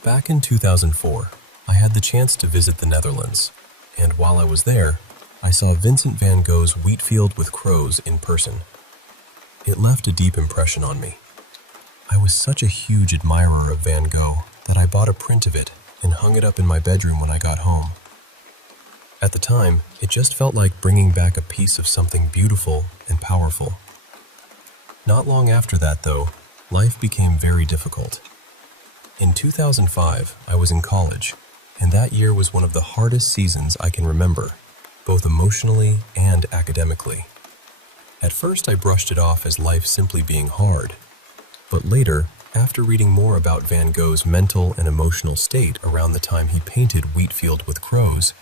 Back in 2004, I had the chance to visit the Netherlands, and while I was there, I saw Vincent van Gogh's Wheat Field with Crows in person. It left a deep impression on me. I was such a huge admirer of Van Gogh that I bought a print of it and hung it up in my bedroom when I got home. At the time, it just felt like bringing back a piece of something beautiful and powerful. Not long after that, though, life became very difficult. In 2005, I was in college, and that year was one of the hardest seasons I can remember, both emotionally and academically. At first, I brushed it off as life simply being hard, but later, after reading more about Van Gogh's mental and emotional state around the time he painted Wheat Field with Crows,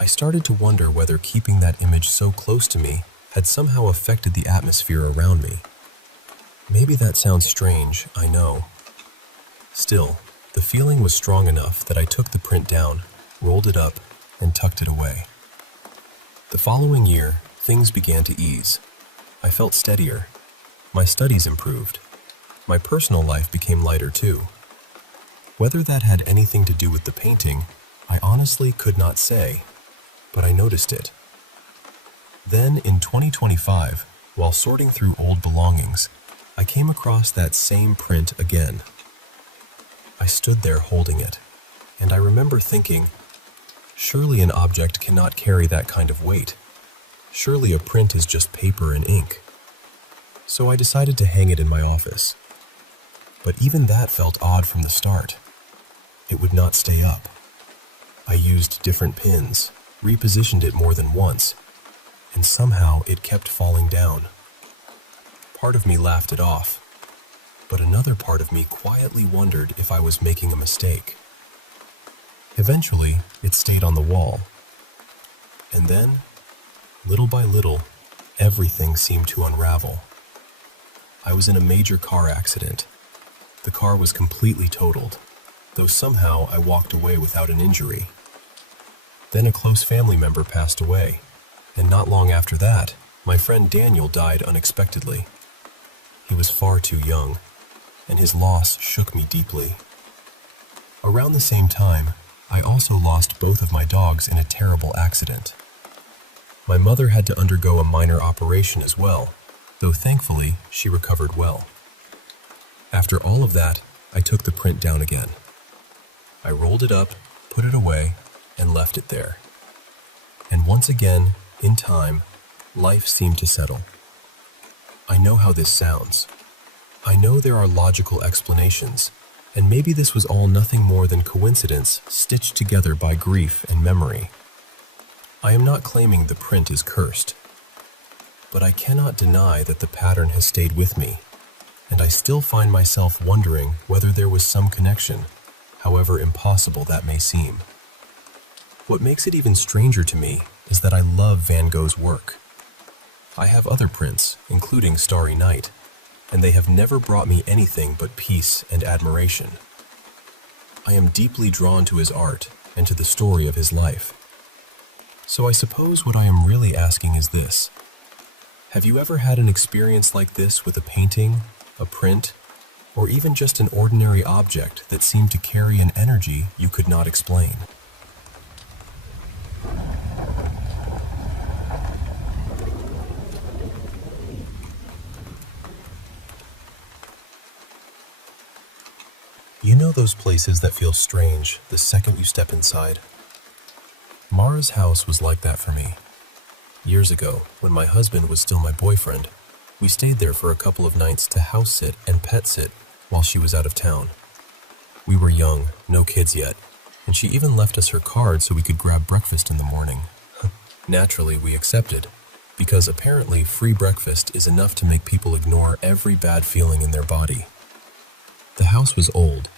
I started to wonder whether keeping that image so close to me had somehow affected the atmosphere around me. Maybe that sounds strange, I know. Still, the feeling was strong enough that I took the print down, rolled it up, and tucked it away. The following year, things began to ease. I felt steadier. My studies improved. My personal life became lighter too. Whether that had anything to do with the painting, I honestly could not say, but I noticed it. Then in 2025, while sorting through old belongings, I came across that same print again. I stood there holding it, and I remember thinking, surely an object cannot carry that kind of weight. Surely a print is just paper and ink. So I decided to hang it in my office. But even that felt odd from the start. It would not stay up. I used different pins, repositioned it more than once, and somehow it kept falling down. Part of me laughed it off, but another part of me quietly wondered if I was making a mistake. Eventually, it stayed on the wall. And then, little by little, everything seemed to unravel. I was in a major car accident. The car was completely totaled, though somehow I walked away without an injury. Then a close family member passed away, and not long after that, my friend Daniel died unexpectedly. He was far too young, and his loss shook me deeply. Around the same time, I also lost both of my dogs in a terrible accident. My mother had to undergo a minor operation as well, though thankfully she recovered well. After all of that, I took the print down again. I rolled it up, put it away, and left it there. And once again, in time, life seemed to settle. I know how this sounds. I know there are logical explanations, and maybe this was all nothing more than coincidence stitched together by grief and memory. I am not claiming the print is cursed, but I cannot deny that the pattern has stayed with me, and I still find myself wondering whether there was some connection, however impossible that may seem. What makes it even stranger to me is that I love Van Gogh's work. I have other prints, including Starry Night, and they have never brought me anything but peace and admiration. I am deeply drawn to his art and to the story of his life. So I suppose what I am really asking is this: have you ever had an experience like this with a painting, a print, or even just an ordinary object that seemed to carry an energy you could not explain? You know those places that feel strange the second you step inside? Mara's house was like that for me. Years ago, when my husband was still my boyfriend, we stayed there for a couple of nights to house sit and pet sit while she was out of town. We were young, no kids yet, and she even left us her card so we could grab breakfast in the morning. Naturally, we accepted, because apparently free breakfast is enough to make people ignore every bad feeling in their body. The house was old,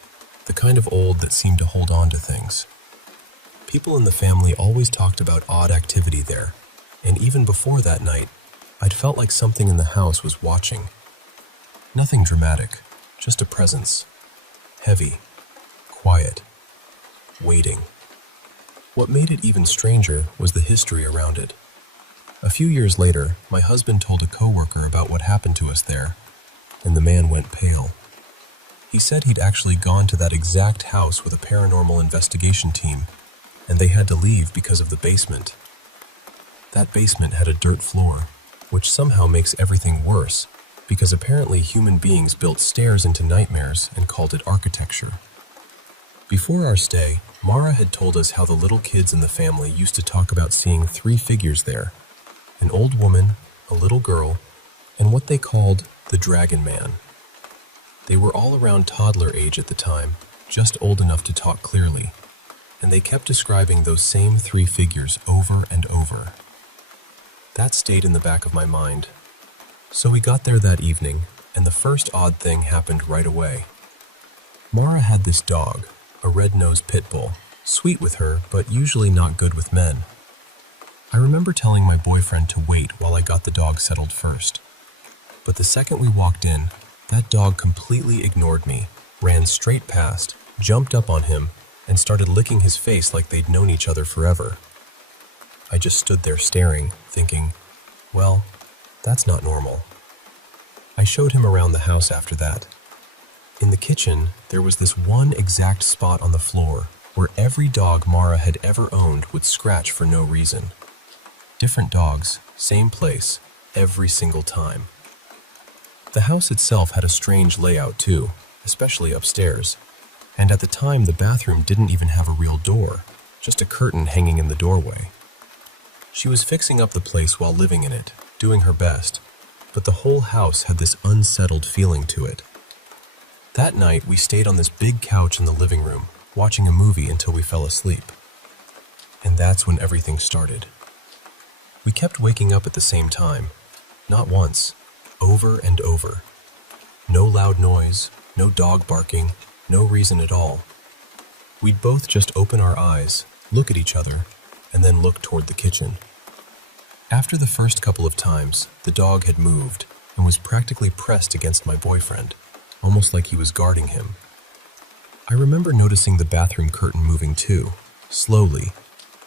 the kind of old that seemed to hold on to things. People in the family always talked about odd activity there, and even before that night, I'd felt like something in the house was watching. Nothing dramatic, just a presence. Heavy, quiet, waiting. What made it even stranger was the history around it. A few years later, my husband told a coworker about what happened to us there, and the man went pale. He said he'd actually gone to that exact house with a paranormal investigation team, and they had to leave because of the basement. That basement had a dirt floor, which somehow makes everything worse, because apparently human beings built stairs into nightmares and called it architecture. Before our stay, Mara had told us how the little kids in the family used to talk about seeing 3 figures there: an old woman, a little girl, and what they called the Dragon Man. They were all around toddler age at the time, just old enough to talk clearly, and they kept describing those same 3 figures over and over. That stayed in the back of my mind. So we got there that evening, and the first odd thing happened right away. Mara had this dog, a red-nosed pit bull, sweet with her, but usually not good with men. I remember telling my boyfriend to wait while I got the dog settled first. But the second we walked in, that dog completely ignored me, ran straight past, jumped up on him, and started licking his face like they'd known each other forever. I just stood there staring, thinking, well, that's not normal. I showed him around the house after that. In the kitchen, there was this one exact spot on the floor where every dog Mara had ever owned would scratch for no reason. Different dogs, same place, every single time. The house itself had a strange layout too, especially upstairs. And at the time, the bathroom didn't even have a real door, just a curtain hanging in the doorway. She was fixing up the place while living in it, doing her best, but the whole house had this unsettled feeling to it. That night, we stayed on this big couch in the living room, watching a movie until we fell asleep. And that's when everything started. We kept waking up at the same time, not once, over and over. No loud noise, no dog barking, no reason at all. We'd both just open our eyes, look at each other, and then look toward the kitchen. After the first couple of times, the dog had moved and was practically pressed against my boyfriend, almost like he was guarding him. I remember noticing the bathroom curtain moving too, slowly,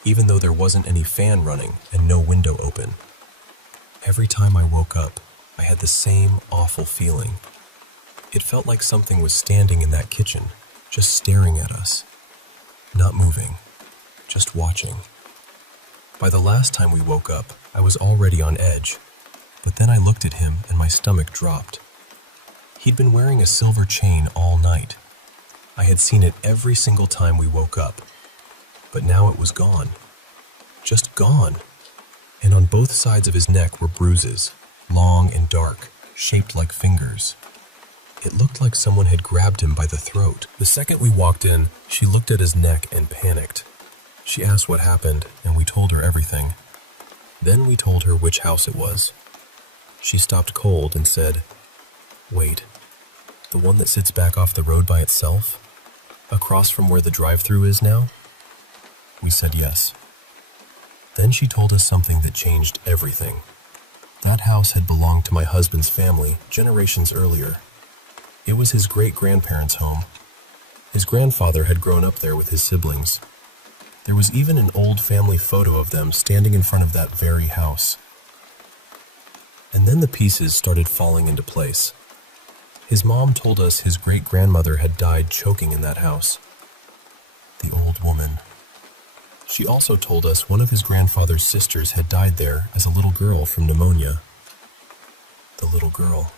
even though there wasn't any fan running and no window open. Every time I woke up, I had the same awful feeling. It felt like something was standing in that kitchen, just staring at us. Not moving, just watching. By the last time we woke up, I was already on edge, but then I looked at him and my stomach dropped. He'd been wearing a silver chain all night. I had seen it every single time we woke up, but now it was gone. Just gone. And on both sides of his neck were bruises, long and dark, shaped like fingers. It looked like someone had grabbed him by the throat. The second we walked in, she looked at his neck and panicked. She asked what happened, and we told her everything. Then we told her which house it was. She stopped cold and said, "Wait, the one that sits back off the road by itself? Across from where the drive-thru is now?" We said yes. Then she told us something that changed everything. That house had belonged to my husband's family generations earlier. It was his great-grandparents' home. His grandfather had grown up there with his siblings. There was even an old family photo of them standing in front of that very house. And then the pieces started falling into place. His mom told us his great-grandmother had died choking in that house. The old woman. She also told us one of his grandfather's sisters had died there as a little girl from pneumonia. The little girl.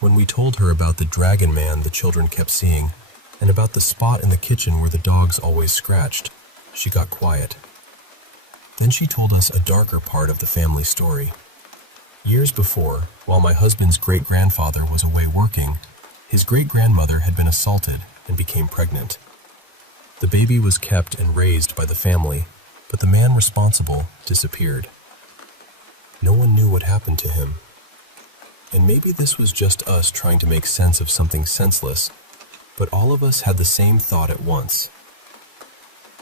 When we told her about the dragon man the children kept seeing, and about the spot in the kitchen where the dogs always scratched, she got quiet. Then she told us a darker part of the family story. Years before, while my husband's great-grandfather was away working, his great-grandmother had been assaulted and became pregnant. The baby was kept and raised by the family, but the man responsible disappeared. No one knew what happened to him. And maybe this was just us trying to make sense of something senseless, but all of us had the same thought at once.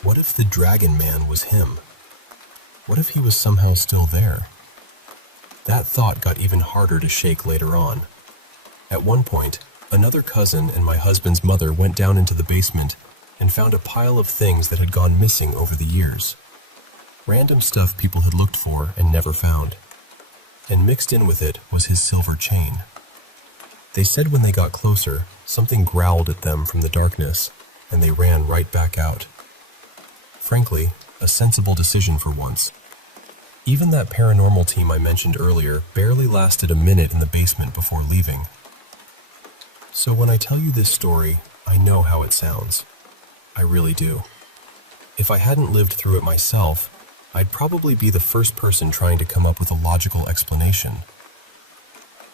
What if the Dragon Man was him? What if he was somehow still there? That thought got even harder to shake later on. At one point, another cousin and my husband's mother went down into the basement and found a pile of things that had gone missing over the years. Random stuff people had looked for and never found. And mixed in with it was his silver chain. They said when they got closer, something growled at them from the darkness, and they ran right back out. Frankly, a sensible decision for once. Even that paranormal team I mentioned earlier barely lasted a minute in the basement before leaving. So when I tell you this story, I know how it sounds. I really do. If I hadn't lived through it myself, I'd probably be the first person trying to come up with a logical explanation.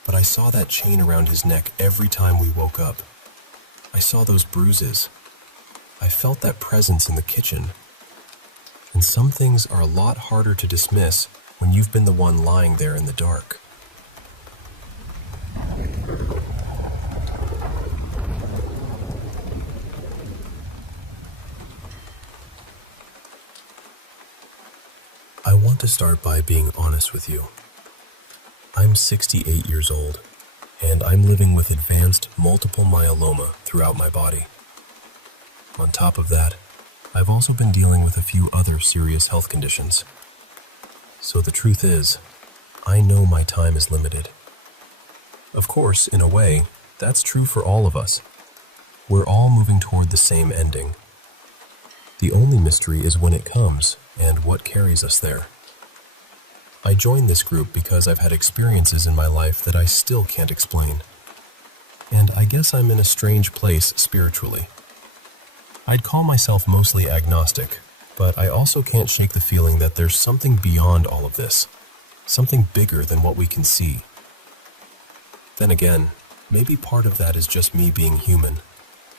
But I saw that chain around his neck every time we woke up. I saw those bruises. I felt that presence in the kitchen. And some things are a lot harder to dismiss when you've been the one lying there in the dark. I want to start by being honest with you. I'm 68 years old, and I'm living with advanced multiple myeloma throughout my body. On top of that, I've also been dealing with a few other serious health conditions. So the truth is, I know my time is limited. Of course, in a way, that's true for all of us. We're all moving toward the same ending. The only mystery is when it comes and what carries us there. I joined this group because I've had experiences in my life that I still can't explain. And I guess I'm in a strange place spiritually. I'd call myself mostly agnostic, but I also can't shake the feeling that there's something beyond all of this, something bigger than what we can see. Then again, maybe part of that is just me being human,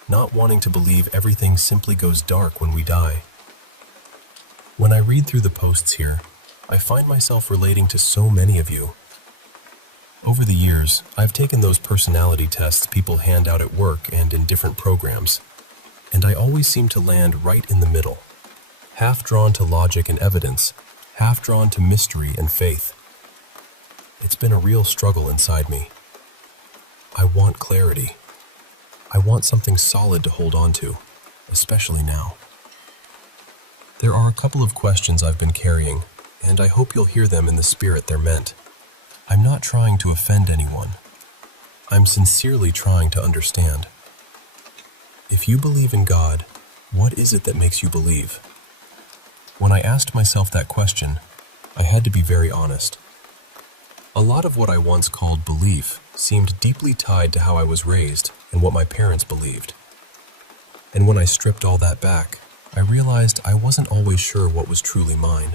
not wanting to believe everything simply goes dark when we die. When I read through the posts here, I find myself relating to so many of you. Over the years, I've taken those personality tests people hand out at work and in different programs, and I always seem to land right in the middle, half drawn to logic and evidence, half drawn to mystery and faith. It's been a real struggle inside me. I want clarity. I want something solid to hold on to, especially now. There are a couple of questions I've been carrying, and I hope you'll hear them in the spirit they're meant. I'm not trying to offend anyone. I'm sincerely trying to understand. If you believe in God, what is it that makes you believe? When I asked myself that question, I had to be very honest. A lot of what I once called belief seemed deeply tied to how I was raised and what my parents believed. And when I stripped all that back, I realized I wasn't always sure what was truly mine.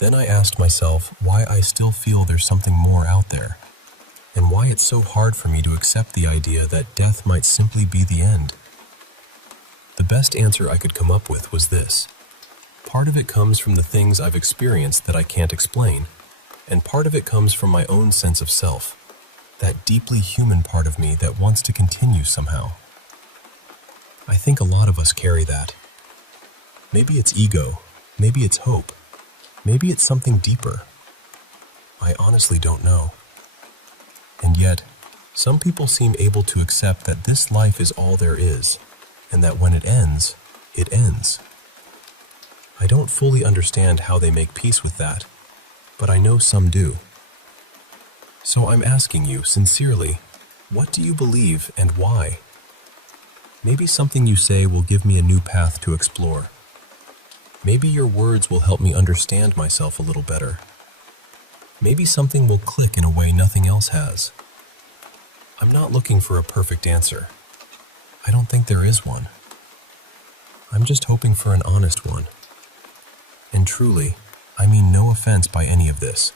Then I asked myself why I still feel there's something more out there, and why it's so hard for me to accept the idea that death might simply be the end. The best answer I could come up with was this. Part of it comes from the things I've experienced that I can't explain, and part of it comes from my own sense of self, that deeply human part of me that wants to continue somehow. I think a lot of us carry that. Maybe it's ego, maybe it's hope, maybe it's something deeper. I honestly don't know. And yet, some people seem able to accept that this life is all there is, and that when it ends, it ends. I don't fully understand how they make peace with that, but I know some do. So I'm asking you, sincerely, what do you believe and why? Maybe something you say will give me a new path to explore. Maybe your words will help me understand myself a little better. Maybe something will click in a way nothing else has. I'm not looking for a perfect answer. I don't think there is one. I'm just hoping for an honest one. And truly, I mean no offense by any of this.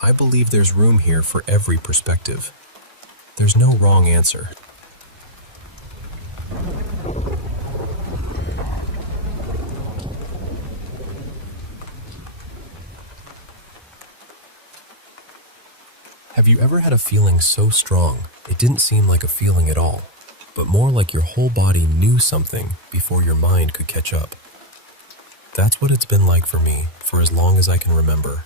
I believe there's room here for every perspective. There's no wrong answer. Have you ever had a feeling so strong, it didn't seem like a feeling at all? but more like your whole body knew something before your mind could catch up. That's what it's been like for me for as long as I can remember.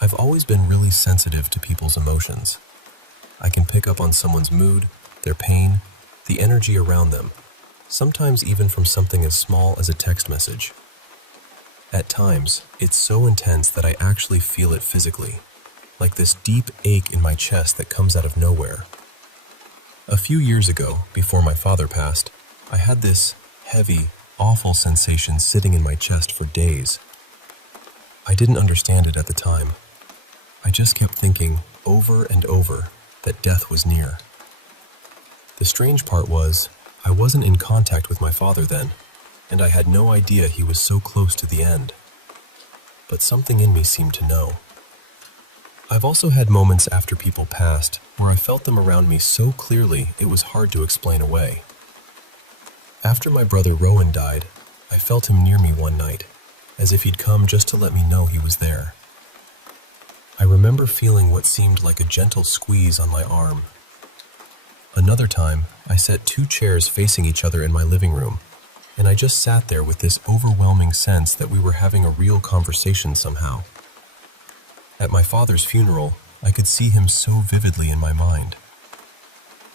I've always been really sensitive to people's emotions. I can pick up on someone's mood, their pain, the energy around them, sometimes even from something as small as a text message. At times, it's so intense that I actually feel it physically, like this deep ache in my chest that comes out of nowhere. A few years ago, before my father passed, I had this heavy, awful sensation sitting in my chest for days. I didn't understand it at the time. I just kept thinking over and over that death was near. The strange part was, I wasn't in contact with my father then, and I had no idea he was so close to the end. But something in me seemed to know. I've also had moments after people passed where I felt them around me so clearly it was hard to explain away. After my brother Rowan died, I felt him near me one night, as if he'd come just to let me know he was there. I remember feeling what seemed like a gentle squeeze on my arm. Another time, I set 2 chairs facing each other in my living room, and I just sat there with this overwhelming sense that we were having a real conversation somehow. At my father's funeral, I could see him so vividly in my mind.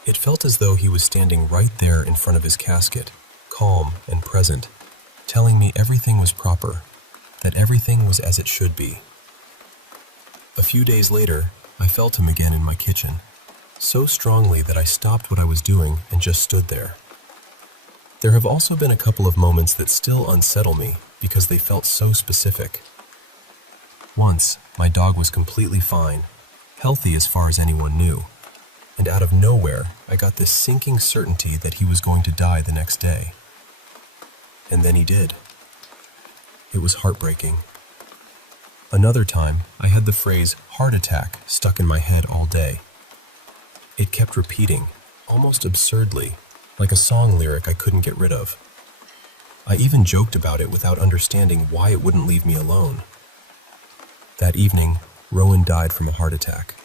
It felt as though he was standing right there in front of his casket, calm and present, telling me everything was proper, that everything was as it should be. A few days later, I felt him again in my kitchen, so strongly that I stopped what I was doing and just stood there. There have also been a couple of moments that still unsettle me because they felt so specific. Once, my dog was completely fine, healthy as far as anyone knew, and out of nowhere, I got this sinking certainty that he was going to die the next day. And then he did. It was heartbreaking. Another time, I had the phrase "heart attack" stuck in my head all day. It kept repeating, almost absurdly, like a song lyric I couldn't get rid of. I even joked about it without understanding why it wouldn't leave me alone. That evening, Rowan died from a heart attack.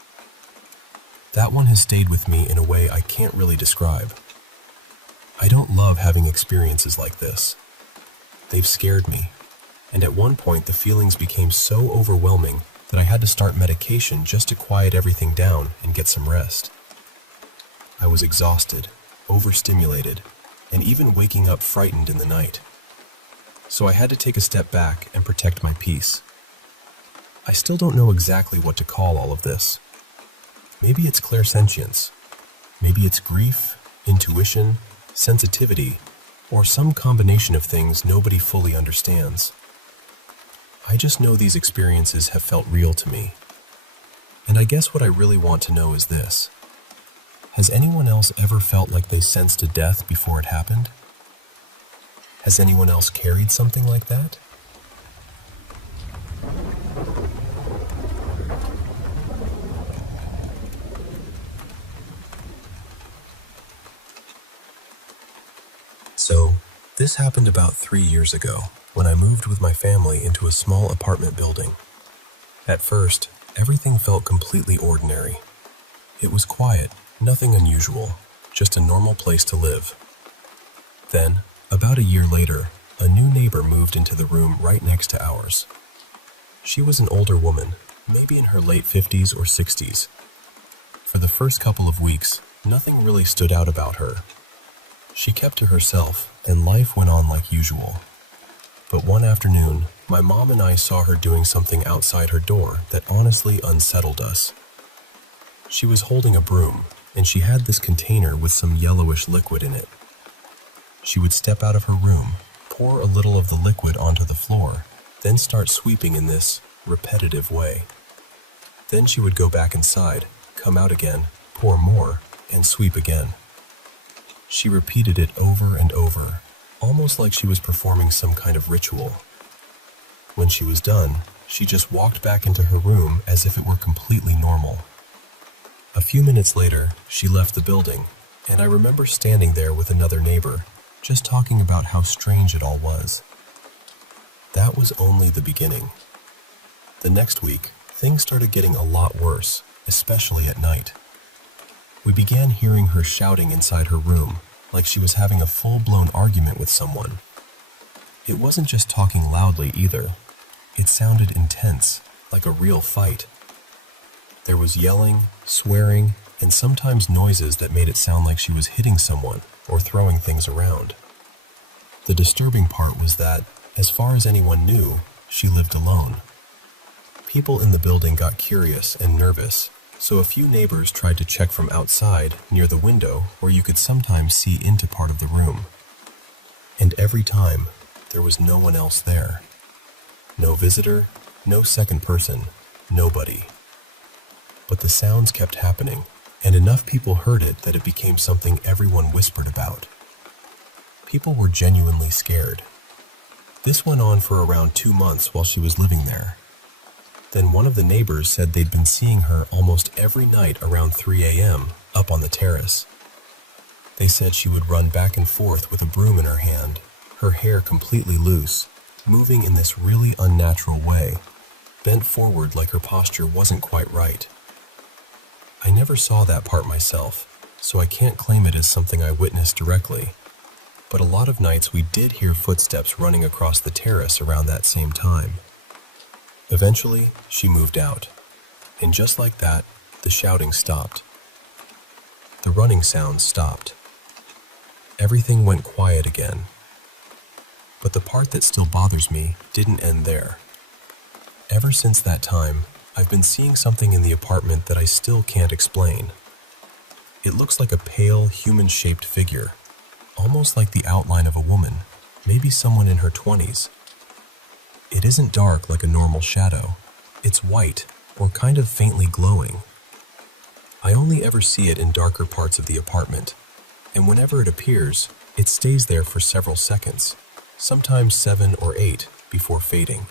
That one has stayed with me in a way I can't really describe. I don't love having experiences like this. They've scared me, and at one point the feelings became so overwhelming that I had to start medication just to quiet everything down and get some rest. I was exhausted, overstimulated, and even waking up frightened in the night. So I had to take a step back and protect my peace. I still don't know exactly what to call all of this. Maybe it's clairsentience. Maybe it's grief, intuition, sensitivity, or some combination of things nobody fully understands. I just know these experiences have felt real to me. And I guess what I really want to know is this. Has anyone else ever felt like they sensed a death before it happened? Has anyone else carried something like that? So, this happened about 3 years ago, when I moved with my family into a small apartment building. At first, everything felt completely ordinary. It was quiet, nothing unusual, just a normal place to live. Then, about a year later, a new neighbor moved into the room right next to ours. She was an older woman, maybe in her late 50s or 60s. For the first couple of weeks, nothing really stood out about her. She kept to herself, and life went on like usual. But one afternoon, my mom and I saw her doing something outside her door that honestly unsettled us. She was holding a broom, and she had this container with some yellowish liquid in it. She would step out of her room, pour a little of the liquid onto the floor, then start sweeping in this repetitive way. Then she would go back inside, come out again, pour more, and sweep again. She repeated it over and over, almost like she was performing some kind of ritual. When she was done, she just walked back into her room as if it were completely normal. A few minutes later, she left the building, and I remember standing there with another neighbor, just talking about how strange it all was. That was only the beginning. The next week, things started getting a lot worse, especially at night. We began hearing her shouting inside her room, like she was having a full-blown argument with someone. It wasn't just talking loudly either. It sounded intense, like a real fight. There was yelling, swearing, and sometimes noises that made it sound like she was hitting someone or throwing things around. The disturbing part was that, as far as anyone knew, she lived alone. People in the building got curious and nervous, so a few neighbors tried to check from outside near the window where you could sometimes see into part of the room. And every time, there was no one else there. No visitor, no second person, nobody. But the sounds kept happening, and enough people heard it that it became something everyone whispered about. People were genuinely scared. This went on for around 2 months while she was living there. Then one of the neighbors said they'd been seeing her almost every night around 3 a.m. up on the terrace. They said she would run back and forth with a broom in her hand, her hair completely loose, moving in this really unnatural way, bent forward like her posture wasn't quite right. I never saw that part myself, so I can't claim it as something I witnessed directly, but a lot of nights we did hear footsteps running across the terrace around that same time. Eventually, she moved out, and just like that, the shouting stopped. The running sounds stopped. Everything went quiet again. But the part that still bothers me didn't end there. Ever since that time, I've been seeing something in the apartment that I still can't explain. It looks like a pale, human-shaped figure, almost like the outline of a woman, maybe someone in her 20s. It isn't dark like a normal shadow. It's white, or kind of faintly glowing. I only ever see it in darker parts of the apartment, and whenever it appears, it stays there for several seconds, sometimes 7 or 8, before fading.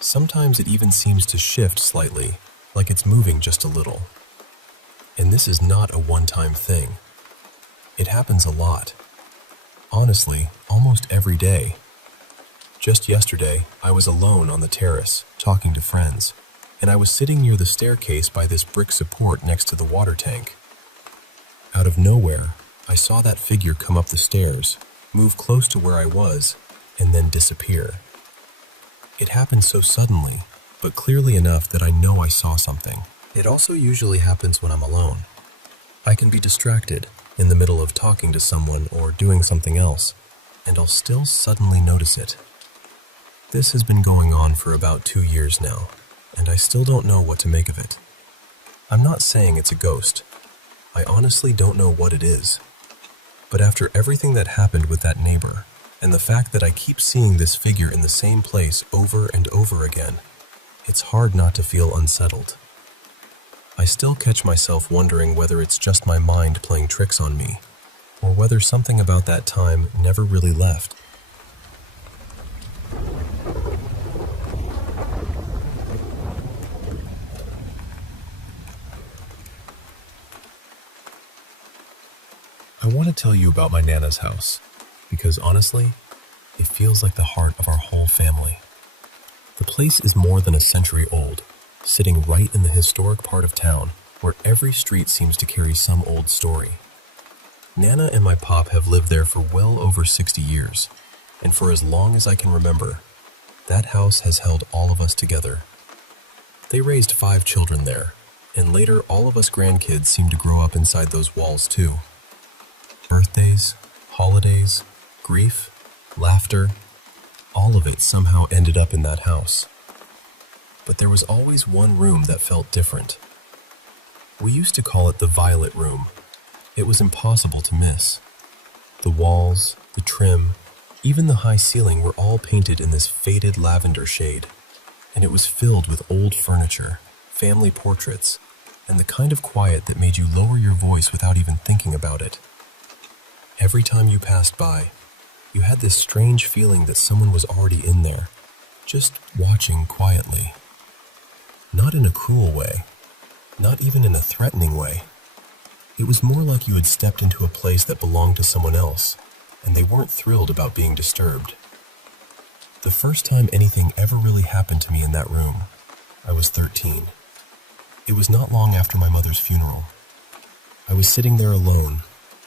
Sometimes it even seems to shift slightly, like it's moving just a little. And this is not a one-time thing. It happens a lot. Honestly, almost every day. Just yesterday, I was alone on the terrace, talking to friends, and I was sitting near the staircase by this brick support next to the water tank. Out of nowhere, I saw that figure come up the stairs, move close to where I was, and then disappear. It happened so suddenly, but clearly enough that I know I saw something. It also usually happens when I'm alone. I can be distracted, in the middle of talking to someone or doing something else, and I'll still suddenly notice it. This has been going on for about 2 years now, and I still don't know what to make of it. I'm not saying it's a ghost. I honestly don't know what it is. But after everything that happened with that neighbor, and the fact that I keep seeing this figure in the same place over and over again, it's hard not to feel unsettled. I still catch myself wondering whether it's just my mind playing tricks on me, or whether something about that time never really left. I want to tell you about my Nana's house, because honestly, it feels like the heart of our whole family. The place is more than a century old, sitting right in the historic part of town where every street seems to carry some old story. Nana and my pop have lived there for well over 60 years, and for as long as I can remember, that house has held all of us together. They raised 5 children there, and later all of us grandkids seem to grow up inside those walls too. Birthdays, holidays, grief, laughter, all of it somehow ended up in that house. But there was always one room that felt different. We used to call it the Violet Room. It was impossible to miss. The walls, the trim, even the high ceiling were all painted in this faded lavender shade, and it was filled with old furniture, family portraits, and the kind of quiet that made you lower your voice without even thinking about it. Every time you passed by, you had this strange feeling that someone was already in there, just watching quietly. Not in a cruel way, not even in a threatening way. It was more like you had stepped into a place that belonged to someone else, and they weren't thrilled about being disturbed. The first time anything ever really happened to me in that room, I was 13. It was not long after my mother's funeral. I was sitting there alone,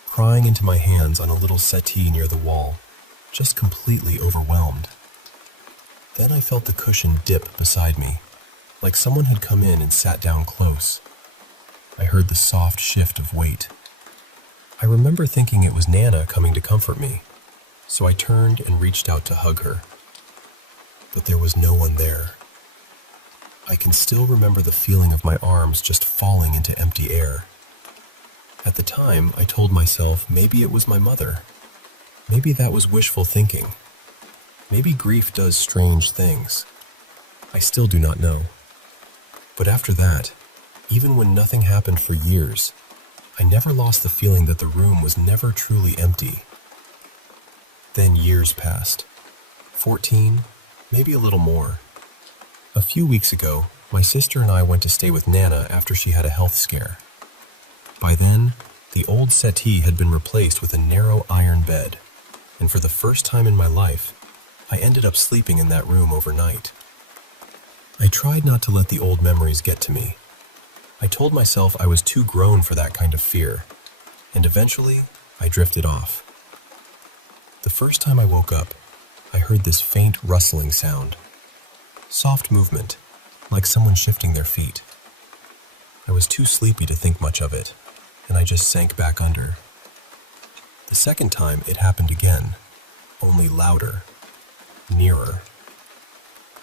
crying into my hands on a little settee near the wall, just completely overwhelmed. Then I felt the cushion dip beside me, like someone had come in and sat down close. I heard the soft shift of weight. I remember thinking it was Nana coming to comfort me, so I turned and reached out to hug her. But there was no one there. I can still remember the feeling of my arms just falling into empty air. At the time, I told myself maybe it was my mother. Maybe that was wishful thinking. Maybe grief does strange things. I still do not know. But after that, even when nothing happened for years, I never lost the feeling that the room was never truly empty. Then years passed. 14, maybe a little more. A few weeks ago, my sister and I went to stay with Nana after she had a health scare. By then, the old settee had been replaced with a narrow iron bed, and for the first time in my life, I ended up sleeping in that room overnight. I tried not to let the old memories get to me. I told myself I was too grown for that kind of fear, and eventually, I drifted off. The first time I woke up, I heard this faint rustling sound. Soft movement, like someone shifting their feet. I was too sleepy to think much of it, and I just sank back under. The second time it happened again, only louder, nearer.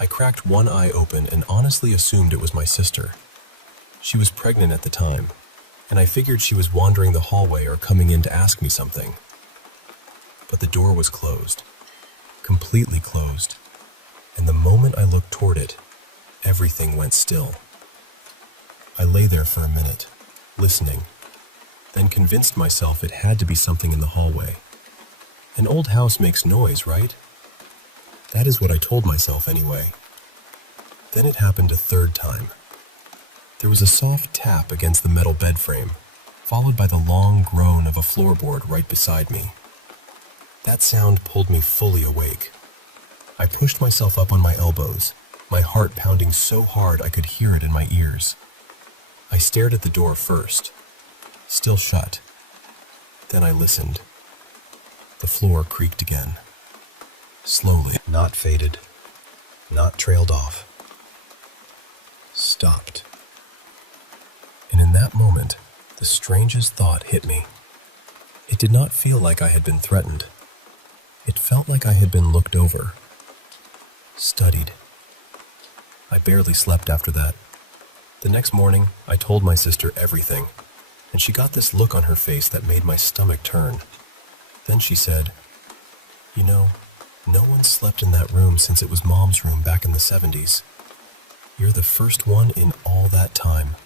I cracked one eye open and honestly assumed it was my sister. She was pregnant at the time, and I figured she was wandering the hallway or coming in to ask me something. But the door was closed, completely closed, and the moment I looked toward it, everything went still. I lay there for a minute, listening, then convinced myself it had to be something in the hallway. An old house makes noise, right? That is what I told myself anyway. Then it happened a third time. There was a soft tap against the metal bed frame, followed by the long groan of a floorboard right beside me. That sound pulled me fully awake. I pushed myself up on my elbows, my heart pounding so hard I could hear it in my ears. I stared at the door first, still shut. Then I listened. The floor creaked again. Slowly, not faded, not trailed off. Stopped. And in that moment, the strangest thought hit me. It did not feel like I had been threatened. It felt like I had been looked over, studied. I barely slept after that. The next morning, I told my sister everything, and she got this look on her face that made my stomach turn. Then she said, "You know, no one slept in that room since it was Mom's room back in the 70s. You're the first one in all that time.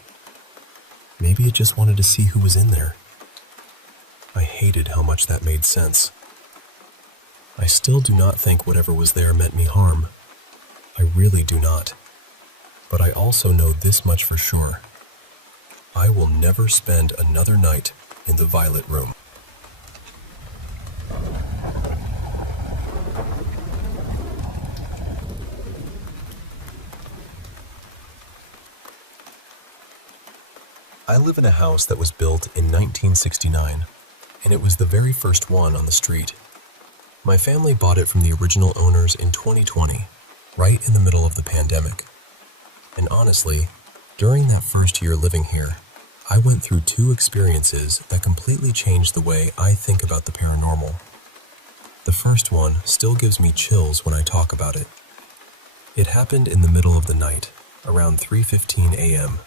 Maybe it just wanted to see who was in there." I hated how much that made sense. I still do not think whatever was there meant me harm. I really do not. But I also know this much for sure. I will never spend another night in the Violet Room. I live in a house that was built in 1969, and it was the very first one on the street. My family bought it from the original owners in 2020, right in the middle of the pandemic. And honestly, during that first year living here, I went through two experiences that completely changed the way I think about the paranormal. The first one still gives me chills when I talk about it. It happened in the middle of the night, around 3:15 a.m.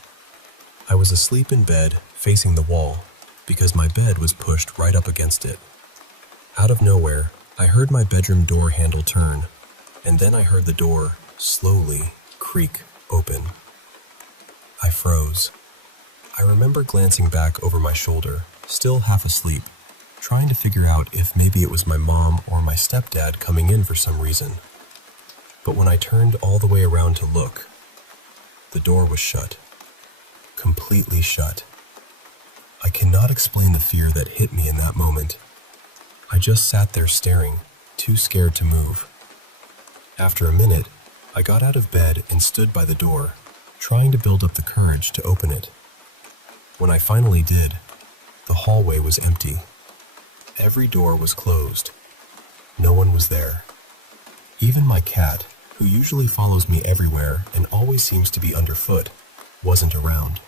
I was asleep in bed, facing the wall, because my bed was pushed right up against it. Out of nowhere, I heard my bedroom door handle turn, and then I heard the door slowly creak open. I froze. I remember glancing back over my shoulder, still half asleep, trying to figure out if maybe it was my mom or my stepdad coming in for some reason. But when I turned all the way around to look, the door was shut. Completely shut. I cannot explain the fear that hit me in that moment. I just sat there staring, too scared to move. After a minute, I got out of bed and stood by the door, trying to build up the courage to open it. When I finally did, The hallway was empty. Every door was closed. No one was there. Even my cat, who usually follows me everywhere and always seems to be underfoot, wasn't around.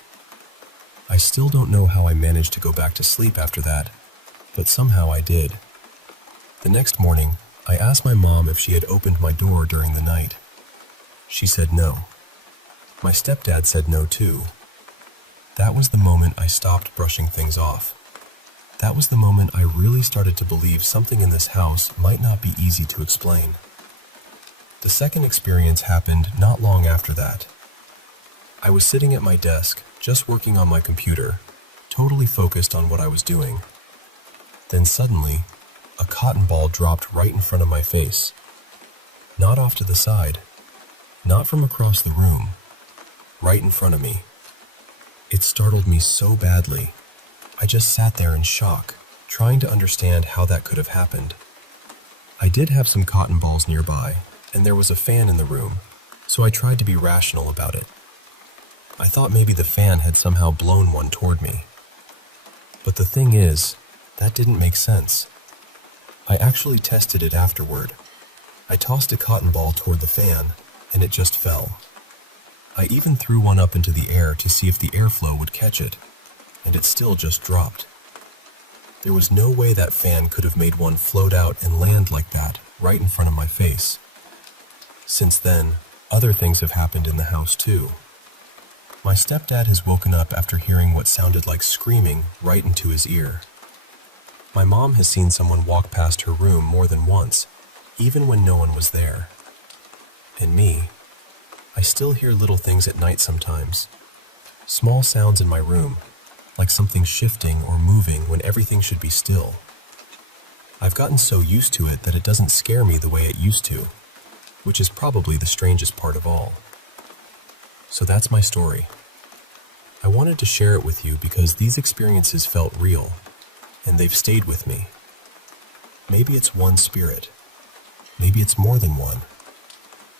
I still don't know how I managed to go back to sleep after that, but somehow I did. The next morning, I asked my mom if she had opened my door during the night. She said no. My stepdad said no too. That was the moment I stopped brushing things off. That was the moment I really started to believe something in this house might not be easy to explain. The second experience happened not long after that. I was sitting at my desk, just working on my computer, totally focused on what I was doing. Then suddenly, a cotton ball dropped right in front of my face. Not off to the side, not from across the room, right in front of me. It startled me so badly. I just sat there in shock, trying to understand how that could have happened. I did have some cotton balls nearby, and there was a fan in the room, so I tried to be rational about it. I thought maybe the fan had somehow blown one toward me. But the thing is, that didn't make sense. I actually tested it afterward. I tossed a cotton ball toward the fan, and it just fell. I even threw one up into the air to see if the airflow would catch it, and it still just dropped. There was no way that fan could have made one float out and land like that, right in front of my face. Since then, other things have happened in the house too. My stepdad has woken up after hearing what sounded like screaming right into his ear. My mom has seen someone walk past her room more than once, even when no one was there. And me, I still hear little things at night sometimes. Small sounds in my room, like something shifting or moving when everything should be still. I've gotten so used to it that it doesn't scare me the way it used to, which is probably the strangest part of all. So that's my story. I wanted to share it with you because these experiences felt real, and they've stayed with me. Maybe it's one spirit. Maybe it's more than one.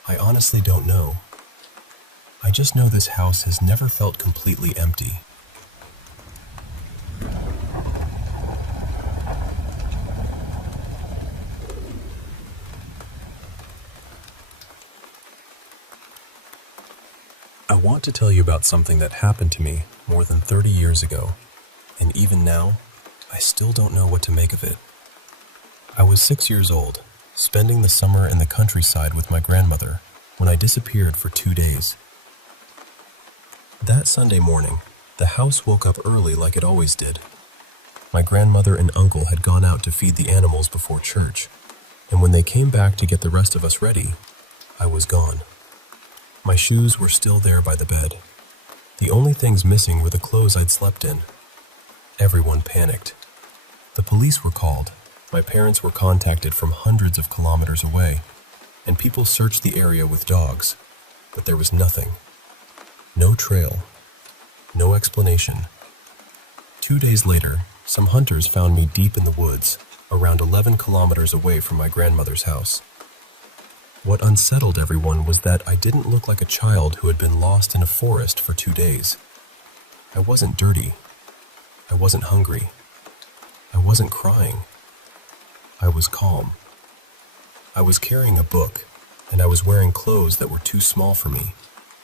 I honestly don't know. I just know this house has never felt completely empty. I want to tell you about something that happened to me more than 30 years ago, and even now, I still don't know what to make of it. I was 6 years old, spending the summer in the countryside with my grandmother when I disappeared for 2 days. That Sunday morning, the house woke up early like it always did. My grandmother and uncle had gone out to feed the animals before church, and when they came back to get the rest of us ready, I was gone. My shoes were still there by the bed. The only things missing were the clothes I'd slept in. Everyone panicked. The police were called. My parents were contacted from hundreds of kilometers away, and people searched the area with dogs, but there was nothing. No trail. No explanation. 2 days later, some hunters found me deep in the woods, around 11 kilometers away from my grandmother's house. What unsettled everyone was that I didn't look like a child who had been lost in a forest for 2 days. I wasn't dirty. I wasn't hungry. I wasn't crying. I was calm. I was carrying a book, and I was wearing clothes that were too small for me,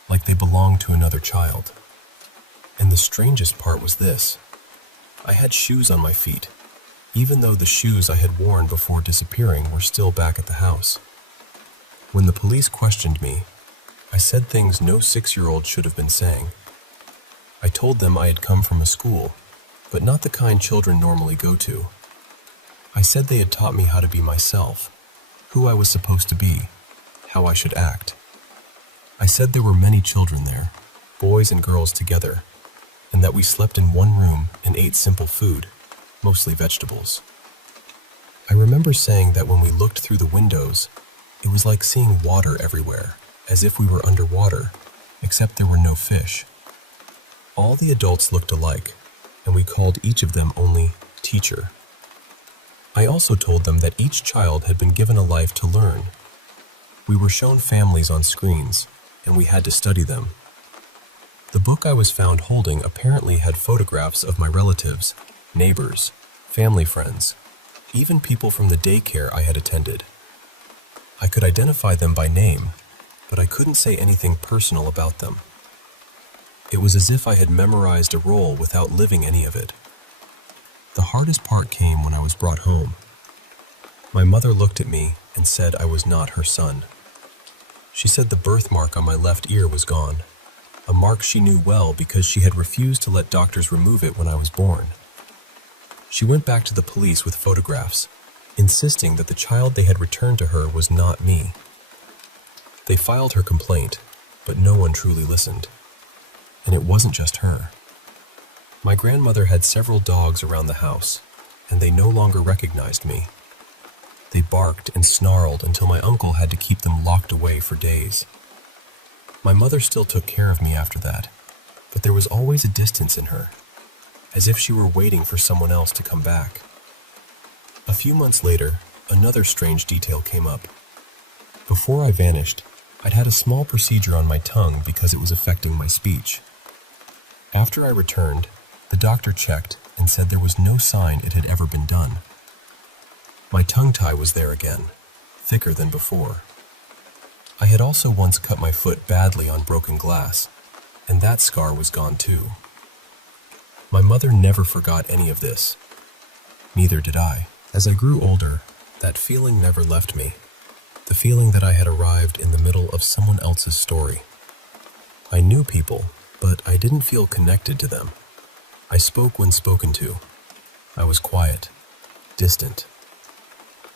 like they belonged to another child. And the strangest part was this. I had shoes on my feet, even though the shoes I had worn before disappearing were still back at the house. When the police questioned me, I said things no 6-year-old should have been saying. I told them I had come from a school, but not the kind children normally go to. I said they had taught me how to be myself, who I was supposed to be, how I should act. I said there were many children there, boys and girls together, and that we slept in one room and ate simple food, mostly vegetables. I remember saying that when we looked through the windows, it was like seeing water everywhere, as if we were underwater, except there were no fish. All the adults looked alike, and we called each of them only teacher. I also told them that each child had been given a life to learn. We were shown families on screens, and we had to study them. The book I was found holding apparently had photographs of my relatives, neighbors, family friends, even people from the daycare I had attended. I could identify them by name, but I couldn't say anything personal about them. It was as if I had memorized a role without living any of it. The hardest part came when I was brought home. My mother looked at me and said I was not her son. She said the birthmark on my left ear was gone, a mark she knew well because she had refused to let doctors remove it when I was born. She went back to the police with photographs, insisting that the child they had returned to her was not me. They filed her complaint, but no one truly listened. And it wasn't just her. My grandmother had several dogs around the house, and they no longer recognized me. They barked and snarled until my uncle had to keep them locked away for days. My mother still took care of me after that, but there was always a distance in her, as if she were waiting for someone else to come back. A few months later, another strange detail came up. Before I vanished, I'd had a small procedure on my tongue because it was affecting my speech. After I returned, the doctor checked and said there was no sign it had ever been done. My tongue tie was there again, thicker than before. I had also once cut my foot badly on broken glass, and that scar was gone too. My mother never forgot any of this. Neither did I. As I grew older, that feeling never left me. The feeling that I had arrived in the middle of someone else's story. I knew people, but I didn't feel connected to them. I spoke when spoken to. I was quiet, distant.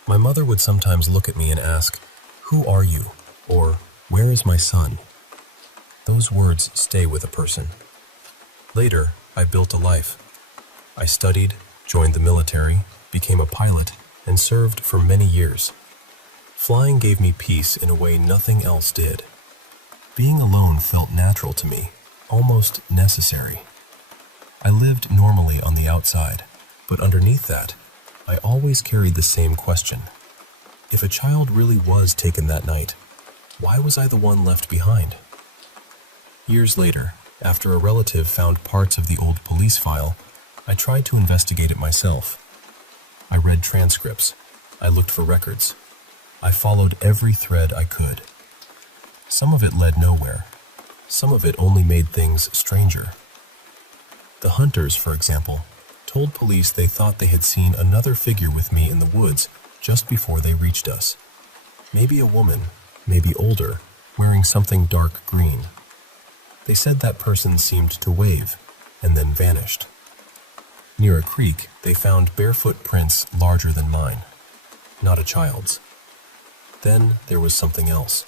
My mother would sometimes look at me and ask, "Who are you?" or "Where is my son?" Those words stay with a person. Later, I built a life. I studied, joined the military, became a pilot, and served for many years. Flying gave me peace in a way nothing else did. Being alone felt natural to me, almost necessary. I lived normally on the outside, but underneath that, I always carried the same question. If a child really was taken that night, why was I the one left behind? Years later, after a relative found parts of the old police file, I tried to investigate it myself. I read transcripts. I looked for records. I followed every thread I could. Some of it led nowhere. Some of it only made things stranger. The hunters, for example, told police they thought they had seen another figure with me in the woods just before they reached us. Maybe a woman, maybe older, wearing something dark green. They said that person seemed to wave and then vanished. Near a creek, they found barefoot prints larger than mine, not a child's. Then there was something else.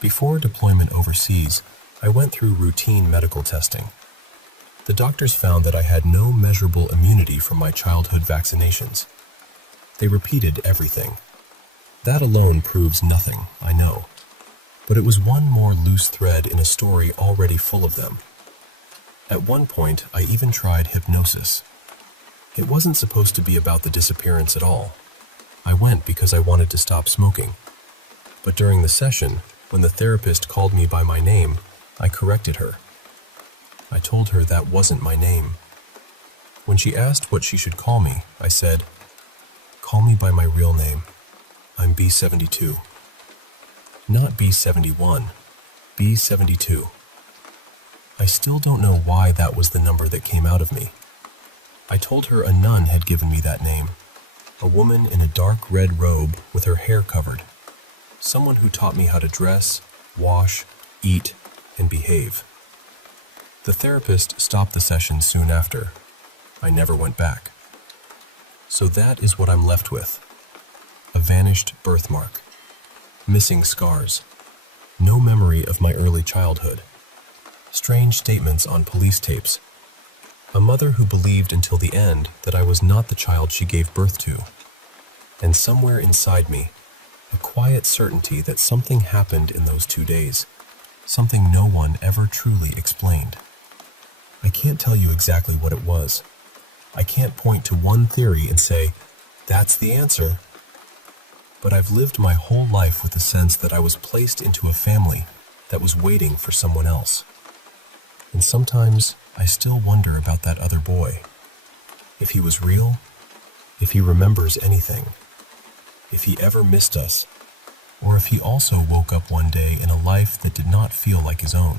Before deployment overseas, I went through routine medical testing. The doctors found that I had no measurable immunity from my childhood vaccinations. They repeated everything. That alone proves nothing, I know. But it was one more loose thread in a story already full of them. At one point, I even tried hypnosis. It wasn't supposed to be about the disappearance at all. I went because I wanted to stop smoking. But during the session, when the therapist called me by my name, I corrected her. I told her that wasn't my name. When she asked what she should call me, I said, "Call me by my real name. I'm B72. Not B71, B72. I still don't know why that was the number that came out of me. I told her a nun had given me that name, a woman in a dark red robe with her hair covered, someone who taught me how to dress, wash, eat, and behave. The therapist stopped the session soon after. I never went back. So that is what I'm left with. A vanished birthmark. Missing scars. No memory of my early childhood. Strange statements on police tapes. A mother who believed until the end that I was not the child she gave birth to. And somewhere inside me, a quiet certainty that something happened in those 2 days. Something no one ever truly explained. I can't tell you exactly what it was. I can't point to one theory and say, that's the answer. But I've lived my whole life with the sense that I was placed into a family that was waiting for someone else. And sometimes I still wonder about that other boy. if he was real, if he remembers anything, if he ever missed us, or if he also woke up one day in a life that did not feel like his own.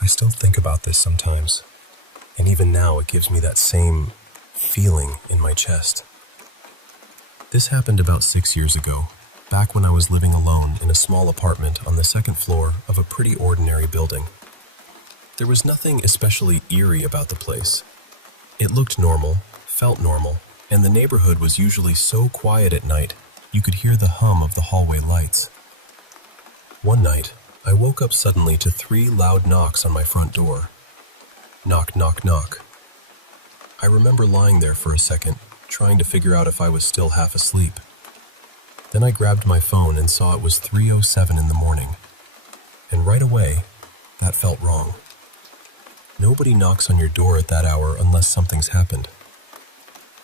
I still think about this sometimes, and even now it gives me that same feeling in my chest. This happened about 6 years ago, back when I was living alone in a small apartment on the second floor of a pretty ordinary building. There was nothing especially eerie about the place. It looked normal, felt normal, and the neighborhood was usually so quiet at night you could hear the hum of the hallway lights. One night, I woke up suddenly to 3 loud knocks on my front door. Knock, knock, knock. I remember lying there for a second, trying to figure out if I was still half asleep. Then I grabbed my phone and saw it was 3:07 in the morning. And right away, that felt wrong. Nobody knocks on your door at that hour unless something's happened.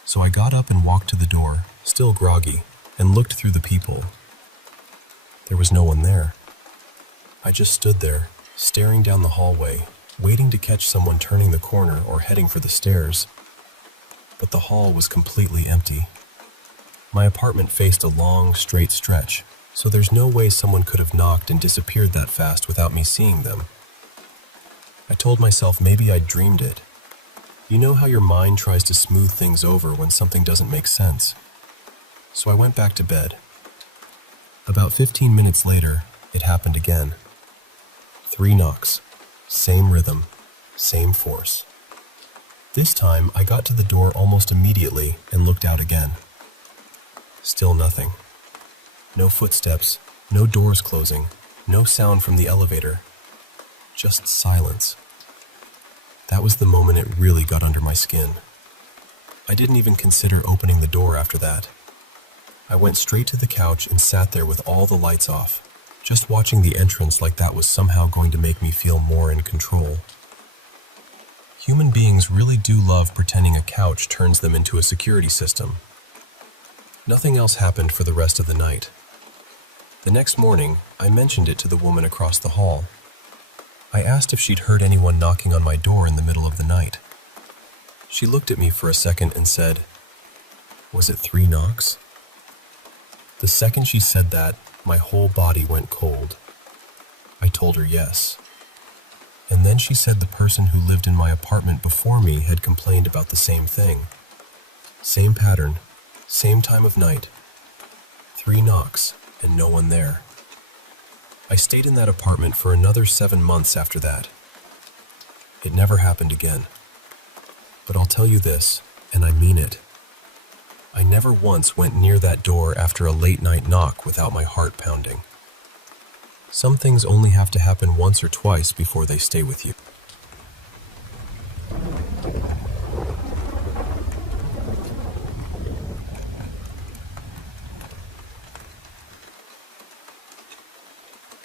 So I got up and walked to the door, still groggy, and looked through the people. There was no one there. I just stood there, staring down the hallway, waiting to catch someone turning the corner or heading for the stairs. But the hall was completely empty. My apartment faced a long, straight stretch, so there's no way someone could have knocked and disappeared that fast without me seeing them. I told myself maybe I'd dreamed it. You know how your mind tries to smooth things over when something doesn't make sense. So I went back to bed. About 15 minutes later, it happened again. 3 knocks, same rhythm, same force. This time, I got to the door almost immediately and looked out again. Still nothing. No footsteps, no doors closing, no sound from the elevator. Just silence. That was the moment it really got under my skin. I didn't even consider opening the door after that. I went straight to the couch and sat there with all the lights off, just watching the entrance like that was somehow going to make me feel more in control. Human beings really do love pretending a couch turns them into a security system. Nothing else happened for the rest of the night. The next morning, I mentioned it to the woman across the hall. I asked if she'd heard anyone knocking on my door in the middle of the night. She looked at me for a second and said, "Was it 3 knocks?" The second she said that, my whole body went cold. I told her yes. And then she said the person who lived in my apartment before me had complained about the same thing. Same pattern, same time of night. 3 knocks, and no one there. I stayed in that apartment for another 7 months after that. It never happened again. But I'll tell you this, and I mean it. I never once went near that door after a late-night knock without my heart pounding. Some things only have to happen once or twice before they stay with you.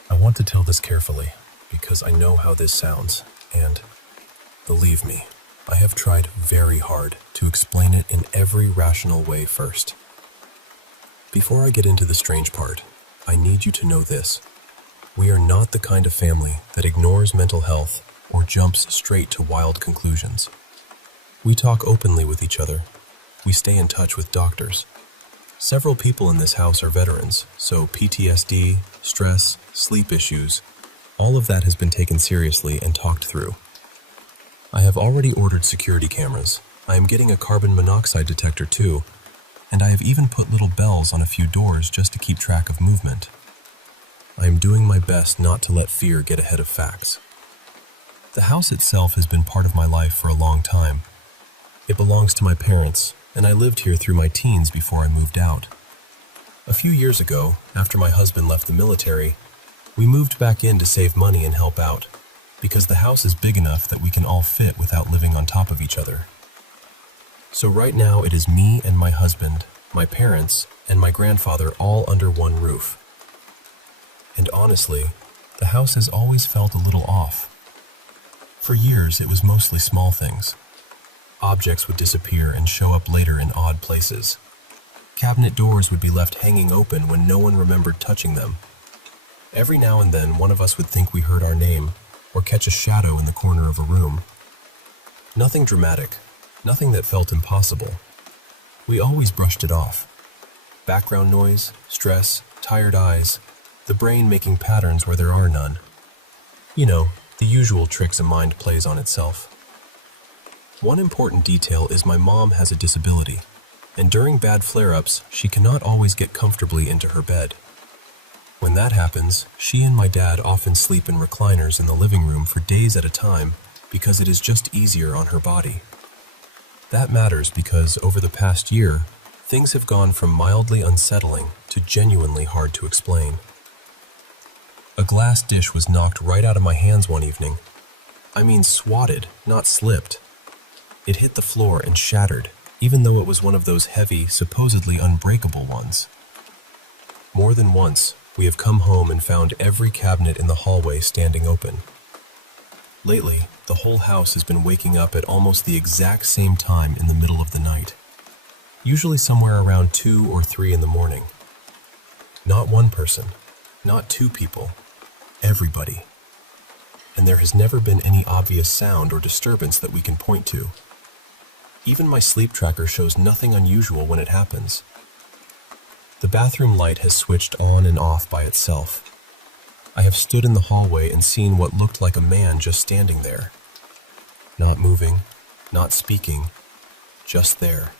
I want to tell this carefully because I know how this sounds, and believe me, I have tried very hard to explain it in every rational way first. Before I get into the strange part, I need you to know this. We are not the kind of family that ignores mental health or jumps straight to wild conclusions. We talk openly with each other. We stay in touch with doctors. Several people in this house are veterans, so PTSD, stress, sleep issues, all of that has been taken seriously and talked through. I have already ordered security cameras. I am getting a carbon monoxide detector too, and I have even put little bells on a few doors just to keep track of movement. I am doing my best not to let fear get ahead of facts. The house itself has been part of my life for a long time. It belongs to my parents, and I lived here through my teens before I moved out. A few years ago, after my husband left the military, we moved back in to save money and help out, because the house is big enough that we can all fit without living on top of each other. So right now it is me and my husband, my parents, and my grandfather all under one roof. And honestly, the house has always felt a little off. For years, it was mostly small things. Objects would disappear and show up later in odd places. Cabinet doors would be left hanging open when no one remembered touching them. Every now and then, one of us would think we heard our name or catch a shadow in the corner of a room. Nothing dramatic, nothing that felt impossible. We always brushed it off. Background noise, stress, tired eyes, the brain making patterns where there are none. You know, the usual tricks a mind plays on itself. One important detail is my mom has a disability, and during bad flare-ups, she cannot always get comfortably into her bed. When that happens, she and my dad often sleep in recliners in the living room for days at a time because it is just easier on her body. That matters because over the past year, things have gone from mildly unsettling to genuinely hard to explain. A glass dish was knocked right out of my hands one evening. I mean swatted, not slipped. It hit the floor and shattered, even though it was one of those heavy, supposedly unbreakable ones. More than once, we have come home and found every cabinet in the hallway standing open. Lately, the whole house has been waking up at almost the exact same time in the middle of the night, usually somewhere around 2 or 3 in the morning. Not one person, not 2 people, everybody. And there has never been any obvious sound or disturbance that we can point to. Even my sleep tracker shows nothing unusual when it happens. The bathroom light has switched on and off by itself. I have stood in the hallway and seen what looked like a man just standing there. Not moving, not speaking, just there.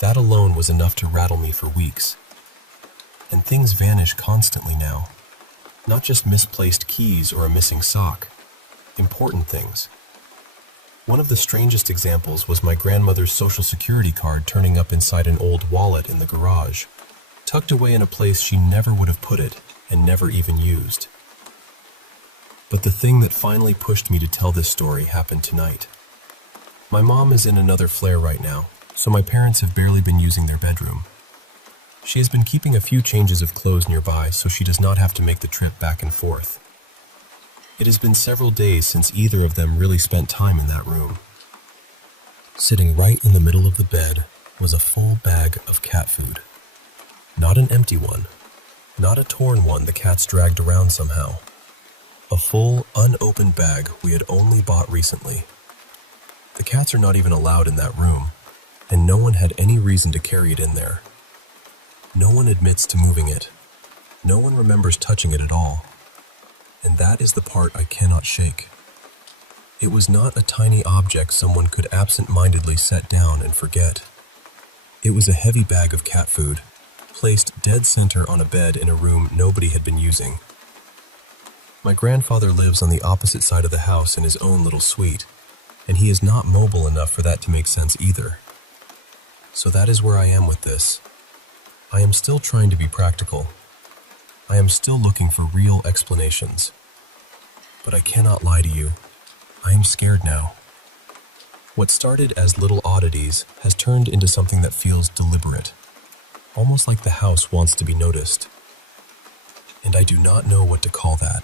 That alone was enough to rattle me for weeks. And things vanish constantly now. Not just misplaced keys or a missing sock. Important things. One of the strangest examples was my grandmother's Social Security card turning up inside an old wallet in the garage, tucked away in a place she never would have put it and never even used. But the thing that finally pushed me to tell this story happened tonight. My mom is in another flare right now, so my parents have barely been using their bedroom. She has been keeping a few changes of clothes nearby so she does not have to make the trip back and forth. It has been several days since either of them really spent time in that room. Sitting right in the middle of the bed was a full bag of cat food. Not an empty one, not a torn one the cats dragged around somehow. A full, unopened bag we had only bought recently. The cats are not even allowed in that room, and no one had any reason to carry it in there. No one admits to moving it. No one remembers touching it at all. And that is the part I cannot shake. It was not a tiny object someone could absent-mindedly set down and forget. It was a heavy bag of cat food, placed dead center on a bed in a room nobody had been using. My grandfather lives on the opposite side of the house in his own little suite, and he is not mobile enough for that to make sense either. So that is where I am with this. I am still trying to be practical. I am still looking for real explanations. But I cannot lie to you. I am scared now. What started as little oddities has turned into something that feels deliberate, almost like the house wants to be noticed. And I do not know what to call that.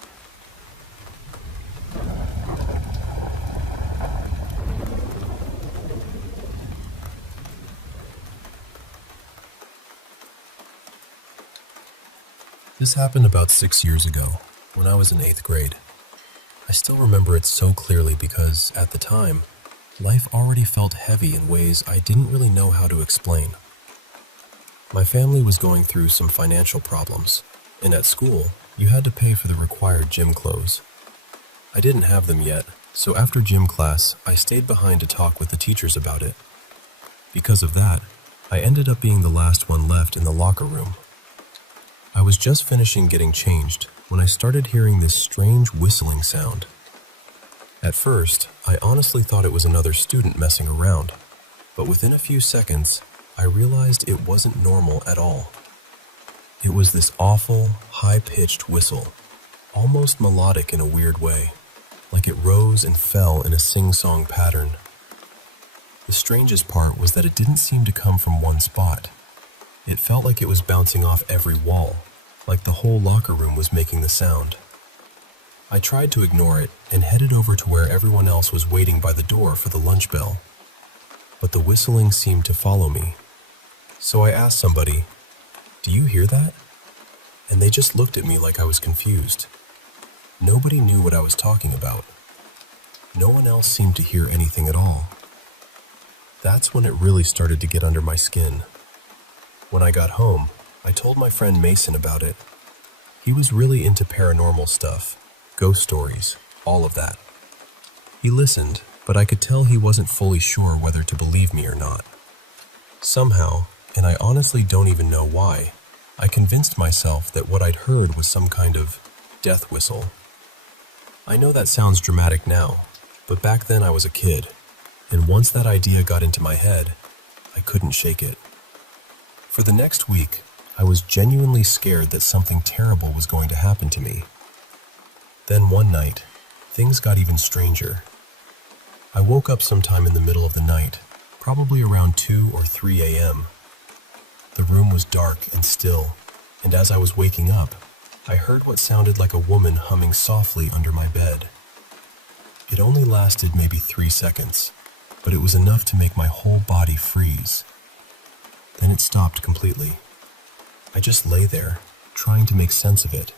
This happened about 6 years ago, when I was in 8th grade. I still remember it so clearly because, at the time, life already felt heavy in ways I didn't really know how to explain. My family was going through some financial problems, and at school, you had to pay for the required gym clothes. I didn't have them yet, so after gym class, I stayed behind to talk with the teachers about it. Because of that, I ended up being the last one left in the locker room. I was just finishing getting changed when I started hearing this strange whistling sound. At first, I honestly thought it was another student messing around, but within a few seconds, I realized it wasn't normal at all. It was this awful, high-pitched whistle, almost melodic in a weird way, like it rose and fell in a sing-song pattern. The strangest part was that it didn't seem to come from one spot. It felt like it was bouncing off every wall, like the whole locker room was making the sound. I tried to ignore it and headed over to where everyone else was waiting by the door for the lunch bell. But the whistling seemed to follow me. So I asked somebody, "Do you hear that?" And they just looked at me like I was confused. Nobody knew what I was talking about. No one else seemed to hear anything at all. That's when it really started to get under my skin. When I got home, I told my friend Mason about it. He was really into paranormal stuff, ghost stories, all of that. He listened, but I could tell he wasn't fully sure whether to believe me or not. Somehow, and I honestly don't even know why, I convinced myself that what I'd heard was some kind of death whistle. I know that sounds dramatic now, but back then I was a kid, and once that idea got into my head, I couldn't shake it. For the next week, I was genuinely scared that something terrible was going to happen to me. Then one night, things got even stranger. I woke up sometime in the middle of the night, probably around 2 or 3 a.m. The room was dark and still, and as I was waking up, I heard what sounded like a woman humming softly under my bed. It only lasted maybe 3 seconds, but it was enough to make my whole body freeze. Then it stopped completely. I just lay there, trying to make sense of it.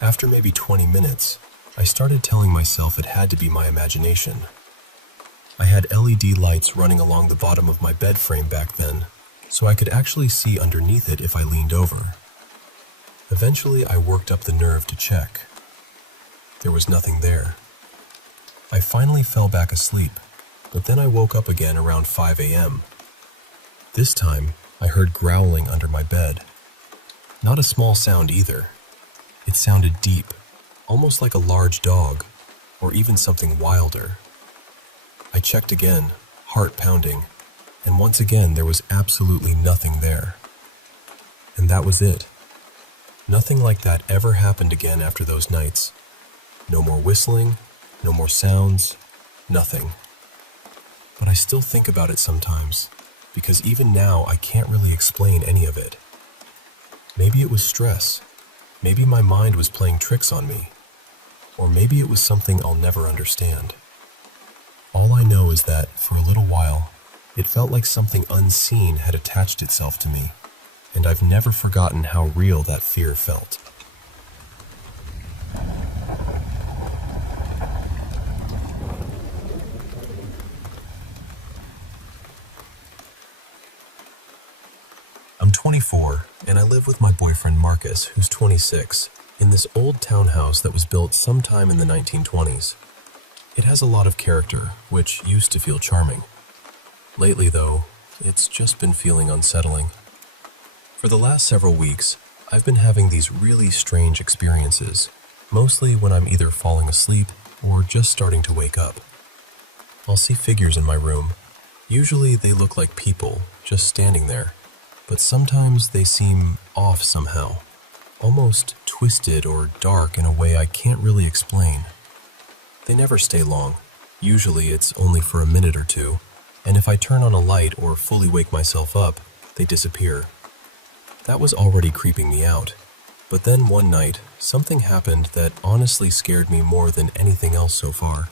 After maybe 20 minutes, I started telling myself it had to be my imagination. I had LED lights running along the bottom of my bed frame back then, so I could actually see underneath it if I leaned over. Eventually, I worked up the nerve to check. There was nothing there. I finally fell back asleep, but then I woke up again around 5 a.m. This time, I heard growling under my bed. Not a small sound either. It sounded deep, almost like a large dog, or even something wilder. I checked again, heart pounding, and once again there was absolutely nothing there. And that was it. Nothing like that ever happened again after those nights. No more whistling, no more sounds, nothing. But I still think about it sometimes, because even now I can't really explain any of it. Maybe it was stress. Maybe my mind was playing tricks on me. Or maybe it was something I'll never understand. All I know is that, for a little while, it felt like something unseen had attached itself to me, and I've never forgotten how real that fear felt. I'm 24, and I live with my boyfriend Marcus, who's 26, in this old townhouse that was built sometime in the 1920s. It has a lot of character, which used to feel charming. Lately, though, it's just been feeling unsettling. For the last several weeks, I've been having these really strange experiences, mostly when I'm either falling asleep or just starting to wake up. I'll see figures in my room. Usually they look like people, just standing there, but sometimes they seem off somehow, almost twisted or dark in a way I can't really explain. They never stay long. Usually it's only for a minute or two, and if I turn on a light or fully wake myself up, they disappear. That was already creeping me out, but then one night, something happened that honestly scared me more than anything else so far.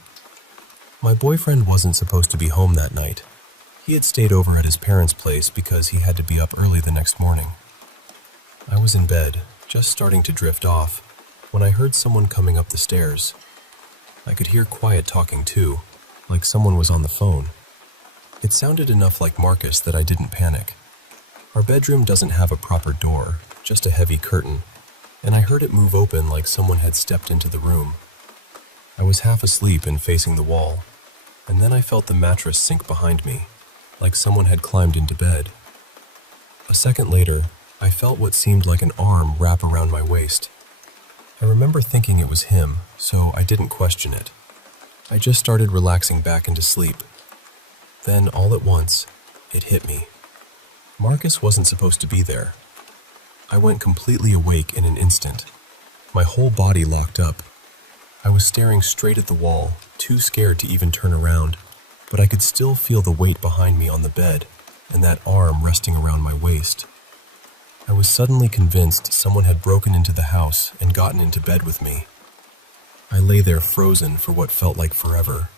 My boyfriend wasn't supposed to be home that night. He had stayed over at his parents' place because he had to be up early the next morning. I was in bed, just starting to drift off, when I heard someone coming up the stairs. I could hear quiet talking too, like someone was on the phone. It sounded enough like Marcus that I didn't panic. Our bedroom doesn't have a proper door, just a heavy curtain, and I heard it move open like someone had stepped into the room. I was half asleep and facing the wall, and then I felt the mattress sink behind me, like someone had climbed into bed. A second later, I felt what seemed like an arm wrap around my waist. I remember thinking it was him, so I didn't question it. I just started relaxing back into sleep. Then, all at once, it hit me. Marcus wasn't supposed to be there. I went completely awake in an instant. My whole body locked up. I was staring straight at the wall, too scared to even turn around, but I could still feel the weight behind me on the bed, and that arm resting around my waist. I was suddenly convinced someone had broken into the house and gotten into bed with me. I lay there frozen for what felt like forever,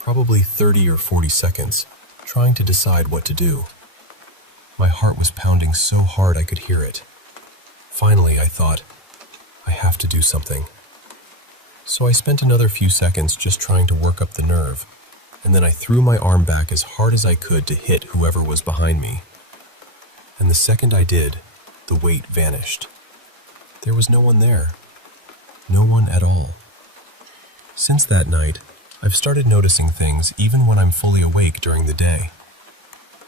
probably 30 or 40 seconds, trying to decide what to do. My heart was pounding so hard I could hear it. Finally, I thought, I have to do something. So I spent another few seconds just trying to work up the nerve, and then I threw my arm back as hard as I could to hit whoever was behind me. And the second I did, the weight vanished. There was no one there. No one at all. Since that night, I've started noticing things even when I'm fully awake during the day.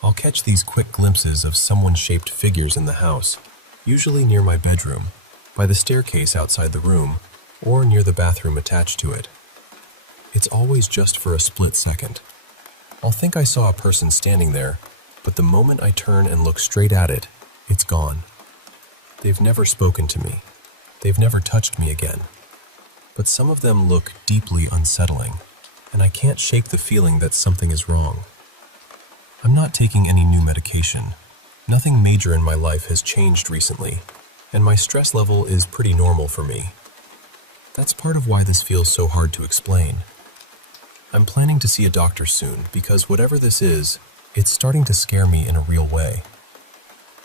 I'll catch these quick glimpses of someone-shaped figures in the house, usually near my bedroom, by the staircase outside the room, or near the bathroom attached to it. It's always just for a split second. I'll think I saw a person standing there, but the moment I turn and look straight at it, it's gone. They've never spoken to me. They've never touched me again. But some of them look deeply unsettling, and I can't shake the feeling that something is wrong. I'm not taking any new medication. Nothing major in my life has changed recently, and my stress level is pretty normal for me. That's part of why this feels so hard to explain. I'm planning to see a doctor soon because whatever this is, it's starting to scare me in a real way.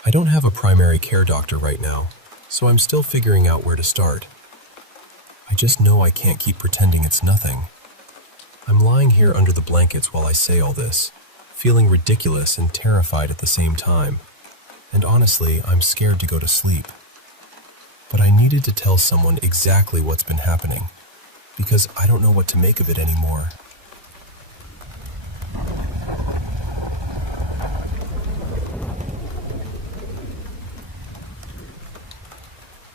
I don't have a primary care doctor right now, so I'm still figuring out where to start. I just know I can't keep pretending it's nothing. I'm lying here under the blankets while I say all this, feeling ridiculous and terrified at the same time. And honestly, I'm scared to go to sleep. But I needed to tell someone exactly what's been happening, because I don't know what to make of it anymore.